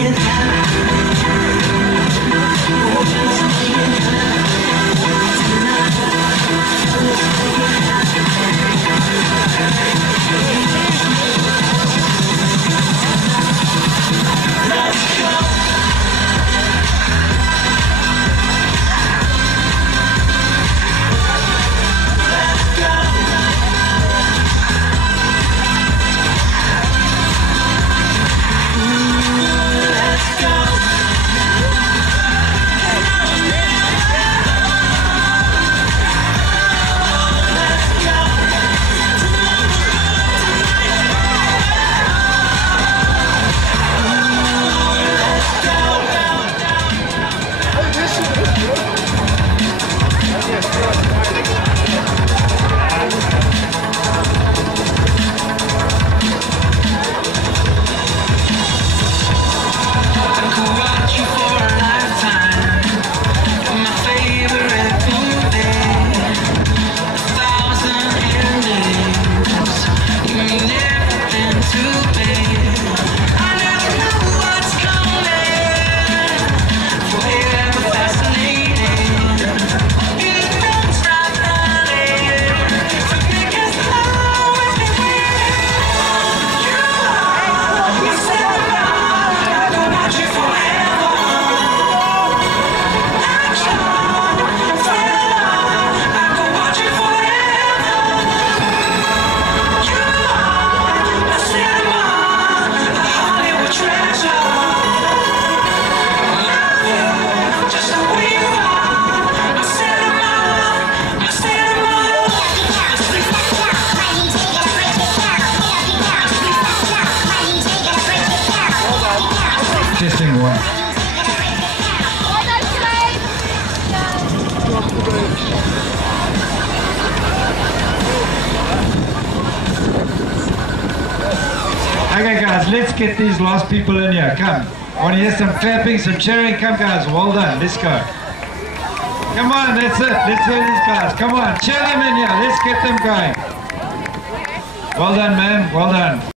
it happen. Oh, just make it happen tonight. Let's make it happen. Let's go. Testing one. Okay guys, let's get these last people in here. Come. I want to hear some clapping, some cheering. Come guys, well done. Let's go. Come on, that's it. Let's hear these guys. Come on, cheer them in here. Let's get them going. Well done, man. Well done.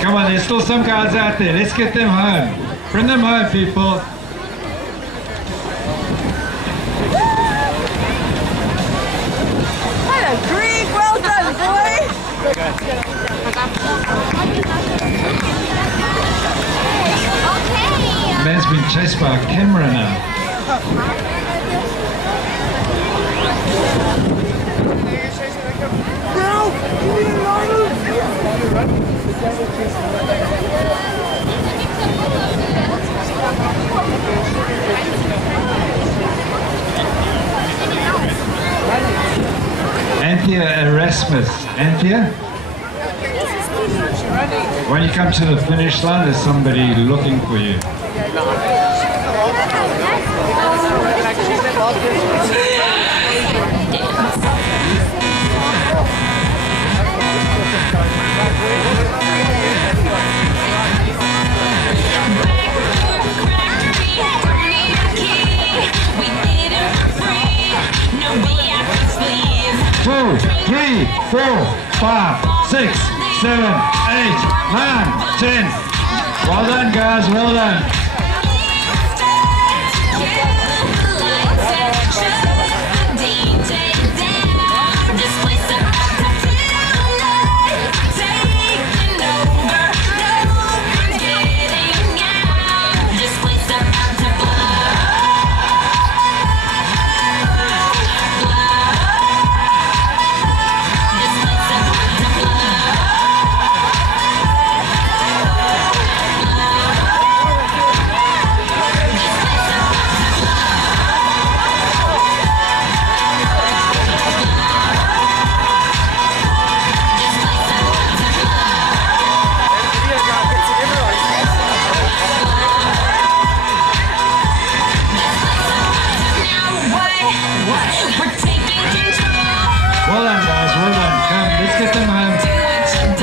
Come on, there's still some guys out there. Let's get them home. Bring them home, people. What a great, well done, boy. Man's been chased by a camera now. Anthea Erasmus. Anthea? When you come to the finish line, there's somebody looking for you. Two, 3, 4, 5, 6, 7, 8, 9, 10. Well done, guys. Well done.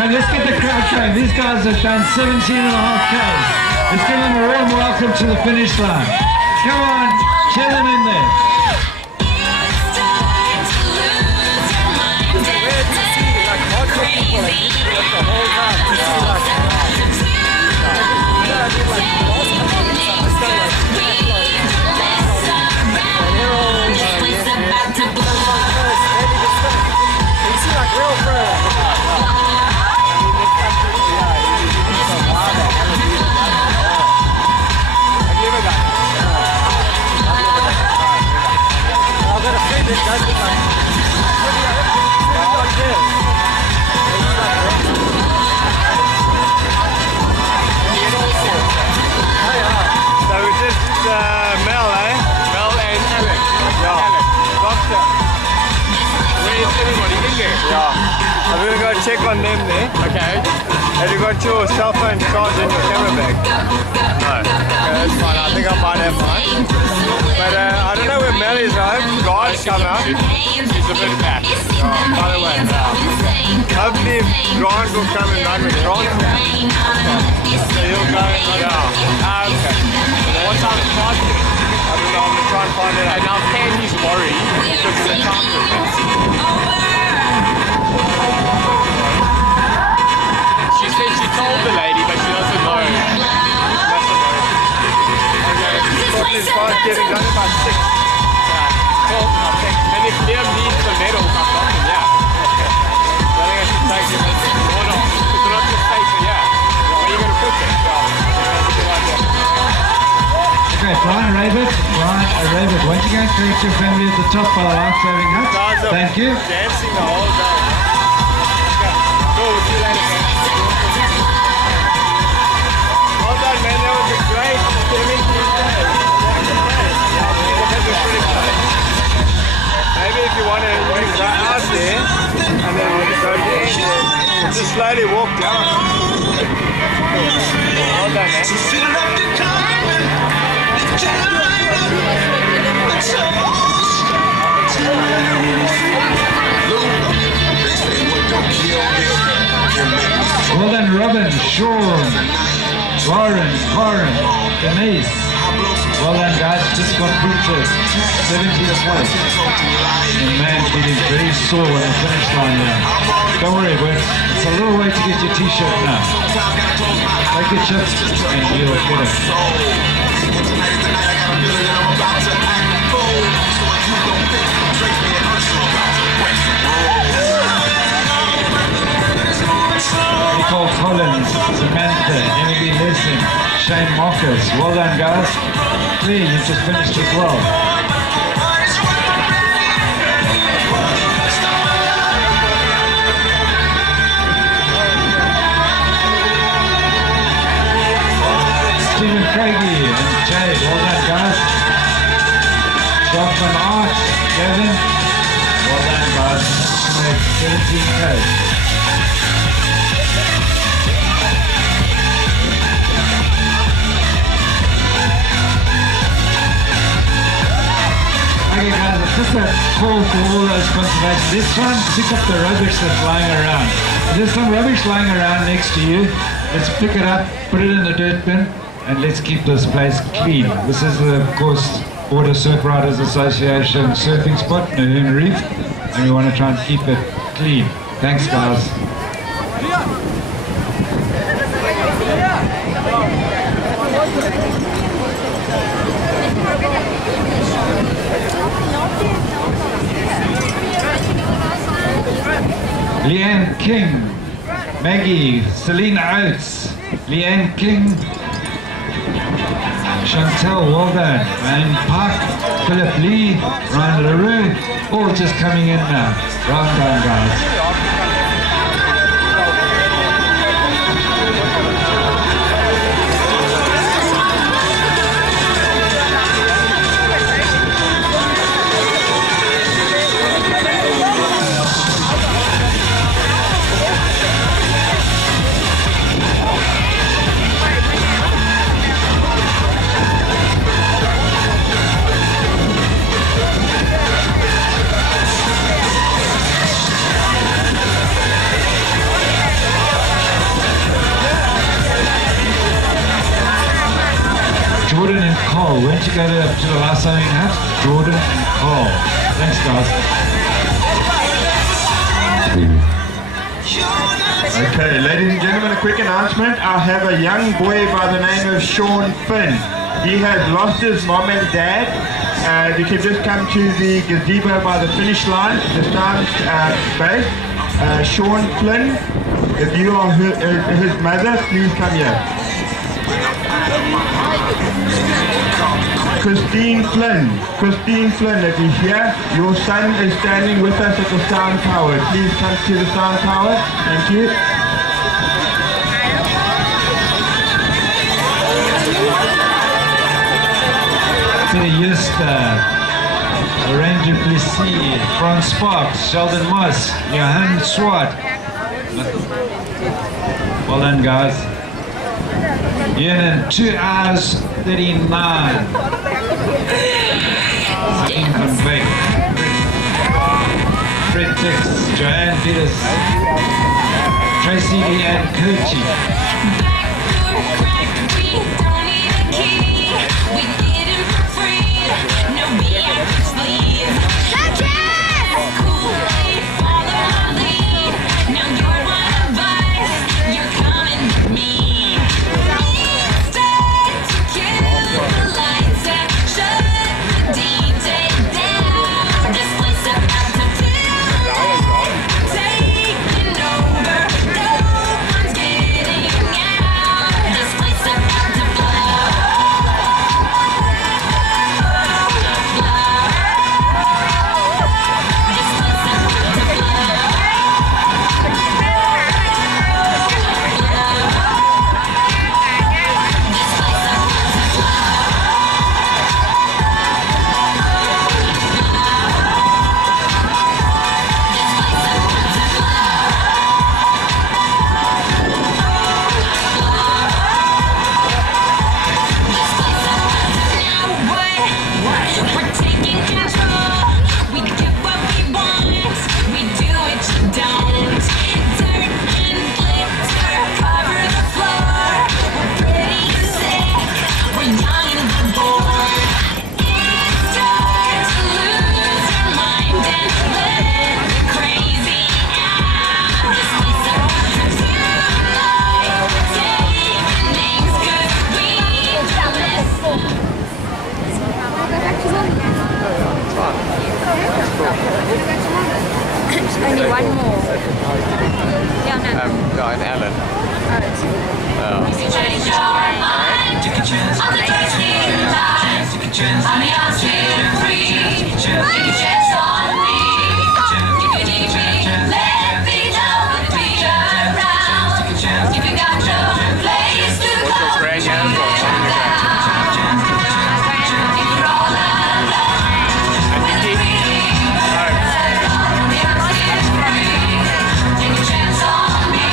Let's get the crowd going. These guys have done 17.5 Ks. Let's give them a warm welcome to the finish line. Come on, cheer them in there. I'm gonna go check on them there. Okay. Have you got your cell phone charged in your camera bag? No. Okay, that's fine. I think I might have mine. But I don't know where Mel is. I hope God's come out. She's a bit fat. By the way. Hopefully Grant will come and run with Grant. So he'll go and run. Yeah. Okay. What time is party? I don't know. I'm gonna try and find it out. And now Candy's worried because of the time difference. She said she told the lady, but she doesn't know. Okay, Scotland's fast getting done about 6. Yeah, 12, I think. And if Liam needs the medal, I'm not, yeah. I think I should take him as or not. Because we're not just safer, yeah. Where are you going to put them? Okay, Brian Rabbit, once again, correct your family at the top by the life-saving hut. Thank you. Dancing the whole day. Okay, cool, we'll see you later, man. Well done, man, that was a great swimming team day. Maybe if you want to go out there, and then we'll just go to the end there. Just slowly walk down. Well done, man. Well done, Robin, Sean, Lauren, Denise. Well done, guys. Just completed 70th place. And man, feeling very sore on the finish line now. Don't worry, it's a little way to get your t-shirt now. Take your chips and you'll get it. Nicole Collins, Samantha, Emily Lessing, Shane Marcus. Well done, guys. Clear, you just finished as well. Stephen Craigie and Jade, well done, guys. Brockman Art, Kevin, well done, guys. 17K. Okay guys, it's just a call for all those conservation. Let's try and pick up the rubbish that's lying around. If there's some rubbish lying around next to you, let's pick it up, put it in the dirt bin, and let's keep this place clean. This is the, of course, Border Surf Riders Association surfing spot, Nahoon Reef, and we want to try and keep it clean. Thanks guys. Leanne King, Maggie, Selena Oates, Leanne King, Chantel, well done, Ryan Park, Philip Lee, Ryan LaRue, all just coming in now. Well done, guys. Jordan and Cole, went to go to the last signing hut. Jordan and Cole. Thanks guys. Okay, ladies and gentlemen, a quick announcement. I have a young boy by the name of Sean Finn. He has lost his mom and dad. You can just come to the gazebo by the finish line, the dance base. Sean Flynn, if you are his mother, please come here. Christine Flynn, if you're here, your son is standing with us at the sound tower. Please come to the sound tower. Thank you. Peter Juster, Ranger Plessis, Franz Sparks, Sheldon Moss, Johan Swart, Well done, guys. You're in 2 hours 39. Sitting from Beck. Fred Dix, Joanne Peters, Tracy Leanne Kochi. Only one more. Guy and Ellen. Change your mind. Take a chance on the thirsty life. Take a chance on the oxygen free. Take a chance on me. You can need me. Let me know and be around. If you got no place to go, check that out. If you're all alone, with the breathing birds, the oxygen free. Take a chance on me.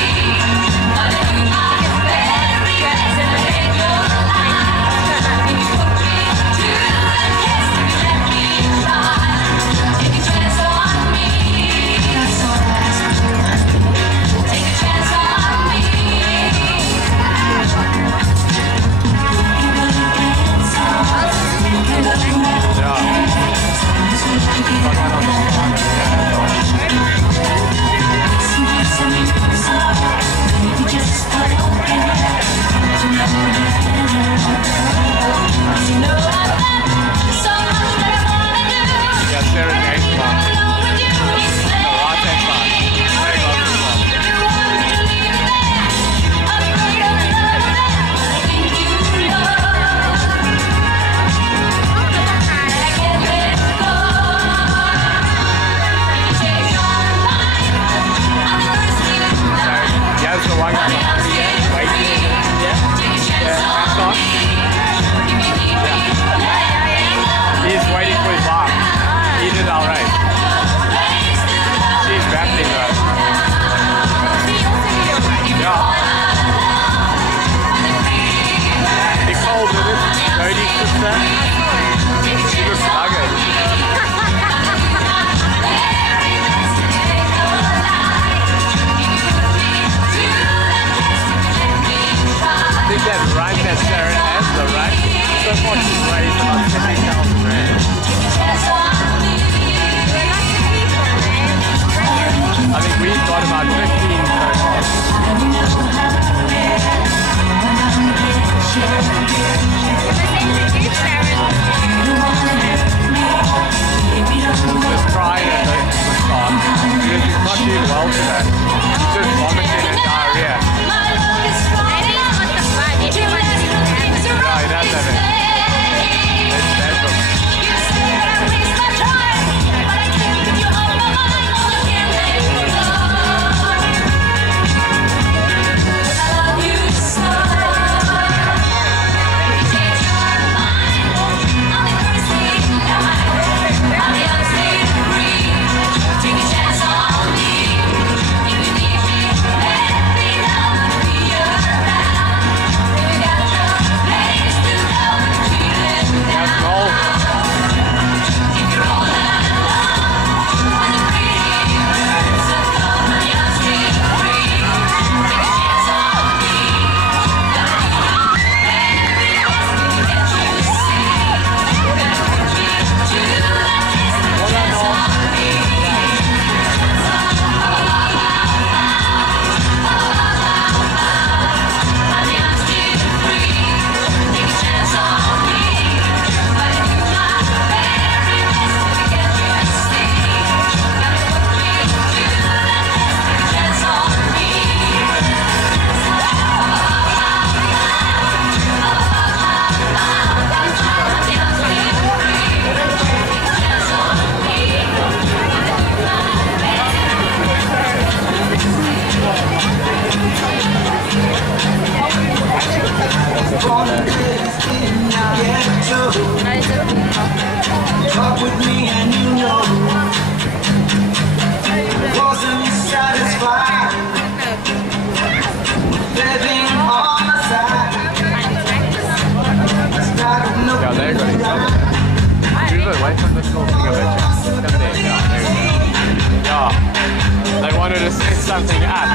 something up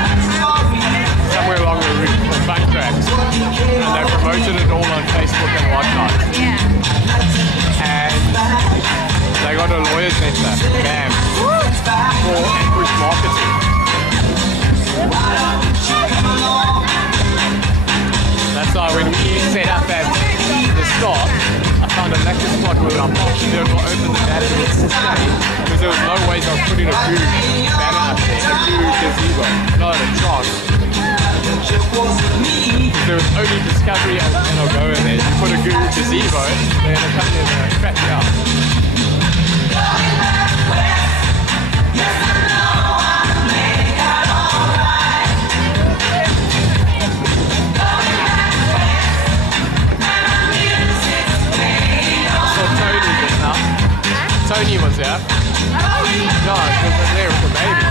somewhere along the route called Fun Tracks, and they promoted it all on Facebook and whatnot. And they got a lawyer's letter, bam, for ambush marketing. That's why when we set up at the start, I found a lekker spot where I'm confident will open the banner the next day, because there was no ways I was putting a blue banner up there, a blue gazebo, not a chance. There was only Discovery and Algoa there. You put a blue gazebo, they're going to come in and crap you out. Tony was there. No, because I'm there with the baby.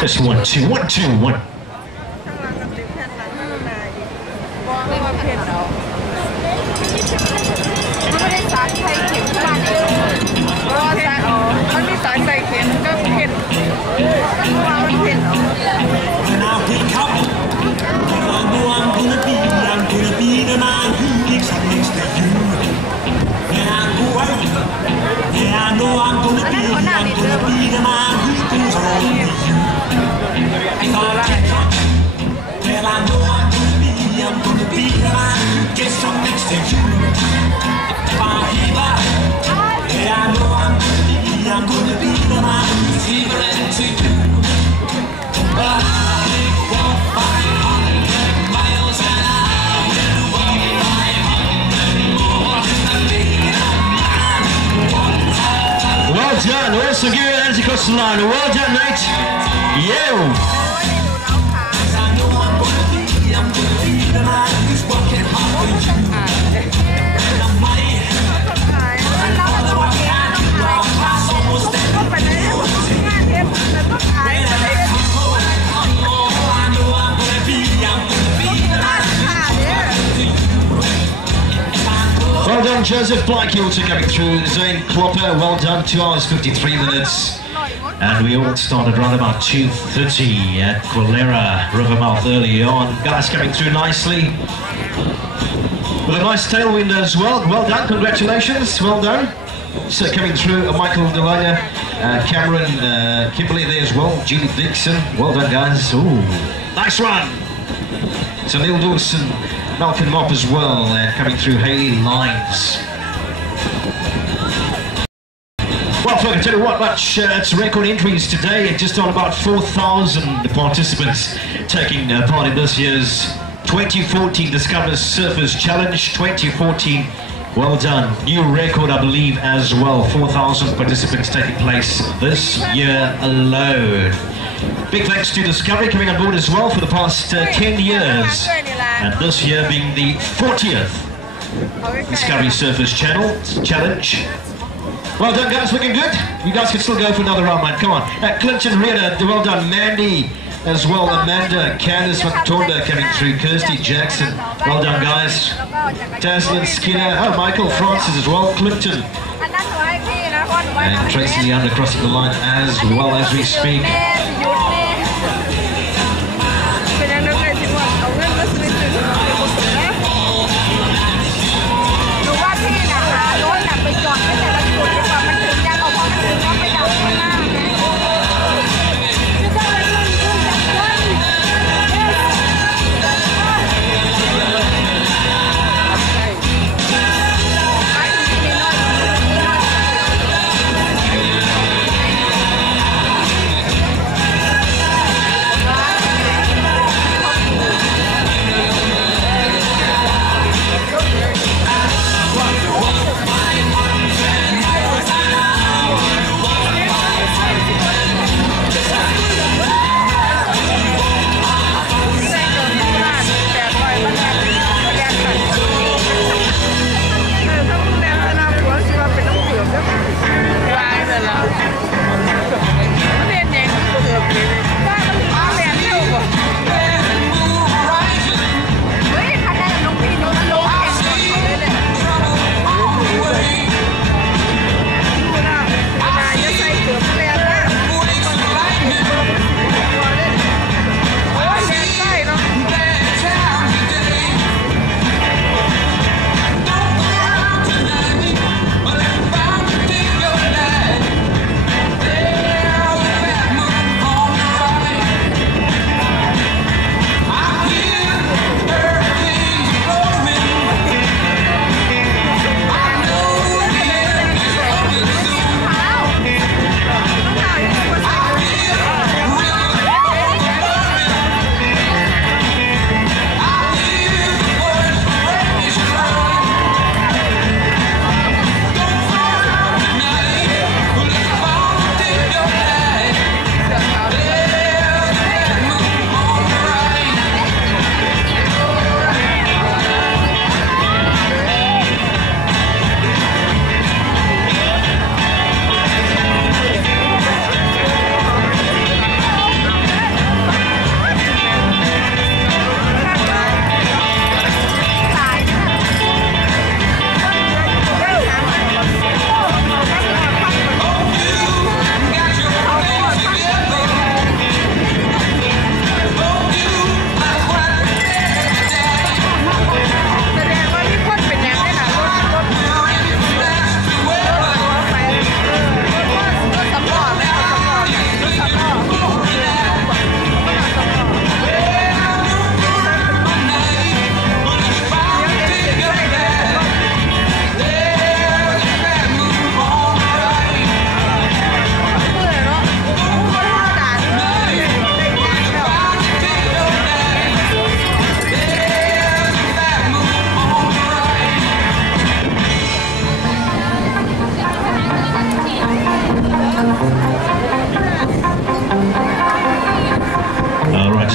Just 1, 2, 1, 2, 1. ไม่ได้สารใส่เข็มที่บ้านเองเพราะว่ามันมีสารใส่เข็มก็เผ็ดเพราะว่ามันเผ็ดเหรอ Now pick up. I'm gonna be the man who kicks up next to you. And I'm going. Yeah, I know I'm gonna be the man who goes along with you. And I'll pick up. Well, I know I'm gonna be the man who gets up next to you. Yeah, I know I'm gonna be the man who's eager to you. But I walk 500 miles and I will walk 500 more to be the man. Well done. Also give your hands across the line. Well done, mate. Yeah. I know I'm gonna be the man who's working hard for you. And I'm money. Well done, Joseph Blake, also coming through. Zane Klopper, well done, 2 hours 53 minutes. And we all started around about 2:30 at Kwelera Rivermouth early on. Guys coming through nicely. With a nice tailwind as well. Well done, congratulations, well done. So coming through, Michael Delina, Cameron, Kimberley there as well, Julie Dixon. Well done, guys. Ooh, nice run. So Neil Dawson, Malcolm Mop as well, coming through, Haley Lines. Well, folks, I tell you what, it's record entries today, just on about 4,000 participants taking part in this year's 2014 Discover Surfers Challenge 2014. Well done. New record, I believe, as well. 4,000 participants taking place this year alone. Big thanks to Discovery coming on board as well for the past 10 years. And this year being the 40th Discovery Surfers Challenge. Well done, guys. Looking good. You guys can still go for another round, man. Come on. Clinton Reader, well done. Mandy as well. Amanda, Candice McTorda coming through. Kirsty Jackson. Well done, guys. Taslin Skinner. Oh, Michael Francis as well. Clinton. And Tracy Leander crossing the line as well as we speak.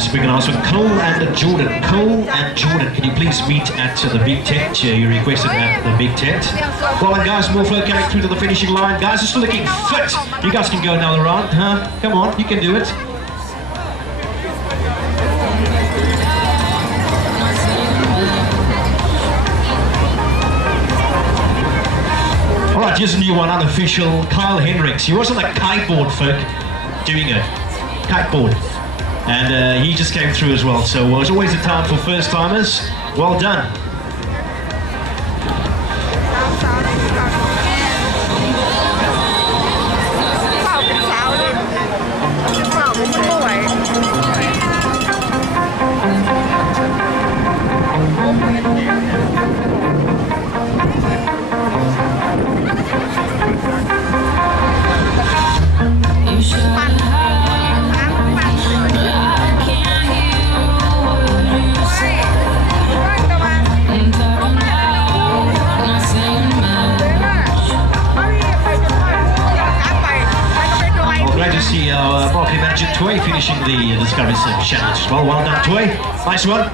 Just a big announcement. Cole and Jordan. Cole and Jordan, can you please meet at the big tent? You requested at the big tent. Well, and guys, more flow coming through to the finishing line. Guys, just looking fit. You guys can go another round, huh? Come on, you can do it. All right, here's a new one, unofficial. Kyle Hendricks. He was on the kiteboard, folk, doing a kiteboard. And he just came through as well, so it was always a time for first timers. Well done. Tway finishing the Discovery Surf Challenge as well. Well done, Tway. Nice one.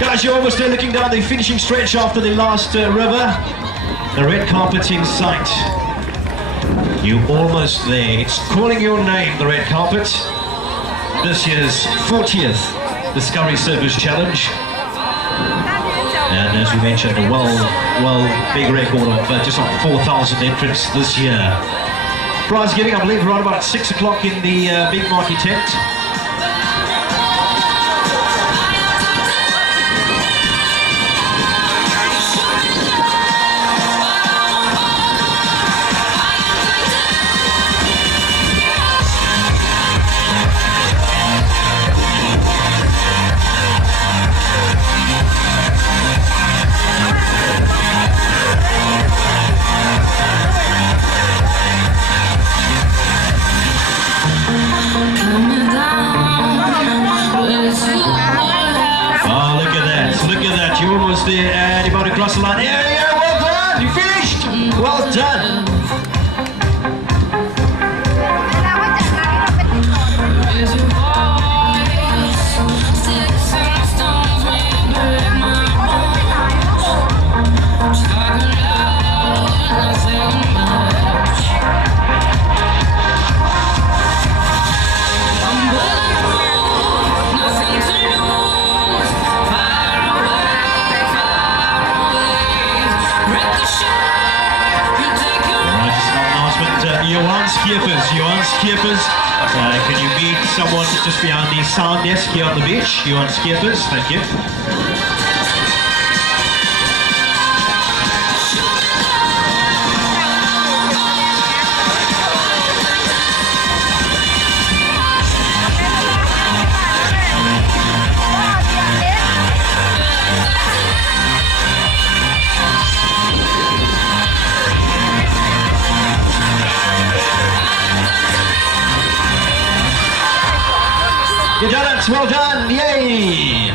Guys, you're almost there looking down the finishing stretch after the last river. The red carpet's in sight. You're almost there. It's calling your name, the red carpet. This year's 40th Discovery Surfers Challenge. And as we mentioned, a big record of just on 4,000 entrants this year. Prize giving, I believe, around about 6 o'clock in the big marquee tent. There, and you got across the line. Yeah, well done! You finished! Well done! Skippers, can you meet someone just behind the sound desk here on the beach? You want skippers? Thank you. You done it! Well done! Yay!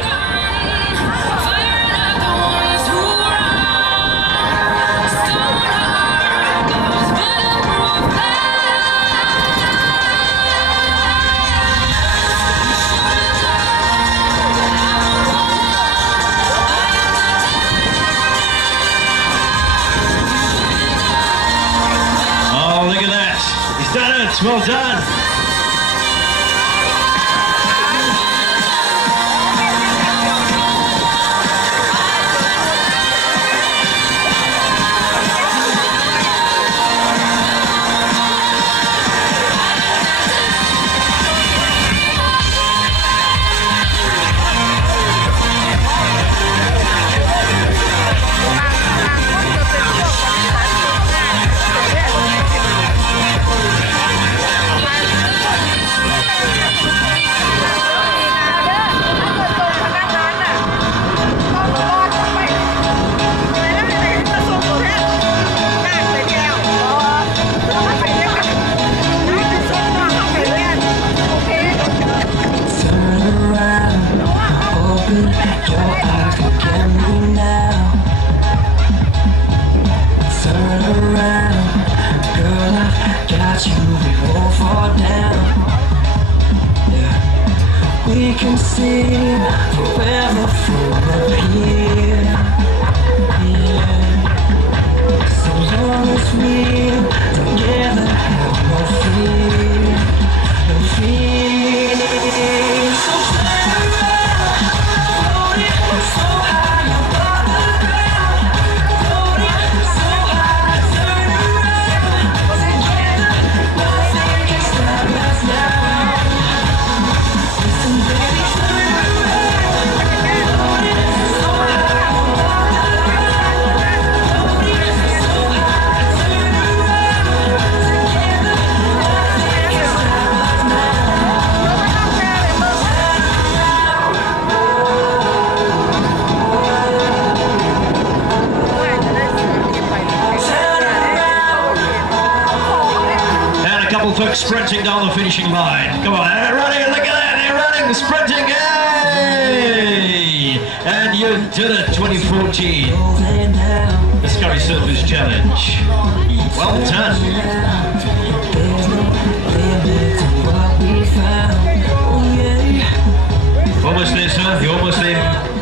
Oh, look at that! He's done it! Well done! can see forever from up here. Yeah. So long as we together have no fear, no fear. So turn around, floating so high above the ground, floating so high, turn around. Together, nothing can stop us now. Listen, baby, turn around, floating so high above the ground, floating so high, turn around. Together, nothing can stop us now. And a couple folks sprinting down the finishing line. Come on, they're running, look at that, they're running, sprinting, hey! And you did it, 2014 Discovery Surfers Challenge. Well done. Almost there, sir, you're almost there,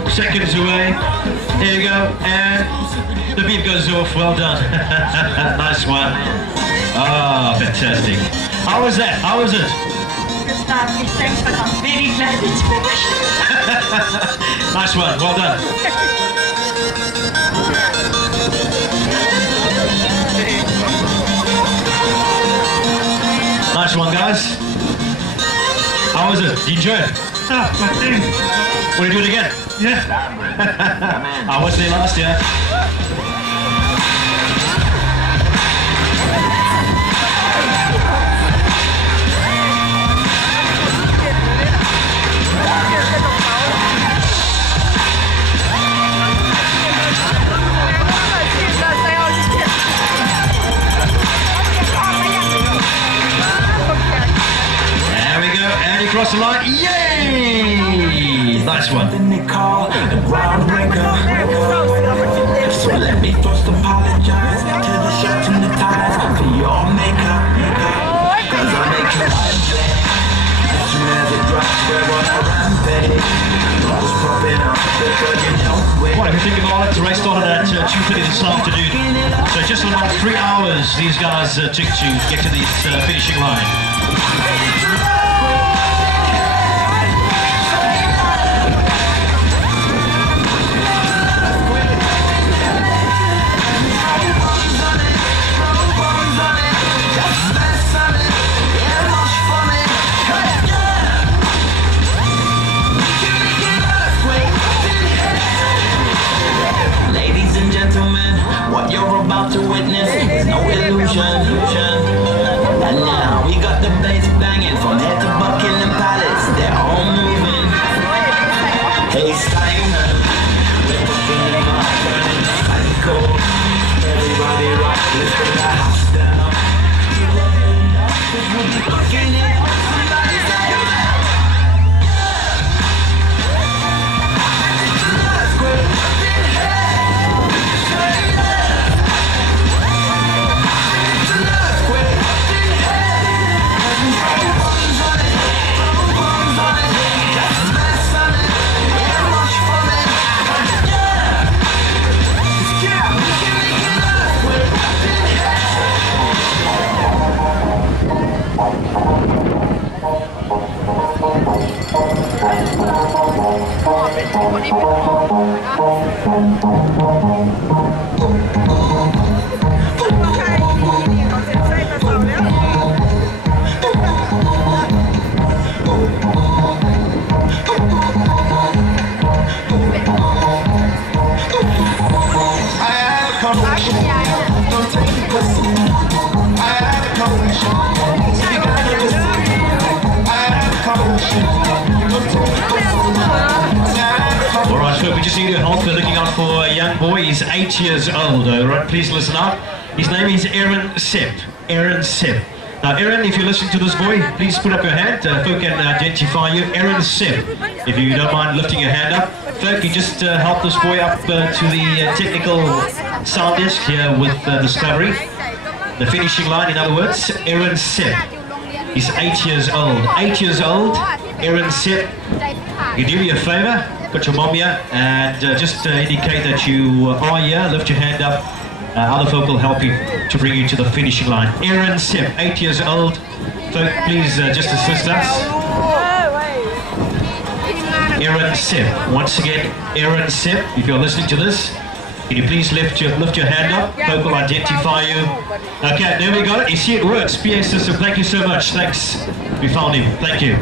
seconds away. There you go, and the beep goes off, well done. Nice one. Ah, fantastic. How was that? How was it? Thanks, but I'm very glad it's finished. Nice one, well done. Nice one, guys. How was it? Did you enjoy it? Ah, my thing. Want to do it again? Yeah. I was there last year. And you cross the line, yay! Nice one. They call the groundbreaker. So let me first apologize to the shirts and the ties for your makeup. Cause I make you ugly. As soon as it drops, we're on a rampage. Bubbles popping up because you know it. Well, if you think about it, the race started at 2:30 this afternoon. So just about 3 hours these guys took to get to this finishing line. What you're about to witness is no illusion. And now we got the bass banging from head to Buckingham Palace. They're all moving. Hey, Steiner, we're pushing them up, turning the cycle. Everybody rock, let's put the house down. Looking it, somebody say Alright, so we just need your help. We're looking out for a young boy. He's 8 years old. Alright, please listen up. His name is Aaron Sepp. Aaron Sepp. Now, Aaron, if you listen to this boy, please put up your hand. Folk can identify you. Aaron Sepp. If you don't mind lifting your hand up. Folk, you just help this boy up to the technical sound desk here with Discovery. The finishing line, in other words, Aaron Sepp. He's 8 years old. 8 years old, Aaron Sepp. You can do me a favour, got your mom here, and just indicate that you are here, lift your hand up. Other folk will help you to bring you to the finishing line. Erin Sepp, 8 years old. Folk, please just assist us. Erin Sepp, once again, Erin Sepp, if you're listening to this, can you please lift your hand up? Folk will identify you. Okay, there we go. You see it works. PA system, thank you so much. Thanks. We found him. Thank you.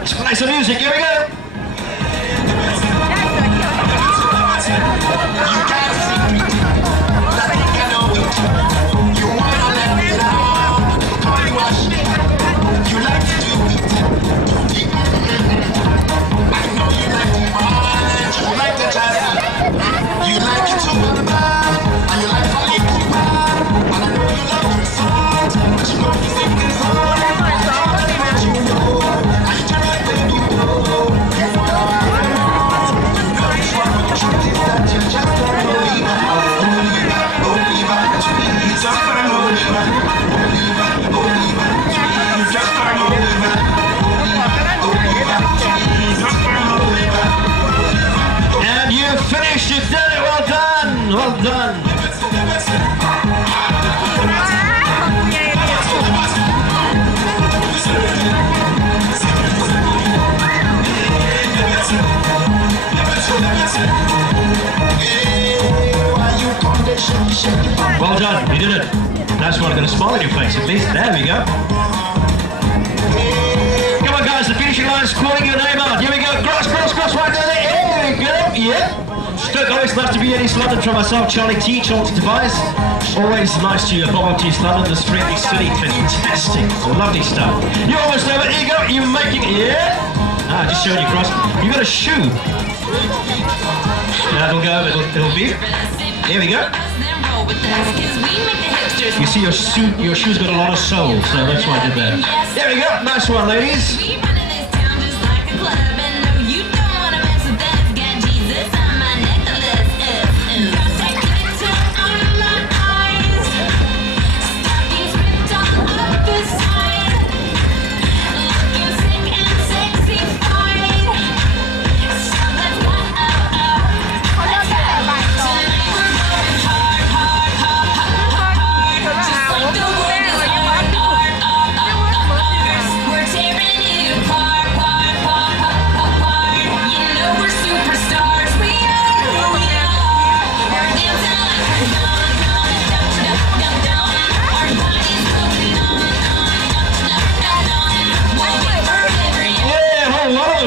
Let's play some music. Here we go. Well done. Well done, you did it. Nice one, got a smile on your face at least. There we go. Come on guys, the finishing line is calling your name out. Here we go, cross, right there. There we go, yeah. Stoke, always nice to be in East London. From myself, Charlie T, Charlton Device. Always nice to bob up to East London, this friendly city. Fantastic, lovely stuff. You're almost over, here you go, you're making it, yeah? Ah, just showing you cross. You got a shoe. Now it'll go, it'll be. There we go. You see your shoe's got a lot of soul, so that's why I did that. There we go, nice one, ladies.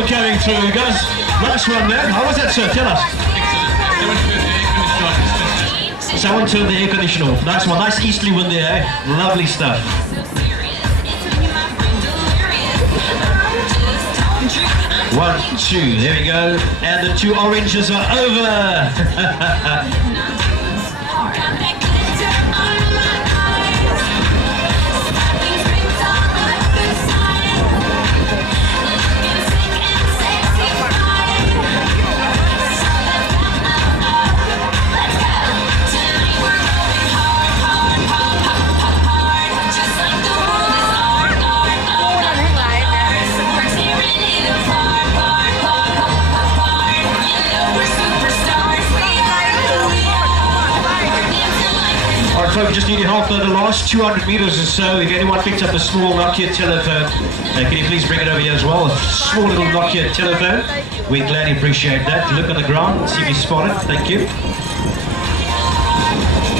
Coming through, guys. Nice one, man. How was that, sir? Tell us. Someone turned the air conditioner off. Nice one. Nice easterly wind there, eh? Lovely stuff. 1, 2. There we go. And the 2 oranges are over. So we just need your help for the last 200 meters or so. If anyone picks up a small Nokia telephone, can you please bring it over here as well? A small little Nokia telephone. We gladly appreciate that. Look on the ground, see if you spot it. Thank you.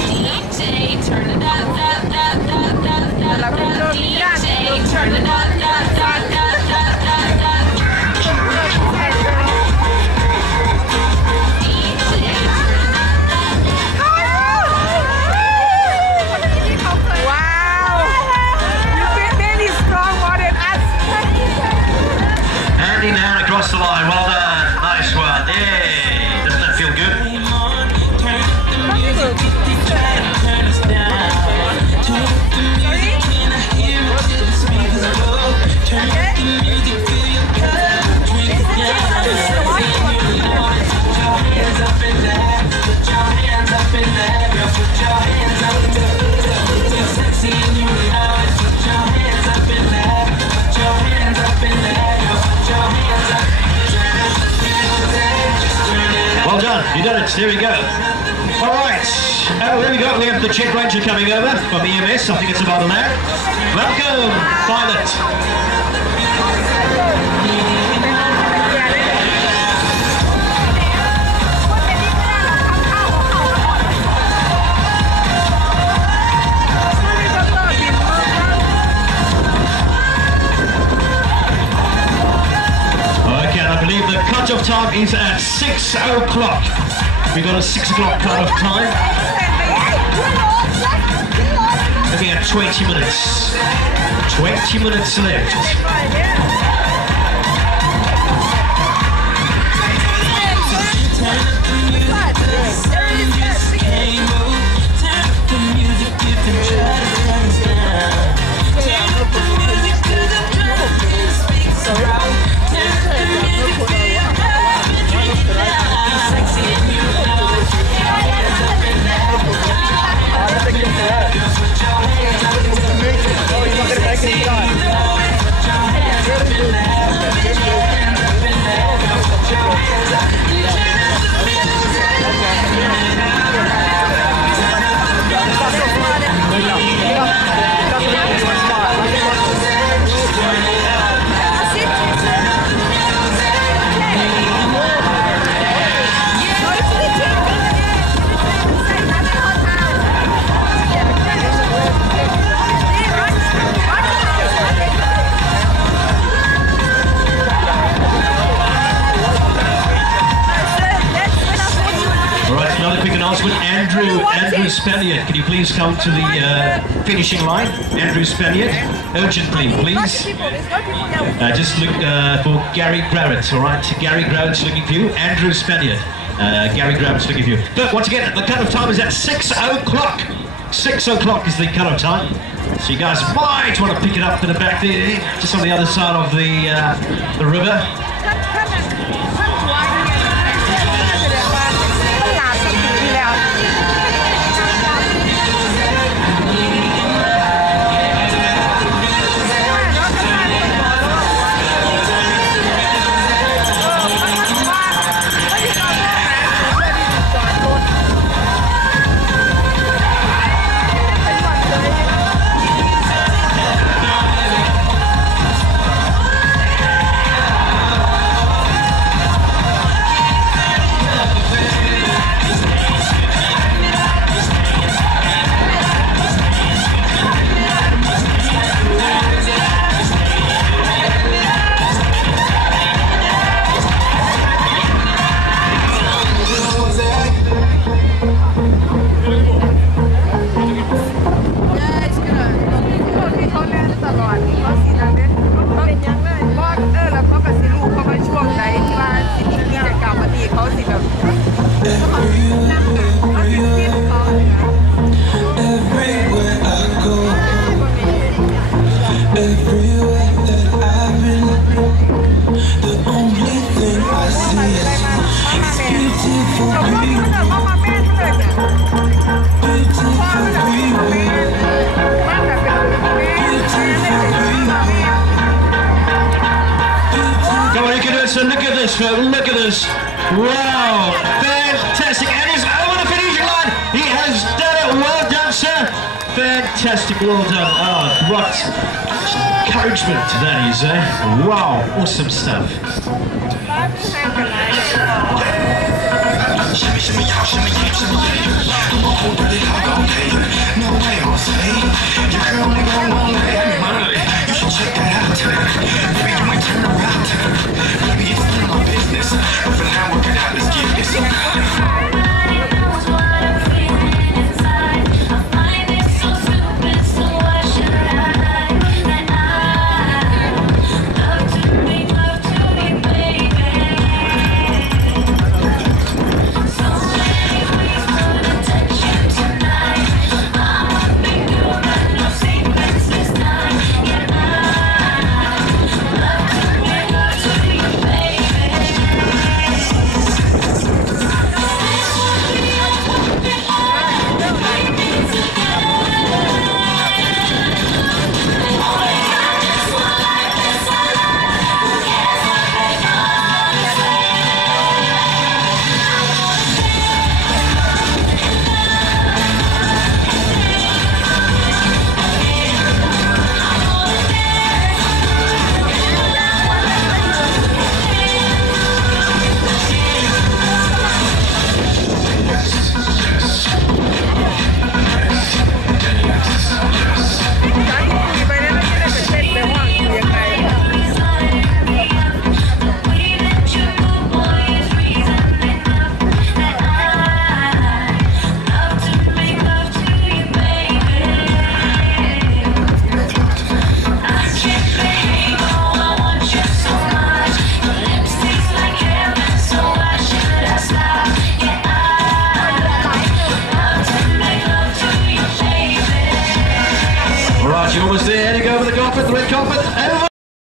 DJ, turn it up, DJ, turn it up, across the line, well done, nice one, yeah, doesn't that feel good? You done it. There we go. All right. Oh, there we go. We have the jet ranger coming over from EMS. I think it's about now. Welcome, pilot. I believe the cut-off time is at 6 o'clock. We've got a 6 o'clock cut-off time. Looking at 20 minutes. 20 minutes left. Andrew Spaniard, can you please come to the finishing line? Andrew Spaniard, urgently, please. Just look for Gary Gravett, all right? Gary Gravett's looking for you. Andrew Spaniard, Gary Gravett's looking for you. But once again, the cut-off time is at 6 o'clock. 6 o'clock is the cut-off time. So you guys might want to pick it up to the back there, just on the other side of the river. Look at this. Wow, fantastic. And he's over the finishing line. He has done it. Well done, sir. Fantastic. Well done. Oh, what encouragement that is, eh? Wow, awesome stuff. Shimmy, shimmy, y'all, shimmy, shimmy, I'm a whole dirty hog all day. No way, I'll say. Your girl ain't gon' let me money. You should check that out. Maybe you might turn around. Maybe it's none of my business. But for now, work it out. Let's get this. This night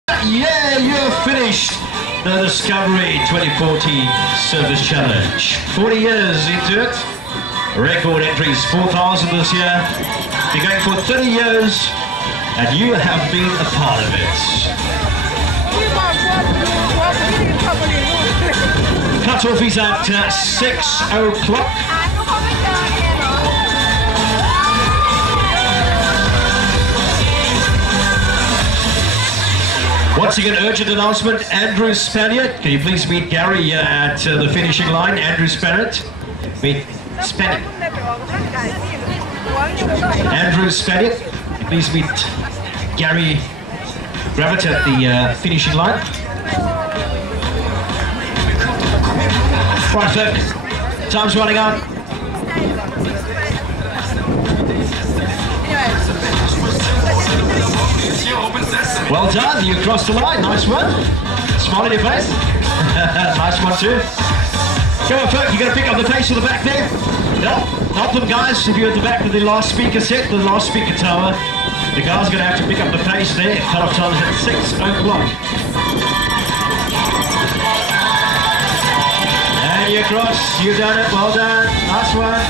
Yeah, you've finished the Discovery 2014 Service Challenge. 40 years into it. Record entries 4,000 this year. You're going for 30 years and you have been a part of it. Cut-off is at 6 o'clock. Once again, urgent announcement, Andrew Spaniard. Can you please meet Gary at the finishing line? Andrew Spaniard. Meet Spaniard. Andrew Spaniard. Please meet Gary Gravett at the finishing line. Right, folk. Time's running out. Well done, you crossed the line, nice one. Smile on your face. Nice one too. Come on folk, you got to pick up the pace of the back there. Yeah, help them guys, if you're at the back of the last speaker set, the last speaker tower. The guys are going to have to pick up the pace there. Cut-off time is at 6 o'clock. And you cross, you've done it, well done, nice one.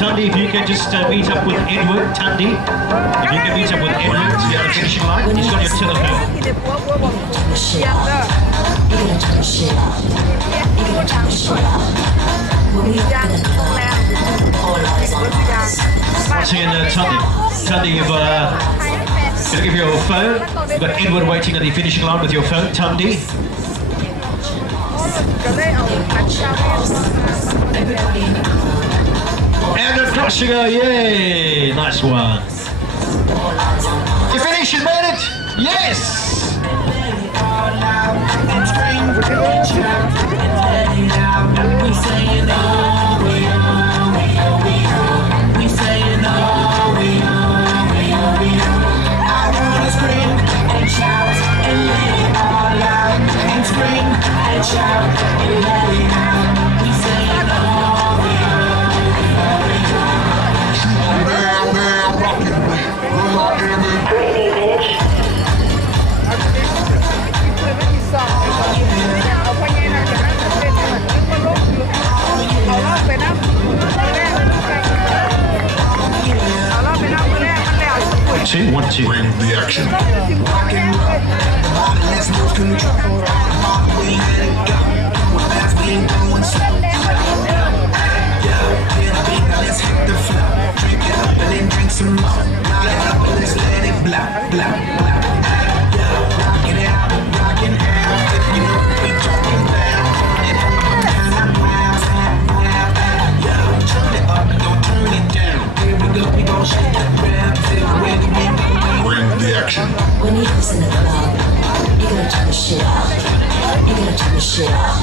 Tundi, if you can just meet up with Edward, Tundi. If you can meet up with Edward to the finishing line, he's got your telephone. Once again, Tundi, you've going to give your phone. You've got Edward waiting at the finishing line with your phone, Tundi. And across you go, yay! Nice one. You finished, you made it? Yes! One, two. Bring the action. When you listen to the club, you're gonna turn the shit up. You're gonna turn the shit up.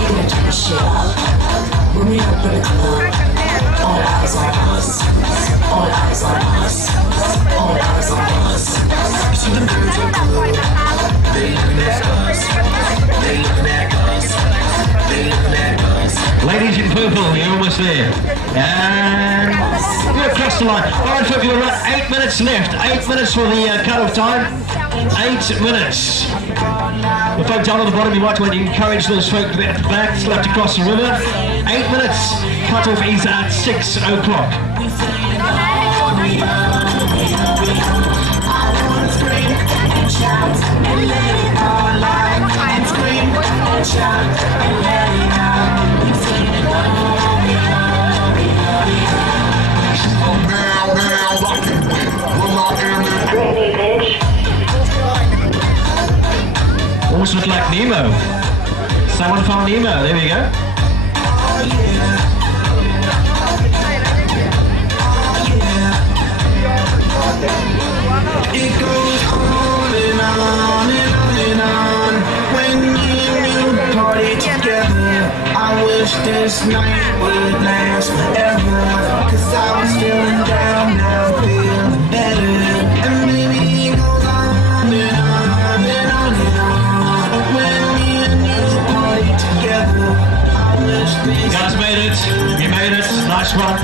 You're gonna turn the shit up. When we open the club, all eyes on us. All eyes on us. All eyes on us. You see them girls in the club, they looking at us. They looking at us. They looking at us. Ladies in purple, you're almost there. And you're across the line. All right, folk, you've got 8 minutes left. 8 minutes for the cut-off time. 8 minutes. The folk down at the bottom, you might want to encourage those folk at the back, left across the river. 8 minutes. Cut-off is at 6 o'clock. Almost look like Nemo. Someone found Nemo. There we go. this night would last forever. Cause I was feeling down, now I'm feeling better. And maybe it goes on and on and on and on. When me and you party together, I wish these guys made it. You made it. Nice one.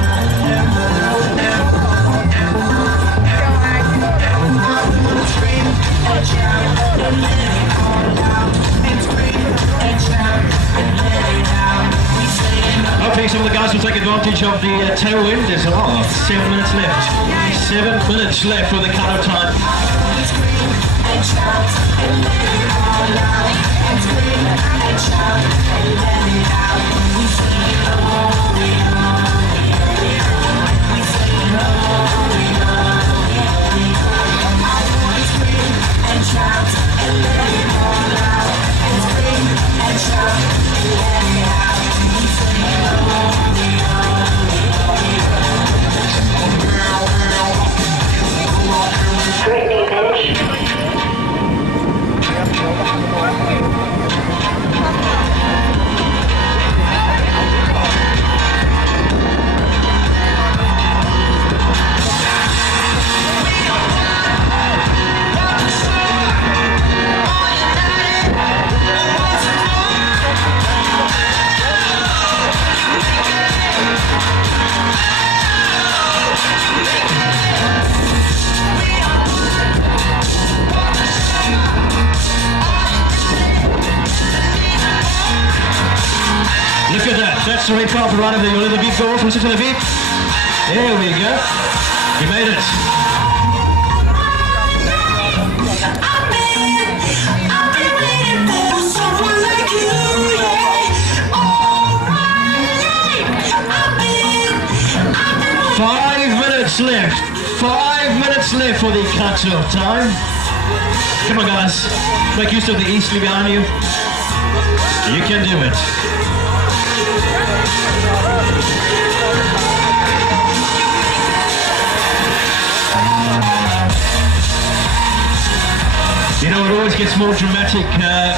Hopefully some of the guys will take advantage of the tailwind. There's 7 minutes left. 7 minutes left for the cut-off time. Look at that. That's the red carpet right over there. You let the beep go off. Listen to the beep. There we go. You made it. I've been waiting for someone like you, yeah. All right. I've been 5 minutes left. 5 minutes left for the cut-off time. Come on, guys. Make use of the easterly behind you. You can do it. You know, it always gets more dramatic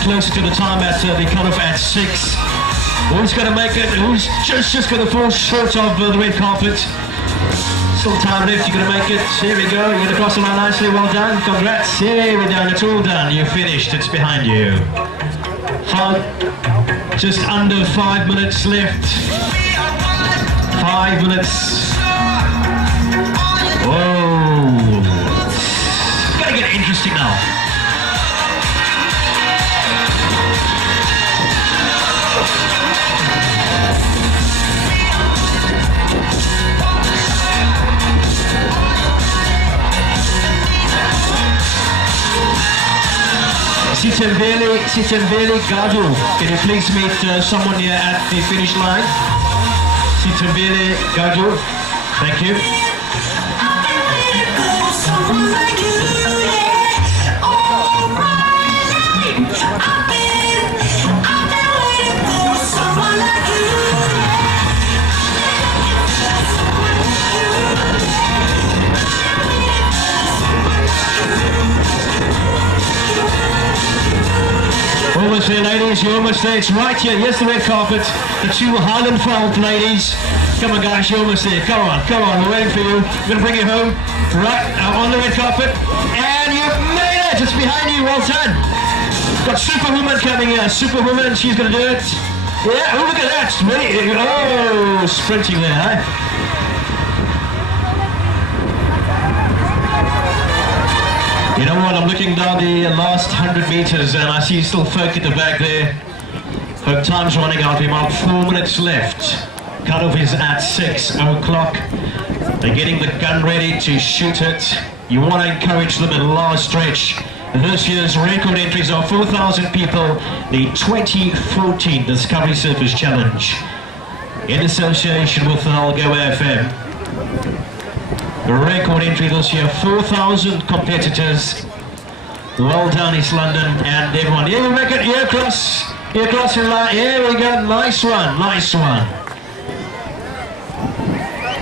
closer to the time at the cut-off at 6. Who's going to make it? Who's just going to fall short of the red carpet? Still time left, you're going to make it. Here we go, you're going to cross the line nicely, well done. Congrats, here we're done, it's all done. You're finished, it's behind you. Just under 5 minutes left. 5 minutes. Whoa. It's going to get interesting now. Sitembele Gadu, can you please meet someone here at the finish line? Sitembele Gadu, thank you. Almost there, ladies, you're almost there. It's right here. Here's the red carpet. The two Highland Folk ladies. Come on, guys, you're almost there. Come on, we're waiting for you. We're going to bring you home. Right, on the red carpet. And you've made it! It's behind you, well done. Got Superwoman coming here. Superwoman, she's going to do it. Yeah, oh, look at that. Oh, sprinting there, huh? You know what, I'm looking down the last 100 meters and I see still folk at the back there. Hope time's running out, we have about 4 minutes left. Cutoff is at 6 o'clock. They're getting the gun ready to shoot it. You want to encourage them in the last stretch. This year's record entries are 4,000 people, the 2014 Discovery Surfers Challenge. In association with Algoa FM. The record entry this year, 4,000 competitors. Well done, East London and everyone. Here we make it, here across the line. Here we go, nice one, nice one.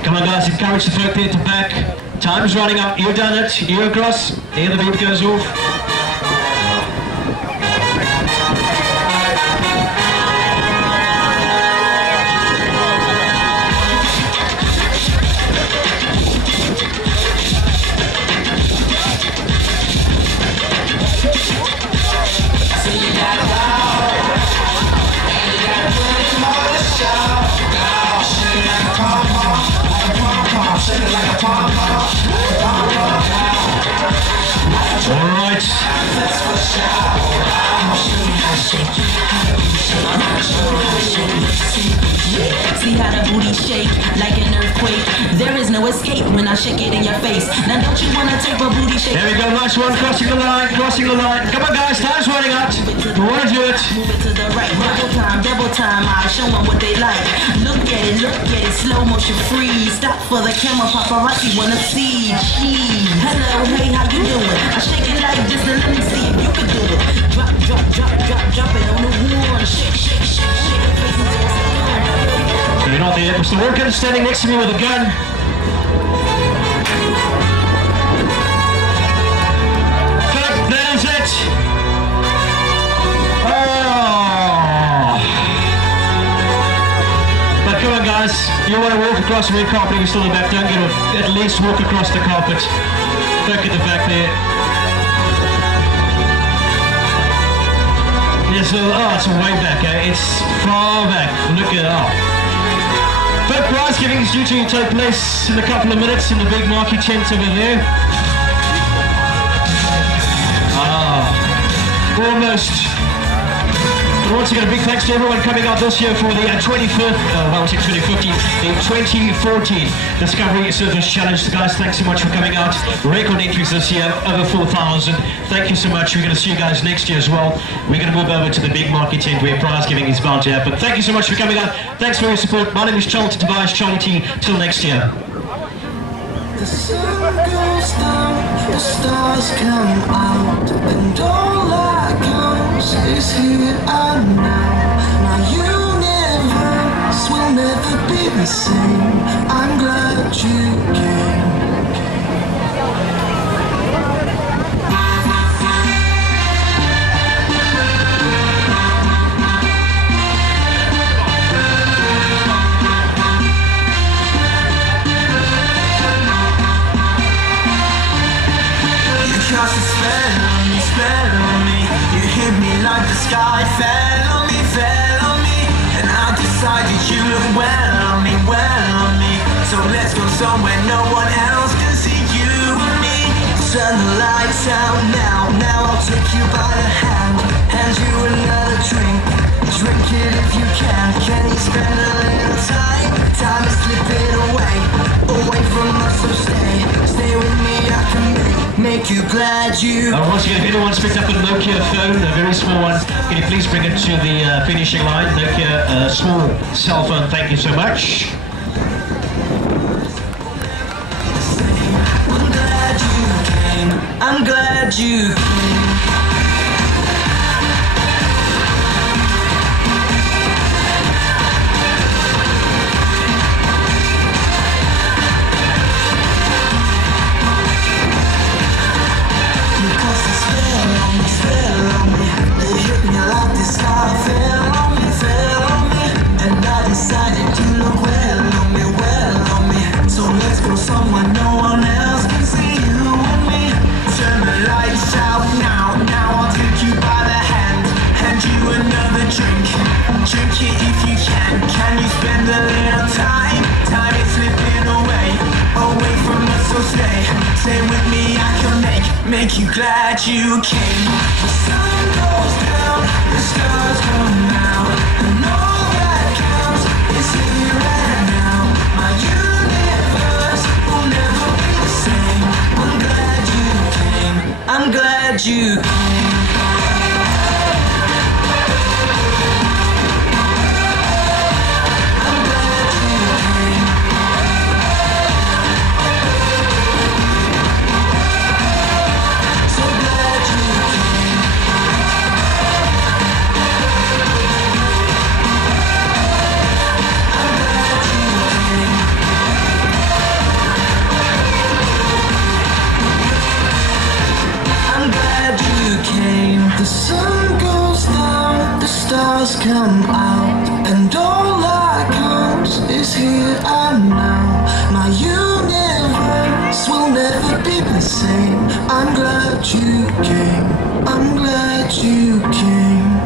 Come on guys, encourage the folk there at the back. Time's running up, you've done it, here across. Here the beat goes off. See how the booty shake like an earthquake. There is no escape when I shake it in your face. Now don't you wanna take my booty shake? There we go, nice one, crossing the line, crossing the line. Come on guys, time's running out. You wanna do it? Move it to the right, double time, I show them what they like. Look at it, slow motion freeze. Stop for the camera, paparazzi wanna see. Gee. Hello, hey, how you doing? I shake it like this and let me see if you can do it. Drop it on the wall. Shake. So you're not there, Mr. Walker standing next to me with a gun. Nails it! Oh! But come on guys, you want to walk across the red carpet, you're still in the back, don't get off. At least walk across the carpet. Don't get the back there. Yes, oh, it's way back, eh? It's far back. Look at that. But prize giving is due to take place in a couple of minutes in the big marquee tent over there. Almost. But once again, a big thanks to everyone coming out this year for the 2014 Discovery Surfers Challenge. Guys, thanks so much for coming out. Record entries this year, over 4,000. Thank you so much. We're going to see you guys next year as well. We're going to move over to the big market tent where prize giving is bound to happen. Thank you so much for coming out. Thanks for your support. My name is Charlie Tobias, Charlie T. Till next year. The sun goes down, the stars come out, and all that counts is here and now. My universe will never be the same. I'm glad you came. Cast a spell on me. You hit me like the sky fell on me. And I decided you look well on me. So let's go somewhere no one else can see you and me. Turn the lights out now. Now I'll take you by the hand you another drink. Drink it if you can. Can you spend a little time? Time is slipping away from us, so stay with me. I can make you glad you. Once again, if anyone's picked up a Nokia phone, a very small one, can you please bring it to the finishing line? Nokia small cell phone, thank you so much. I'm glad you came. Someone no one else can see you and me. Turn the lights out now. Now I'll take you by the hand you another drink. Drink it if you can. Can you spend a little time? Time is slipping away from us, so stay with me. I can make you glad you came. The sun goes down, the stars come out, and all that counts is here and now. My universe will never be the same. I'm glad you came. I'm glad you came. The sun goes down, the stars come out, and all that counts is here and now. My universe will never be the same. I'm glad you came. I'm glad you came.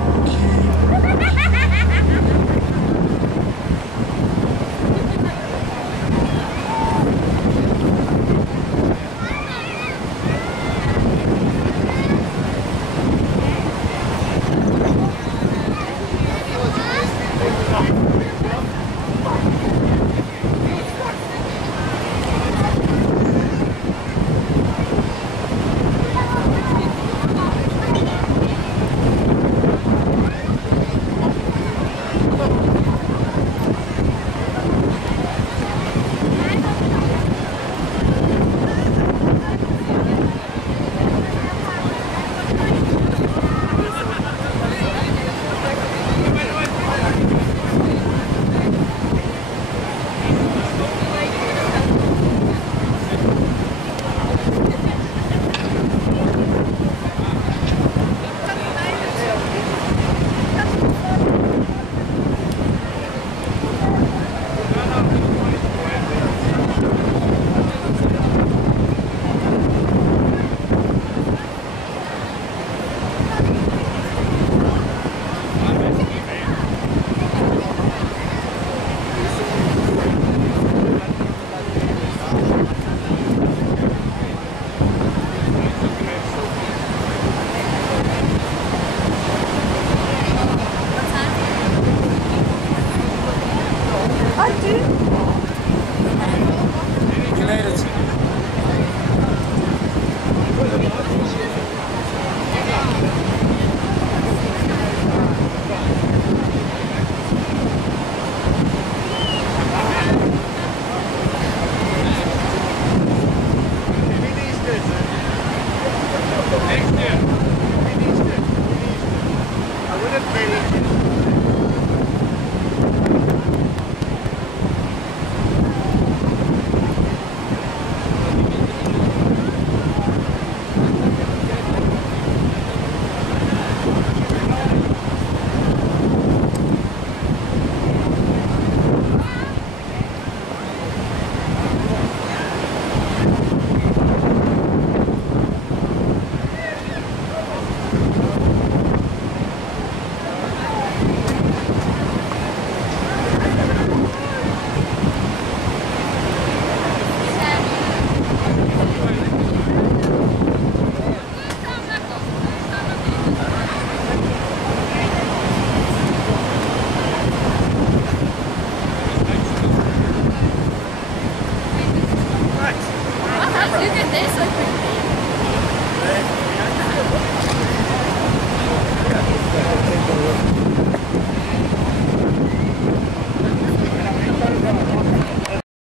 this